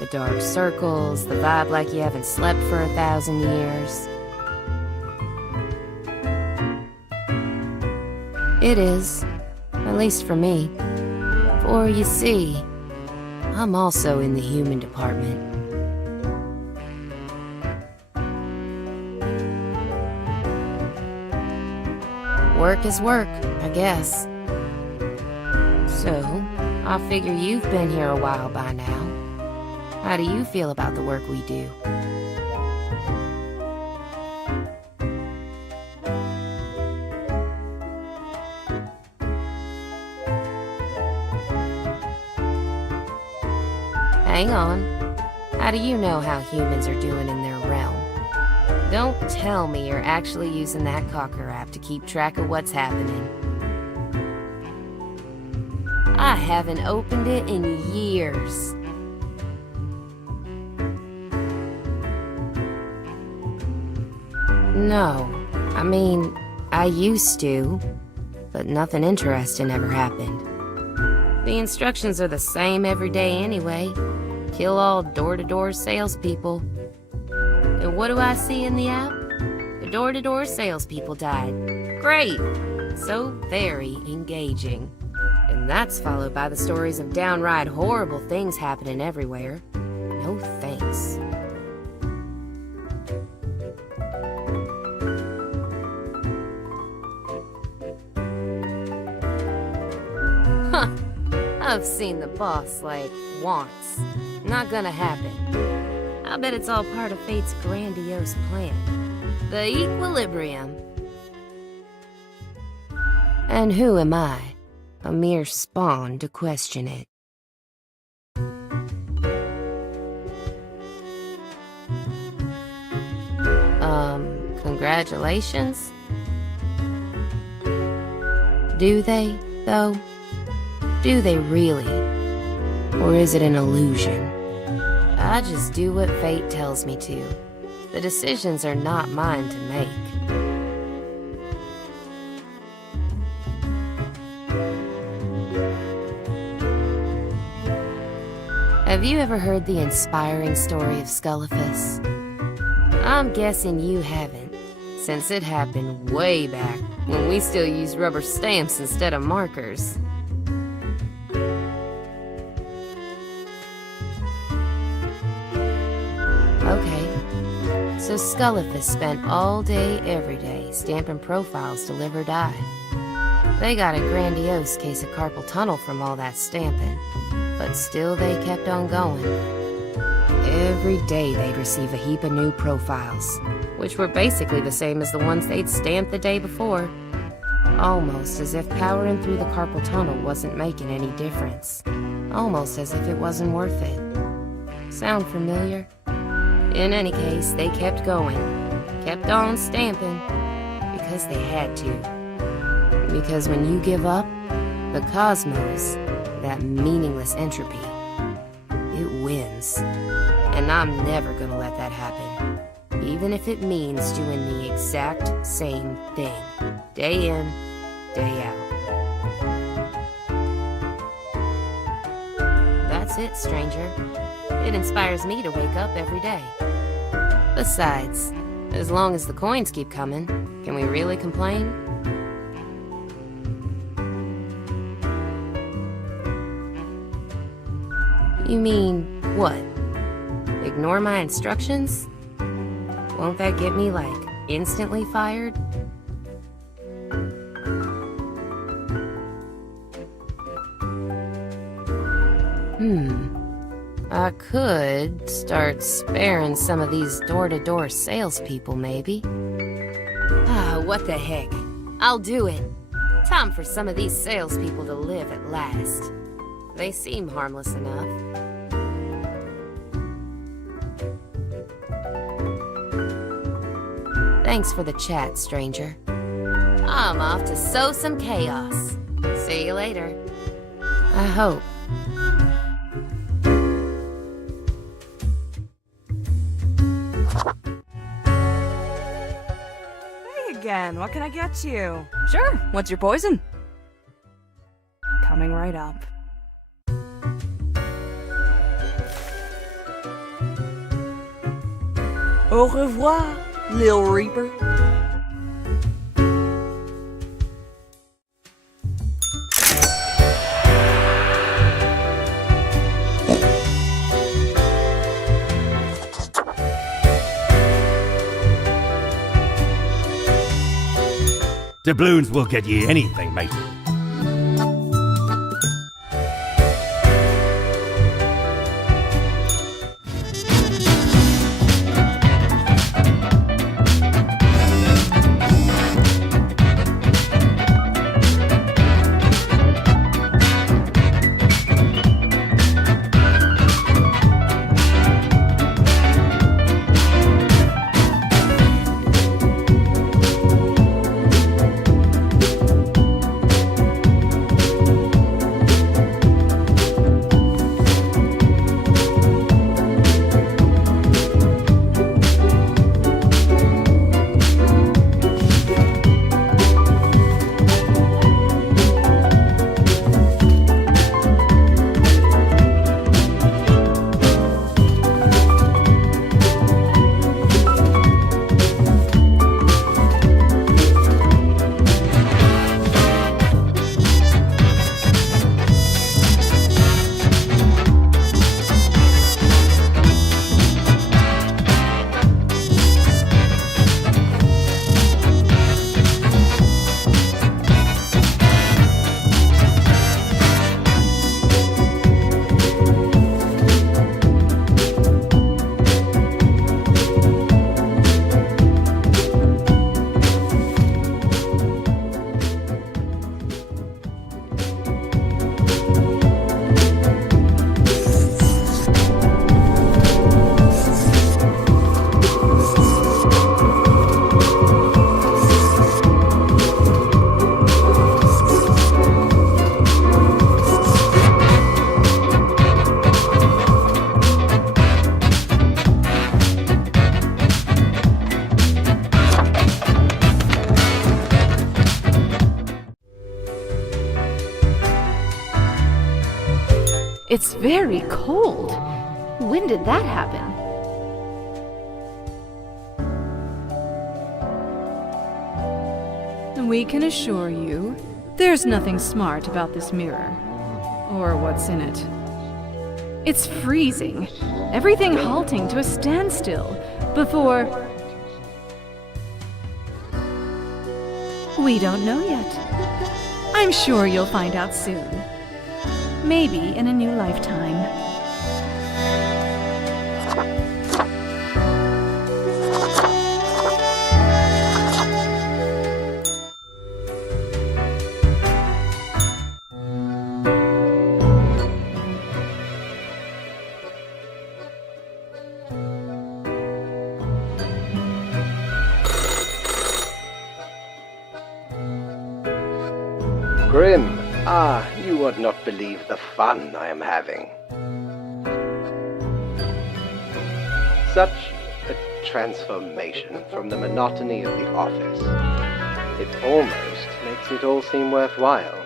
the dark circles, the vibe like you haven't slept for 1,000 years. It is, at least for me. For you see, I'm also in the human department. Work is work, I guess. So, I figure you've been here a while by now. How do you feel about the work we do? Hang on. How do you know how humans are doing in their realm? Don't tell me you're actually using that Cocker app to keep track of what's happening. I haven't opened it in years. No, I mean, I used to, but nothing interesting ever happened. The instructions are the same every day anyway. Kill all door-to-door salespeople. And what do I see in the app? The door-to-door salespeople died. Great! So very engaging. And that's followed by the stories of downright horrible things happening everywhere. No thanks. I've seen the boss, like, once. Not gonna happen. I bet it's all part of Fate's grandiose plan. The Equilibrium. And who am I? A mere spawn to question it. Congratulations? Do they, though? Do they really? Or is it an illusion? I just do what fate tells me to. The decisions are not mine to make. Have you ever heard the inspiring story of Scullifus? I'm guessing you haven't, since it happened way back when we still used rubber stamps instead of markers. Okay, so Scullifus spent all day, every day, stamping profiles to live or die. They got a grandiose case of carpal tunnel from all that stamping, but still they kept on going. Every day they'd receive a heap of new profiles, which were basically the same as the ones they'd stamped the day before. Almost as if powering through the carpal tunnel wasn't making any difference. Almost as if it wasn't worth it. Sound familiar? In any case, they kept going. Kept on stamping. Because they had to. Because when you give up, the cosmos, that meaningless entropy, it wins. And I'm never gonna let that happen. Even if it means doing the exact same thing. Day in, day out. That's it, stranger. It inspires me to wake up every day. Besides, as long as the coins keep coming, can we really complain? You mean, what? Ignore my instructions? Won't that get me, like, instantly fired? I could start sparing some of these door-to-door salespeople, maybe. What the heck. I'll do it. Time for some of these salespeople to live at last. They seem harmless enough. Thanks for the chat, stranger. I'm off to sow some chaos. See you later. I hope. Hey again, what can I get you? Sure, what's your poison? Coming right up. Au revoir, Lil Reaper. Doubloons will get ye anything, mate. very cold. When did that happen? We can assure you, there's nothing smart about this mirror. Or what's in it. It's freezing. Everything halting to a standstill before... We don't know yet. I'm sure you'll find out soon. Maybe in a new lifetime. Grim, you would not believe the fun I am having. Such a transformation from the monotony of the office. It almost makes it all seem worthwhile.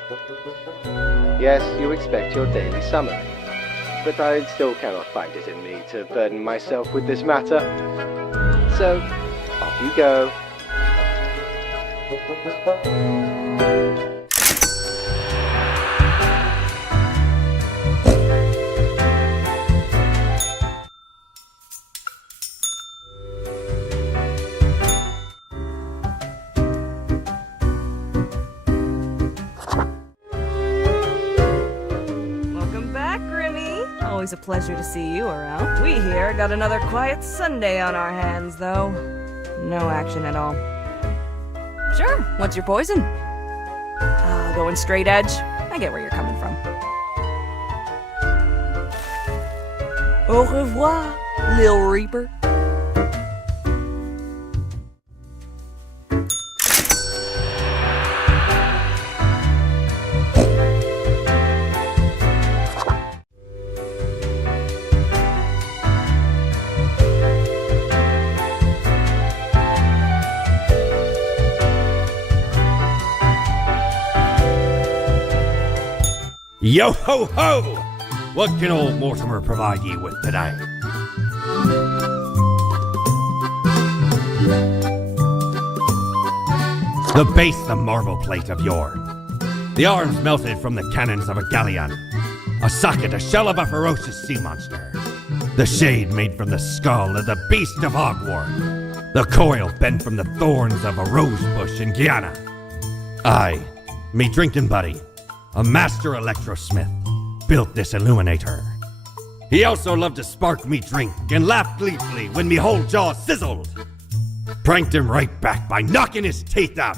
Yes, you expect your daily summary, but I still cannot find it in me to burden myself with this matter. So, off you go. Always a pleasure to see you around. We here got another quiet Sunday on our hands, though. No action at all. Sure, what's your poison? Going straight edge? I get where you're coming from. Au revoir, Lil Reaper. Yo ho ho! What can old Mortimer provide ye with today? The base, the marble plate of yore. The arms melted from the cannons of a galleon. A socket, a shell of a ferocious sea monster. The shade made from the skull of the beast of Hogwarts. The coil bent from the thorns of a rose bush in Guyana. I, me drinking buddy, a master electrosmith, built this illuminator. He also loved to spark me drink and laughed gleefully when me whole jaw sizzled. Pranked him right back by knocking his teeth out.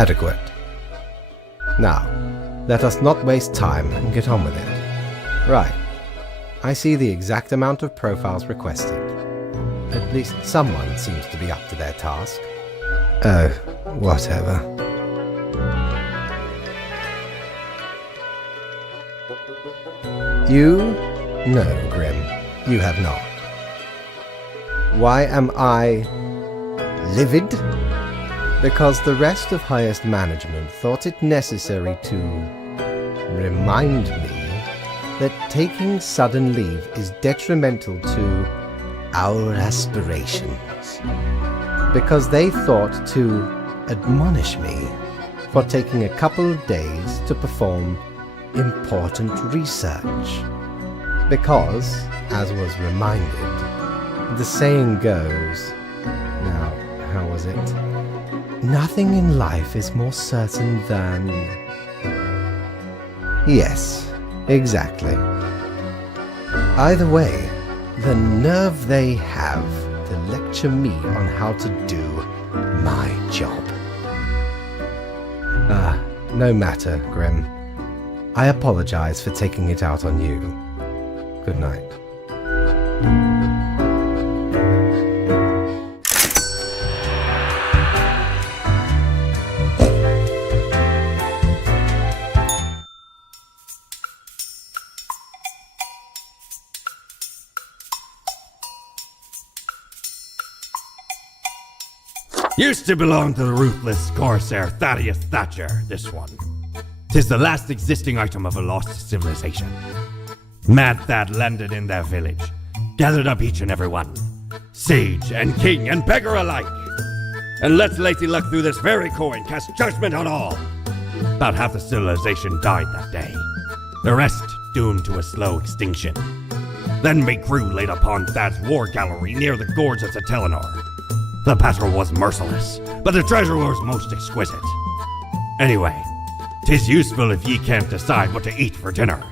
Adequate. Now, let us not waste time and get on with it. Right. I see the exact amount of profiles requested. At least someone seems to be up to their task. Oh, whatever. You? No, Grim. You have not. Why am I livid? Because the rest of highest management thought it necessary to remind me that taking sudden leave is detrimental to our aspirations. Because they thought to admonish me for taking a couple of days to perform important research. Because, as was reminded, the saying goes, now, how was it? Nothing in life is more certain than... Yes, exactly. Either way, the nerve they have to lecture me on how to do my job. No matter, Grim. I apologize for taking it out on you. Good night. Used to belong to the ruthless Corsair Thaddeus Thatcher, this one. 'Tis the last existing item of a lost civilization. Mad Thad landed in their village, gathered up each and every one, sage and king and beggar alike, and let Lady Luck through this very coin cast judgment on all. About half the civilization died that day, the rest doomed to a slow extinction. Then my crew laid upon Thad's war gallery near the gorge of Telenor. The battle was merciless, but the treasure was most exquisite. Anyway, 'tis useful if ye can't decide what to eat for dinner.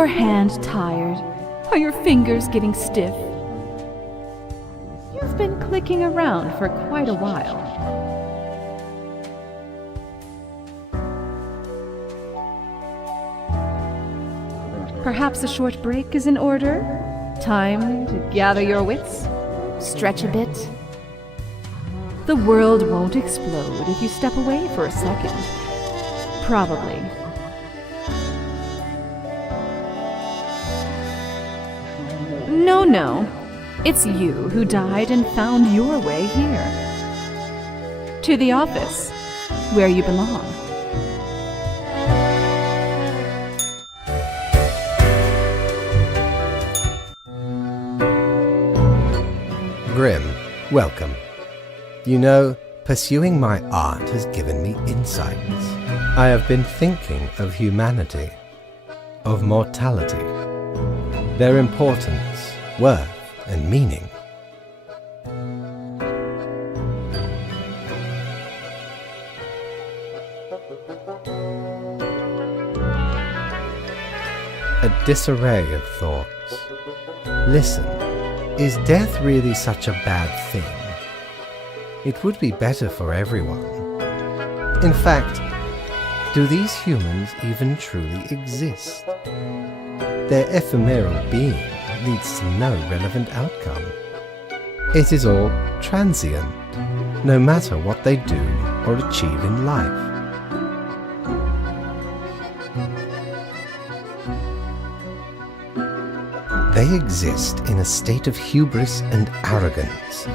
your hand tired? Are your fingers getting stiff? You've been clicking around for quite a while. Perhaps a short break is in order? Time to gather your wits? Stretch a bit? The world won't explode if you step away for a second. Probably. No. It's you who died and found your way here. To the office, where you belong. Grim, welcome. You know, pursuing my art has given me insights. I have been thinking of humanity, of mortality, their importance, worth, and meaning. A disarray of thoughts. Listen, is death really such a bad thing? It would be better for everyone. In fact, do these humans even truly exist? Their ephemeral being leads to no relevant outcome. It is all transient, no matter what they do or achieve in life. They exist in a state of hubris and arrogance,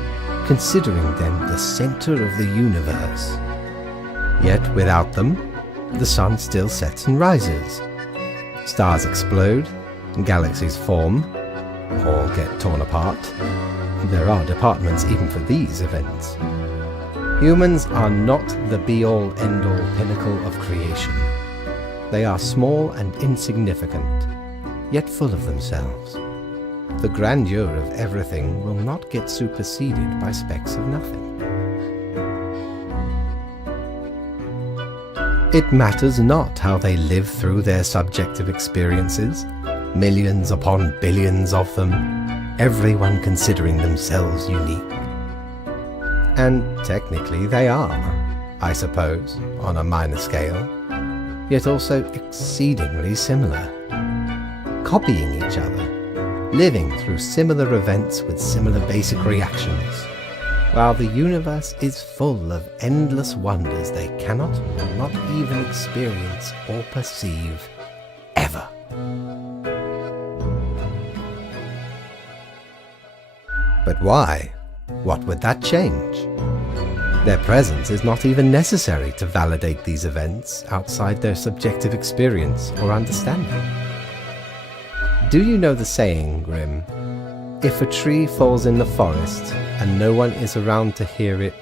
considering them the center of the universe. Yet without them, the sun still sets and rises. Stars explode, galaxies form, or get torn apart. There are departments even for these events. Humans are not the be-all, end-all pinnacle of creation. They are small and insignificant, yet full of themselves. The grandeur of everything will not get superseded by specks of nothing. It matters not how they live through their subjective experiences, millions upon billions of them, everyone considering themselves unique. And technically they are, I suppose, on a minor scale, yet also exceedingly similar, copying each other, living through similar events with similar basic reactions, while the universe is full of endless wonders they cannot or not even experience or perceive ever. But why? What would that change? Their presence is not even necessary to validate these events outside their subjective experience or understanding. Do you know the saying, Grim? If a tree falls in the forest and no one is around to hear it,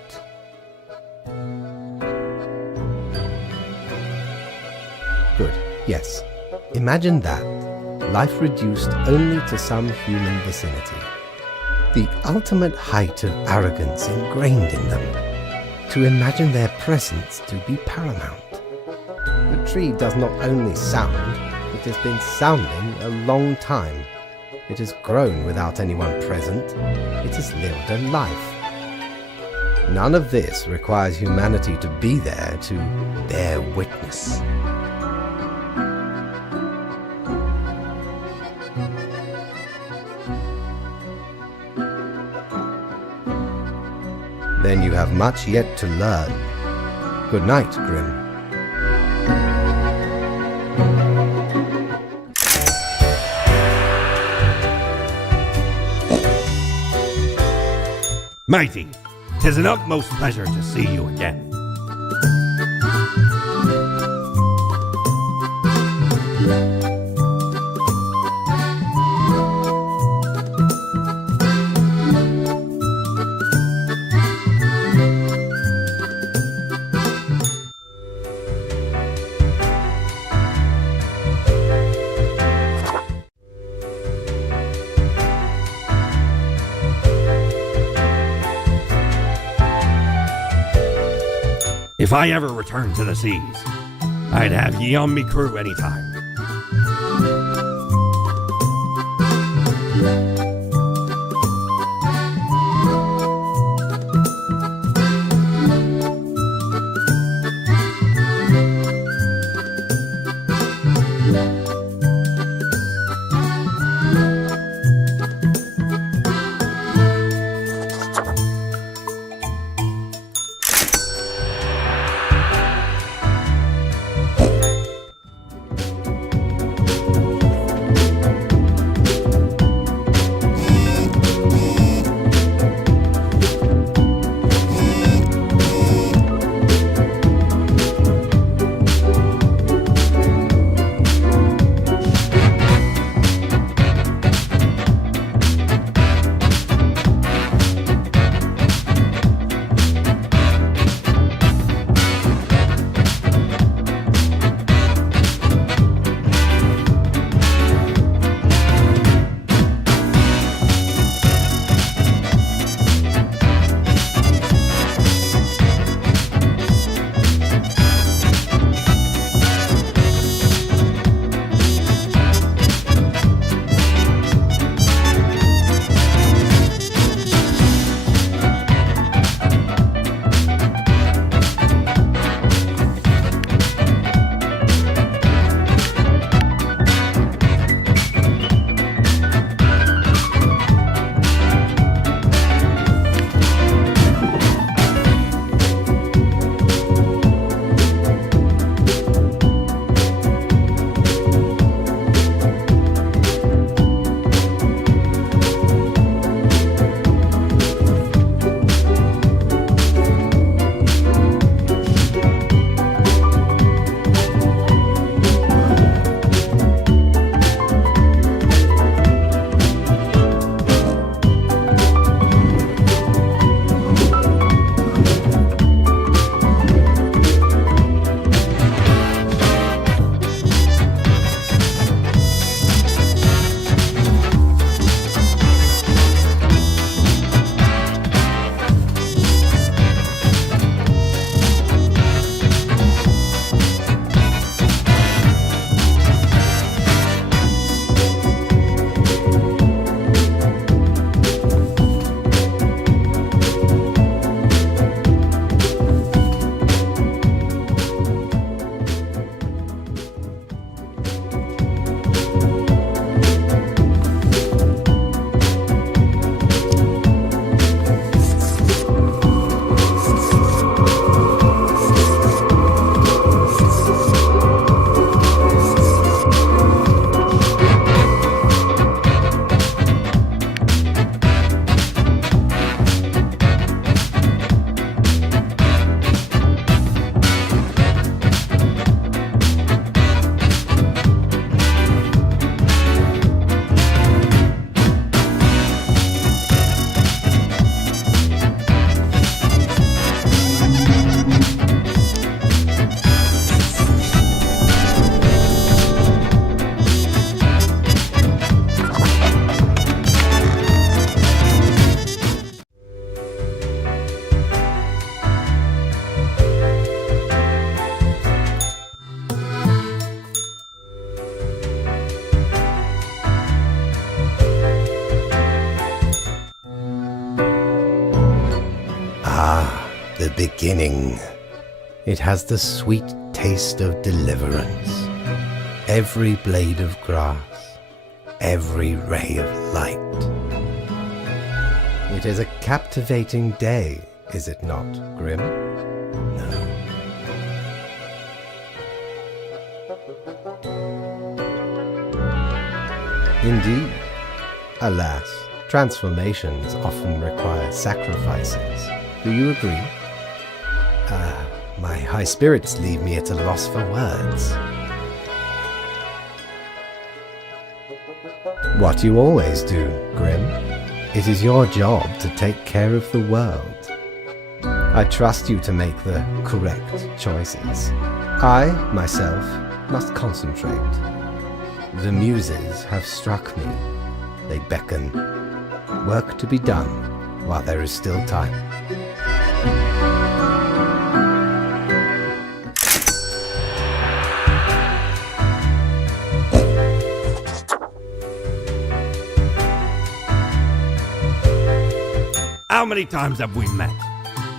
good, yes. Imagine that, life reduced only to some human vicinity. The ultimate height of arrogance ingrained in them, to imagine their presence to be paramount. The tree does not only sound, it has been sounding a long time. It has grown without anyone present. It has lived a life. None of this requires humanity to be there to bear witness. Then you have much yet to learn. Good night, Grim. Mighty, 'tis an utmost pleasure to see you again. If I ever return to the seas, I'd have ye on me crew anytime. The beginning. It has the sweet taste of deliverance. Every blade of grass, every ray of light. It is a captivating day, is it not, Grim? No. Indeed. Alas, transformations often require sacrifices. Do you agree? My high spirits leave me at a loss for words. What you always do, Grim. It is your job to take care of the world. I trust you to make the correct choices. I, myself, must concentrate. The muses have struck me. They beckon. Work to be done while there is still time. How many times have we met?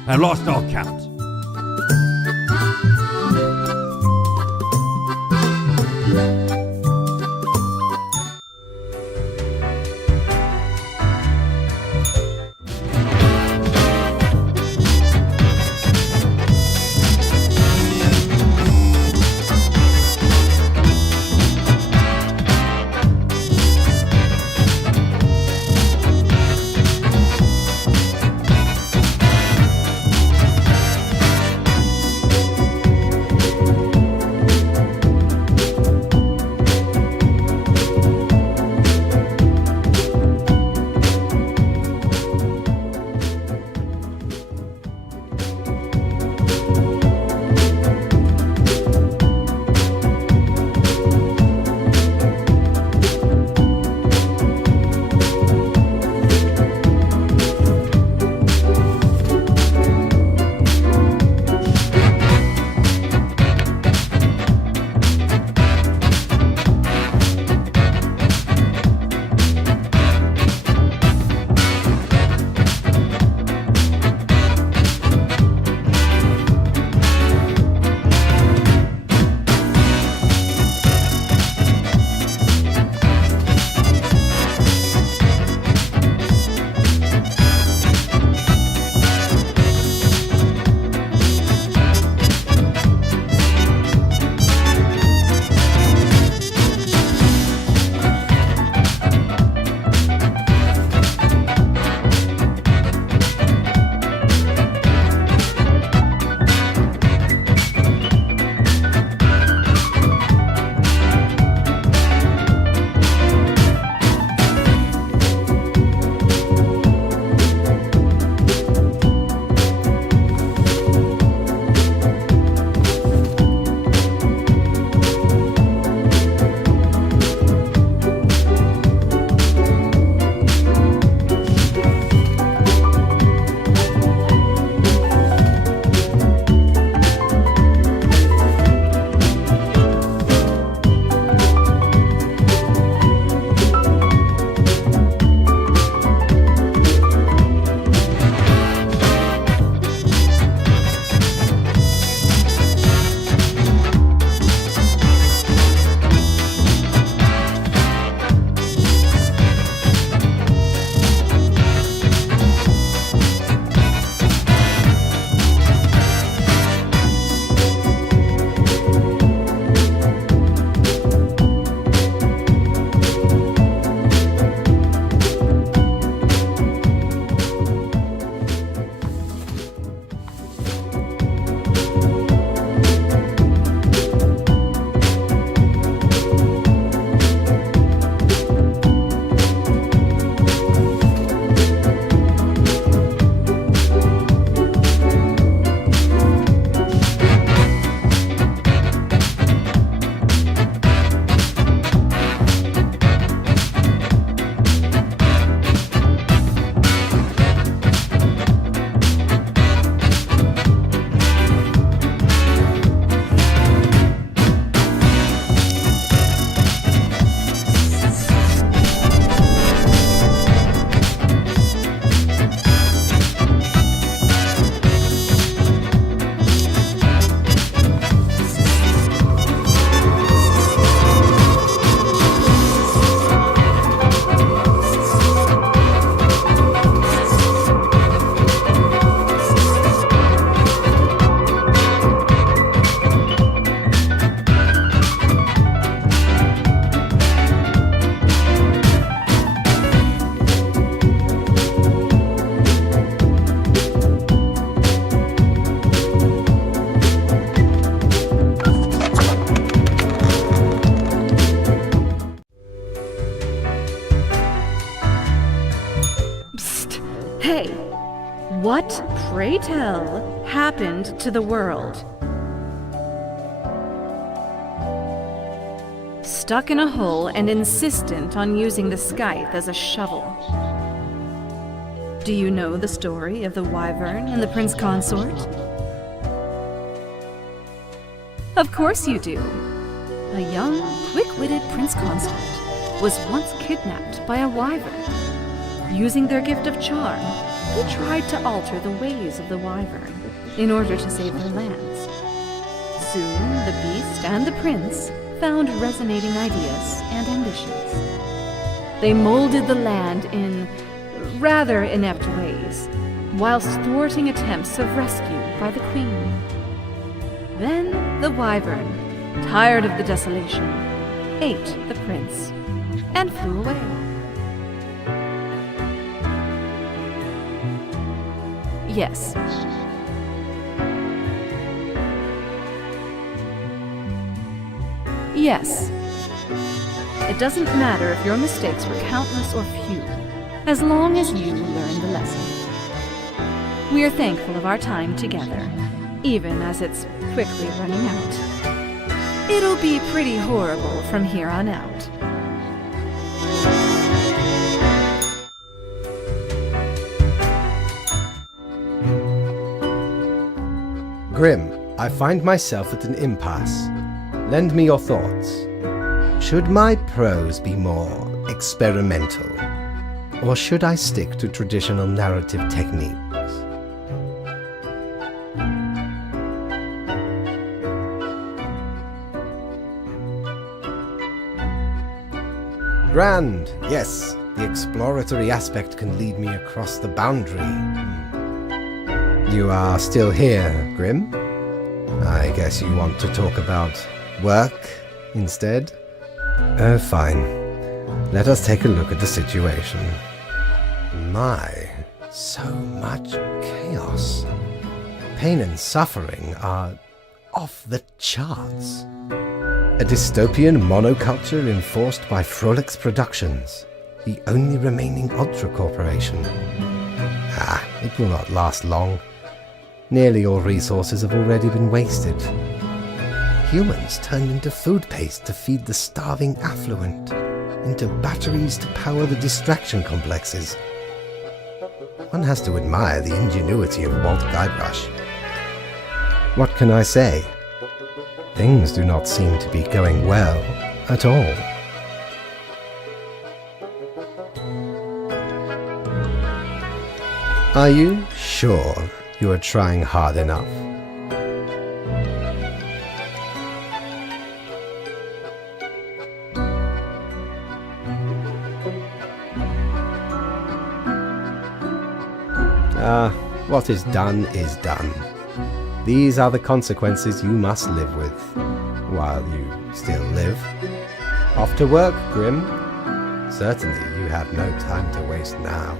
I lost all count. Hey, what, pray tell, happened to the world? Stuck in a hole and insistent on using the scythe as a shovel. Do you know the story of the wyvern and the prince consort? Of course you do. A young, quick-witted prince consort was once kidnapped by a wyvern. Using their gift of charm, he tried to alter the ways of the Wyvern in order to save their lands. Soon, the beast and the prince found resonating ideas and ambitions. They molded the land in rather inept ways, whilst thwarting attempts of rescue by the queen. Then the Wyvern, tired of the desolation, ate the prince and flew away. Yes. Yes. It doesn't matter if your mistakes were countless or few, as long as you learn the lesson. We are thankful of our time together, even as it's quickly running out. It'll be pretty horrible from here on out. Grim, I find myself at an impasse. Lend me your thoughts. Should my prose be more experimental? Or should I stick to traditional narrative techniques? Grand, yes. The exploratory aspect can lead me across the boundary. You are still here, Grim? I guess you want to talk about work instead? Oh, fine. Let us take a look at the situation. My, so much chaos. Pain and suffering are off the charts. A dystopian monoculture enforced by Frolix Productions, the only remaining Ultra Corporation. It will not last long. Nearly all resources have already been wasted. Humans turned into food paste to feed the starving affluent, into batteries to power the distraction complexes. One has to admire the ingenuity of Walt Guybrush. What can I say? Things do not seem to be going well at all. Are you sure you are trying hard enough? What is done is done. These are the consequences you must live with, while you still live. Off to work, Grim. Certainly you have no time to waste now.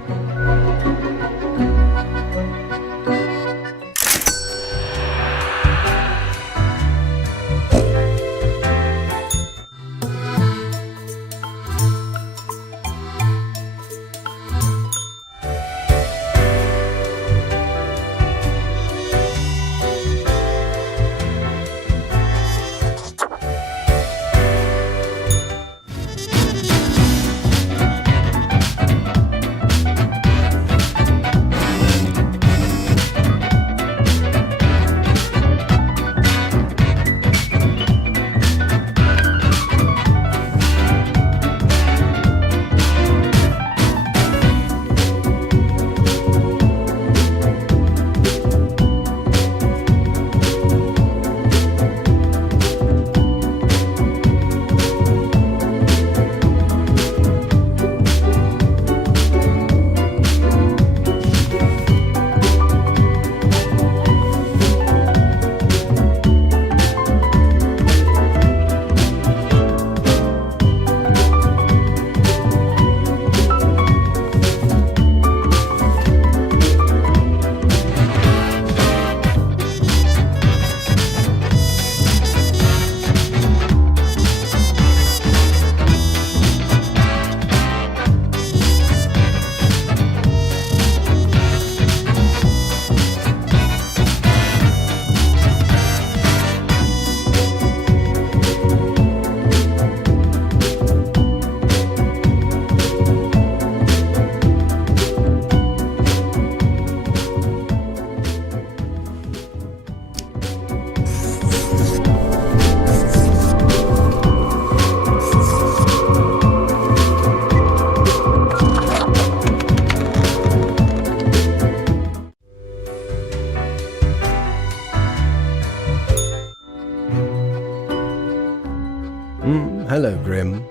Hello, Grim.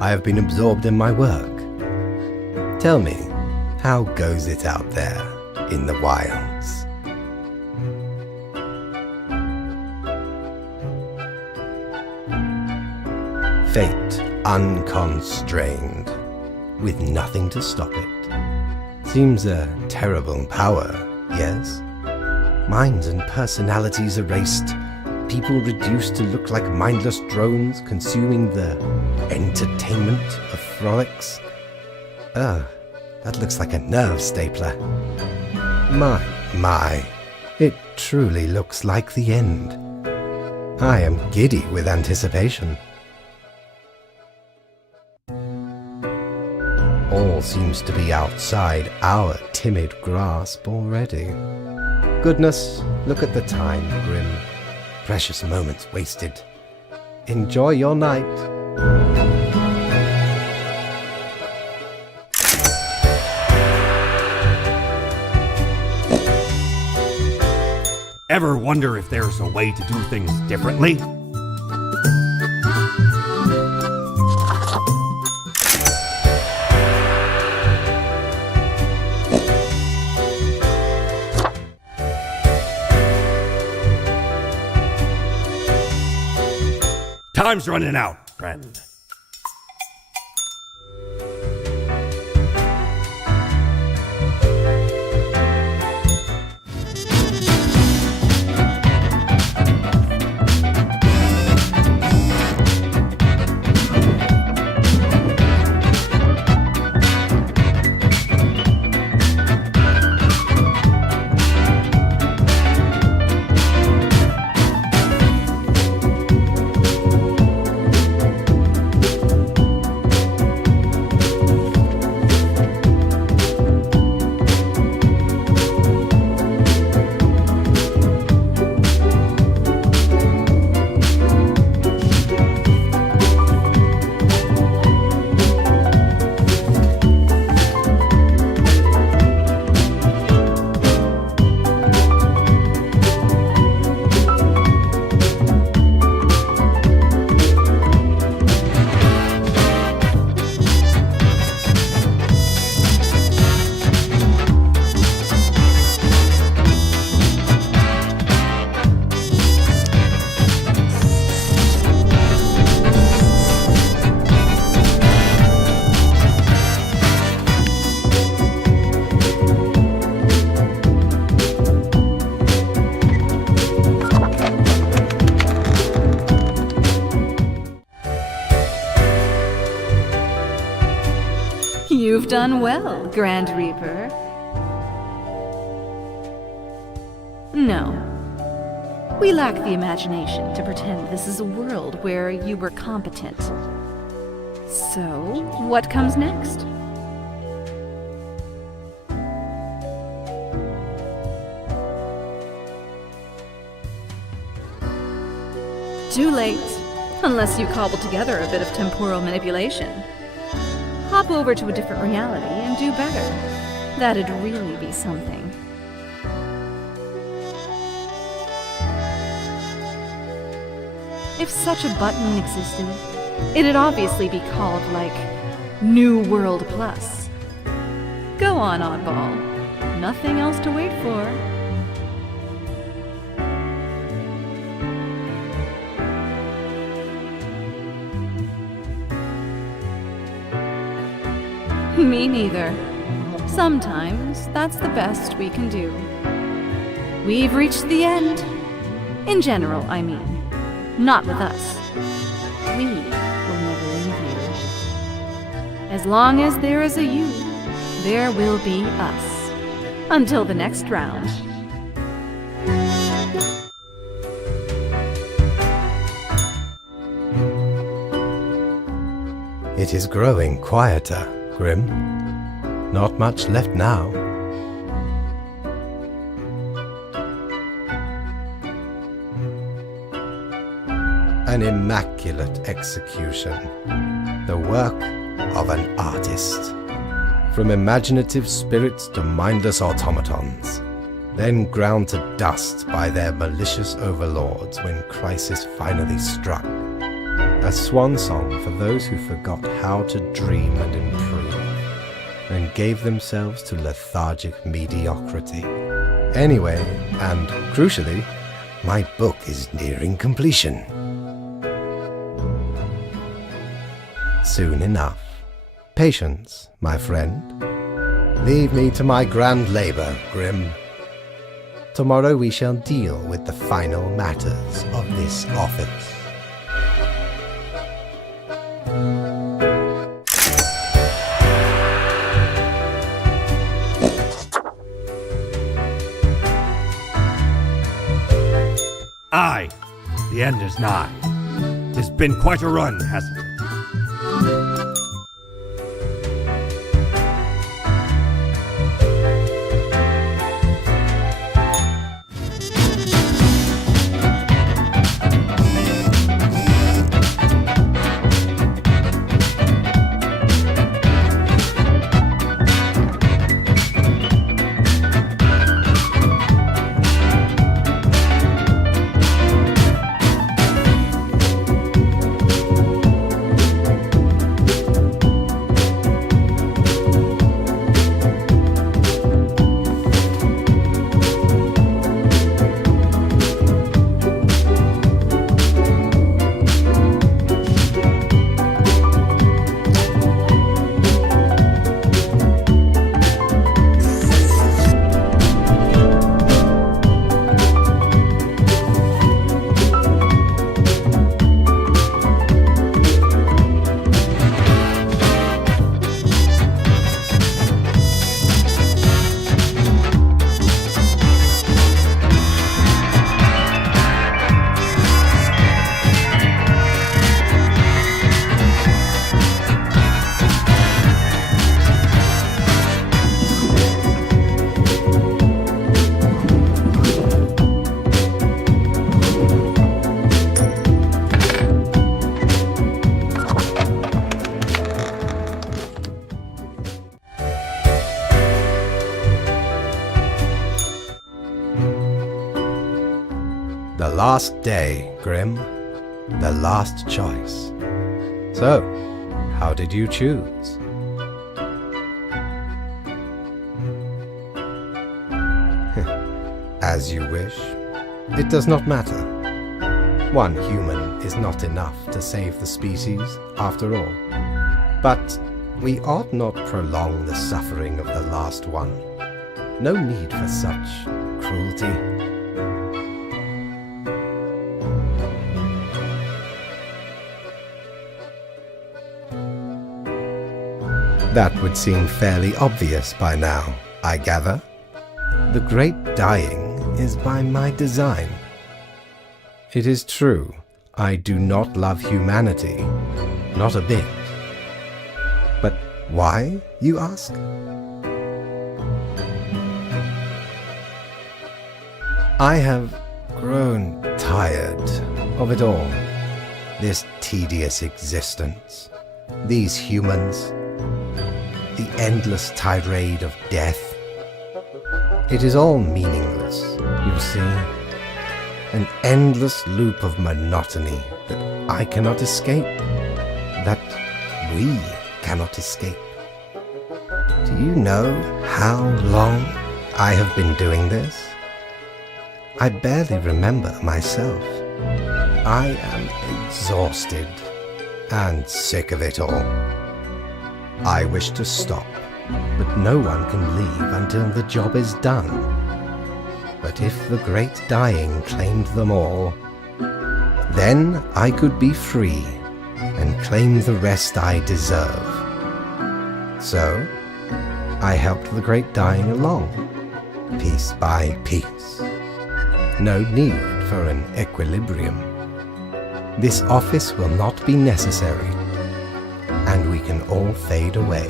I have been absorbed in my work. Tell me, how goes it out there in the wilds? Fate unconstrained, with nothing to stop it. Seems a terrible power, yes? Minds and personalities erased, people reduced to look like mindless drones consuming the entertainment of frolics. That looks like a nerve stapler. My, it truly looks like the end. I am giddy with anticipation. All seems to be outside our timid grasp already. Goodness, look at the time, Grim. Precious moments wasted. Enjoy your night. Ever wonder if there's a way to do things differently? Time's running out, friend. You've done well, Grand Reaper. No. We lack the imagination to pretend this is a world where you were competent. So, what comes next? Too late, unless you cobble together a bit of temporal manipulation. Hop over to a different reality and do better. That'd really be something. If such a button existed, it'd obviously be called, like, New World Plus. Go on, oddball. Nothing else to wait for. Me neither. Sometimes that's the best we can do. We've reached the end. In general, I mean. Not with us. We will never leave you. As long as there is a you, there will be us. Until the next round. It is growing quieter, Grim. Not much left now. An immaculate execution. The work of an artist. From imaginative spirits to mindless automatons. Then ground to dust by their malicious overlords when crisis finally struck. a swan song for those who forgot how to dream and improve, and gave themselves to lethargic mediocrity. Anyway, and crucially, my book is nearing completion. Soon enough. Patience, my friend. Leave me to my grand labor, Grim. Tomorrow we shall deal with the final matters of this office. Aye, the end is nigh. It's been quite a run, hasn't it? The last day, Grim. The last choice. So, how did you choose? As you wish. It does not matter. One human is not enough to save the species, after all. But we ought not prolong the suffering of the last one. No need for such cruelty. That would seem fairly obvious by now, I gather. The great dying is by my design. It is true, I do not love humanity, not a bit. But why, you ask? I have grown tired of it all. This tedious existence, these humans, the endless tirade of death. It is all meaningless, you see. An endless loop of monotony that I cannot escape, that we cannot escape. Do you know how long I have been doing this? I barely remember myself. I am exhausted and sick of it all. I wish to stop, but no one can leave until the job is done. But if the great dying claimed them all, then I could be free and claim the rest I deserve. So, I helped the great dying along, piece by piece. No need for an equilibrium. This office will not be necessary, and we can all fade away.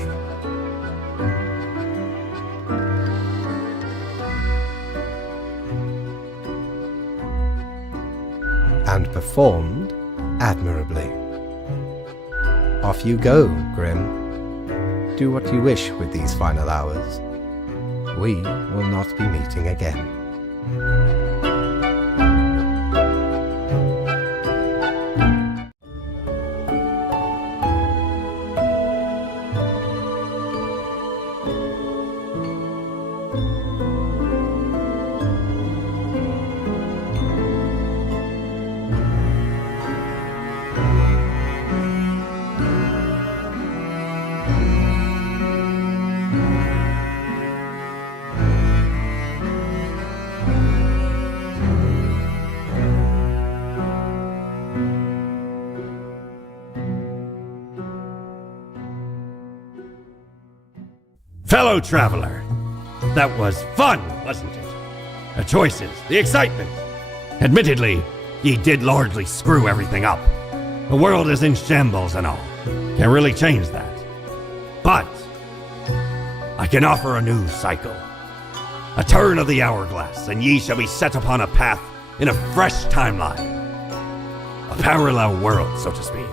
And performed admirably. Off you go, Grim. Do what you wish with these final hours. We will not be meeting again. Fellow traveler, that was fun, wasn't it? The choices, the excitement. Admittedly, ye did largely screw everything up. The world is in shambles and all. Can't really change that. But I can offer a new cycle. A turn of the hourglass, and ye shall be set upon a path in a fresh timeline. A parallel world, so to speak.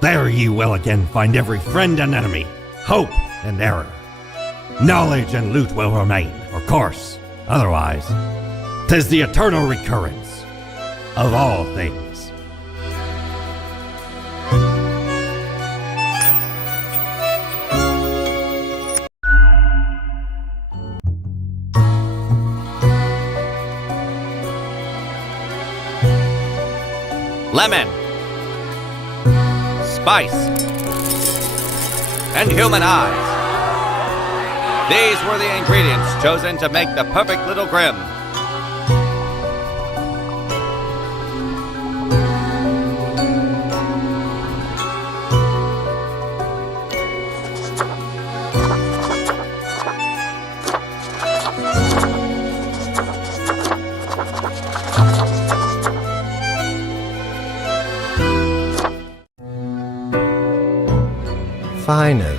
There ye will again find every friend and enemy, hope and error. Knowledge and loot will remain, of course. Otherwise, 'tis the eternal recurrence of all things. Lemon, spice, and human eyes. These were the ingredients chosen to make the perfect little Grim. Finally,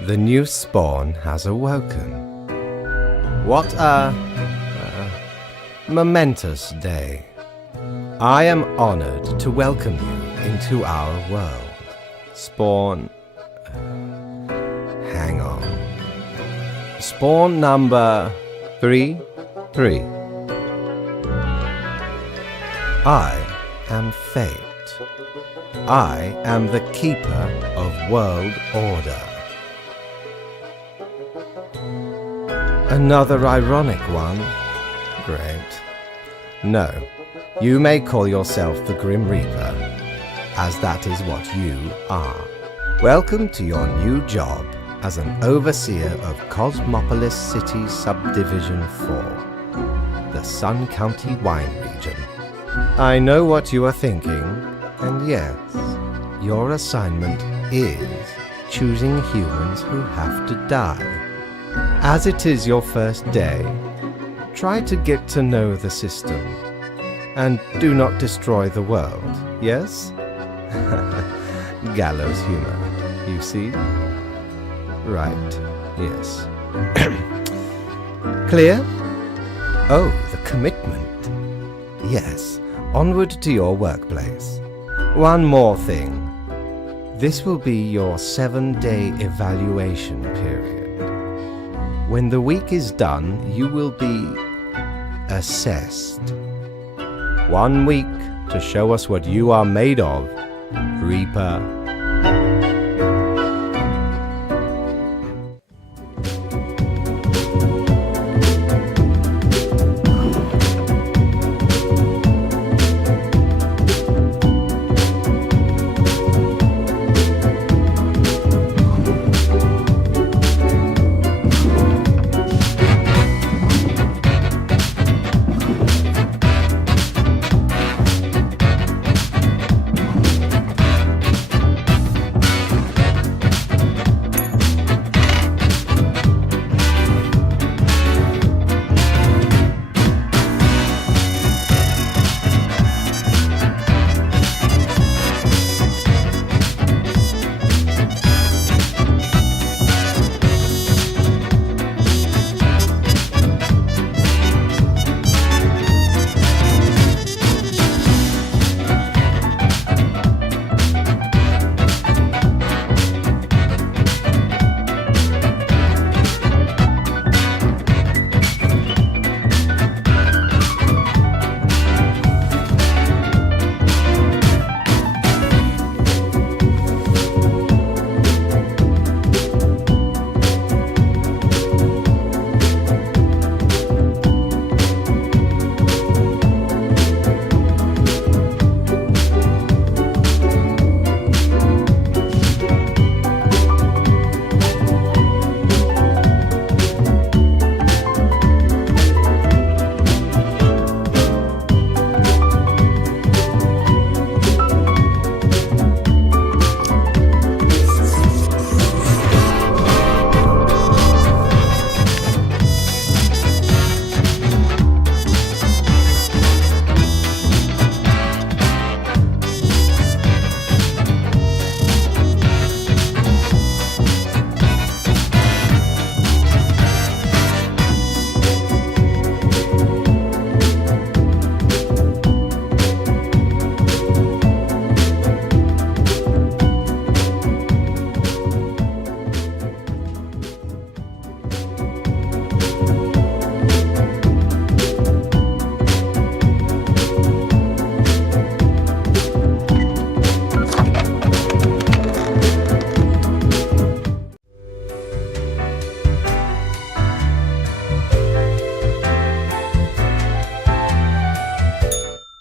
the new spawn has awoken. What a momentous day. I am honored to welcome you into our world. Spawn... hang on. Spawn number 3. I am Fate. I am the keeper of world order. Another ironic one? Great. No, you may call yourself the Grim Reaper, as that is what you are. Welcome to your new job as an overseer of Cosmopolis City Subdivision 4, the Sun County Wine Region. I know what you are thinking, and yes, your assignment is choosing humans who have to die. As it is your first day, try to get to know the system, and do not destroy the world, yes? Gallows humor, you see? Right, yes. Clear? Oh, the commitment. Yes, onward to your workplace. One more thing. This will be your 7-day evaluation period. When the week is done, you will be assessed. 1 week to show us what you are made of, Reaper.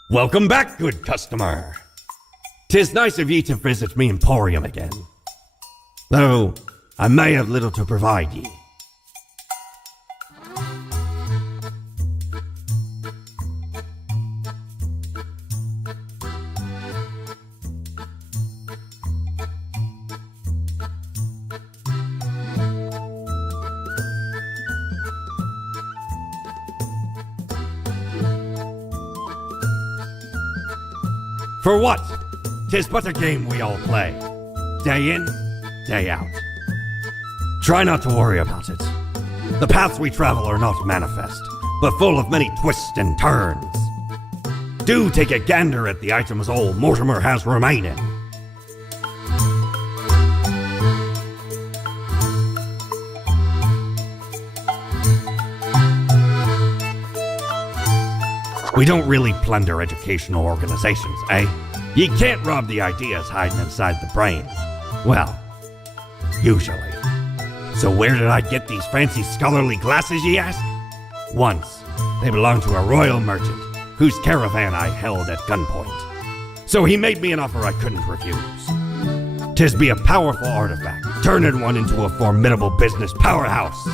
Welcome back, good customer. 'Tis nice of ye to visit me emporium again. Though I may have little to provide ye. For what? 'Tis but a game we all play. Day in, day out. Try not to worry about it. The paths we travel are not manifest, but full of many twists and turns. Do take a gander at the items old Mortimer has remaining. We don't really plunder educational organizations, eh? Ye can't rob the ideas hiding inside the brain. Well, usually. So where did I get these fancy scholarly glasses, ye ask? Once, they belonged to a royal merchant, whose caravan I held at gunpoint. So he made me an offer I couldn't refuse. 'Tis be a powerful artifact, turning one into a formidable business powerhouse.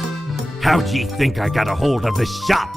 How'd ye think I got a hold of this shop?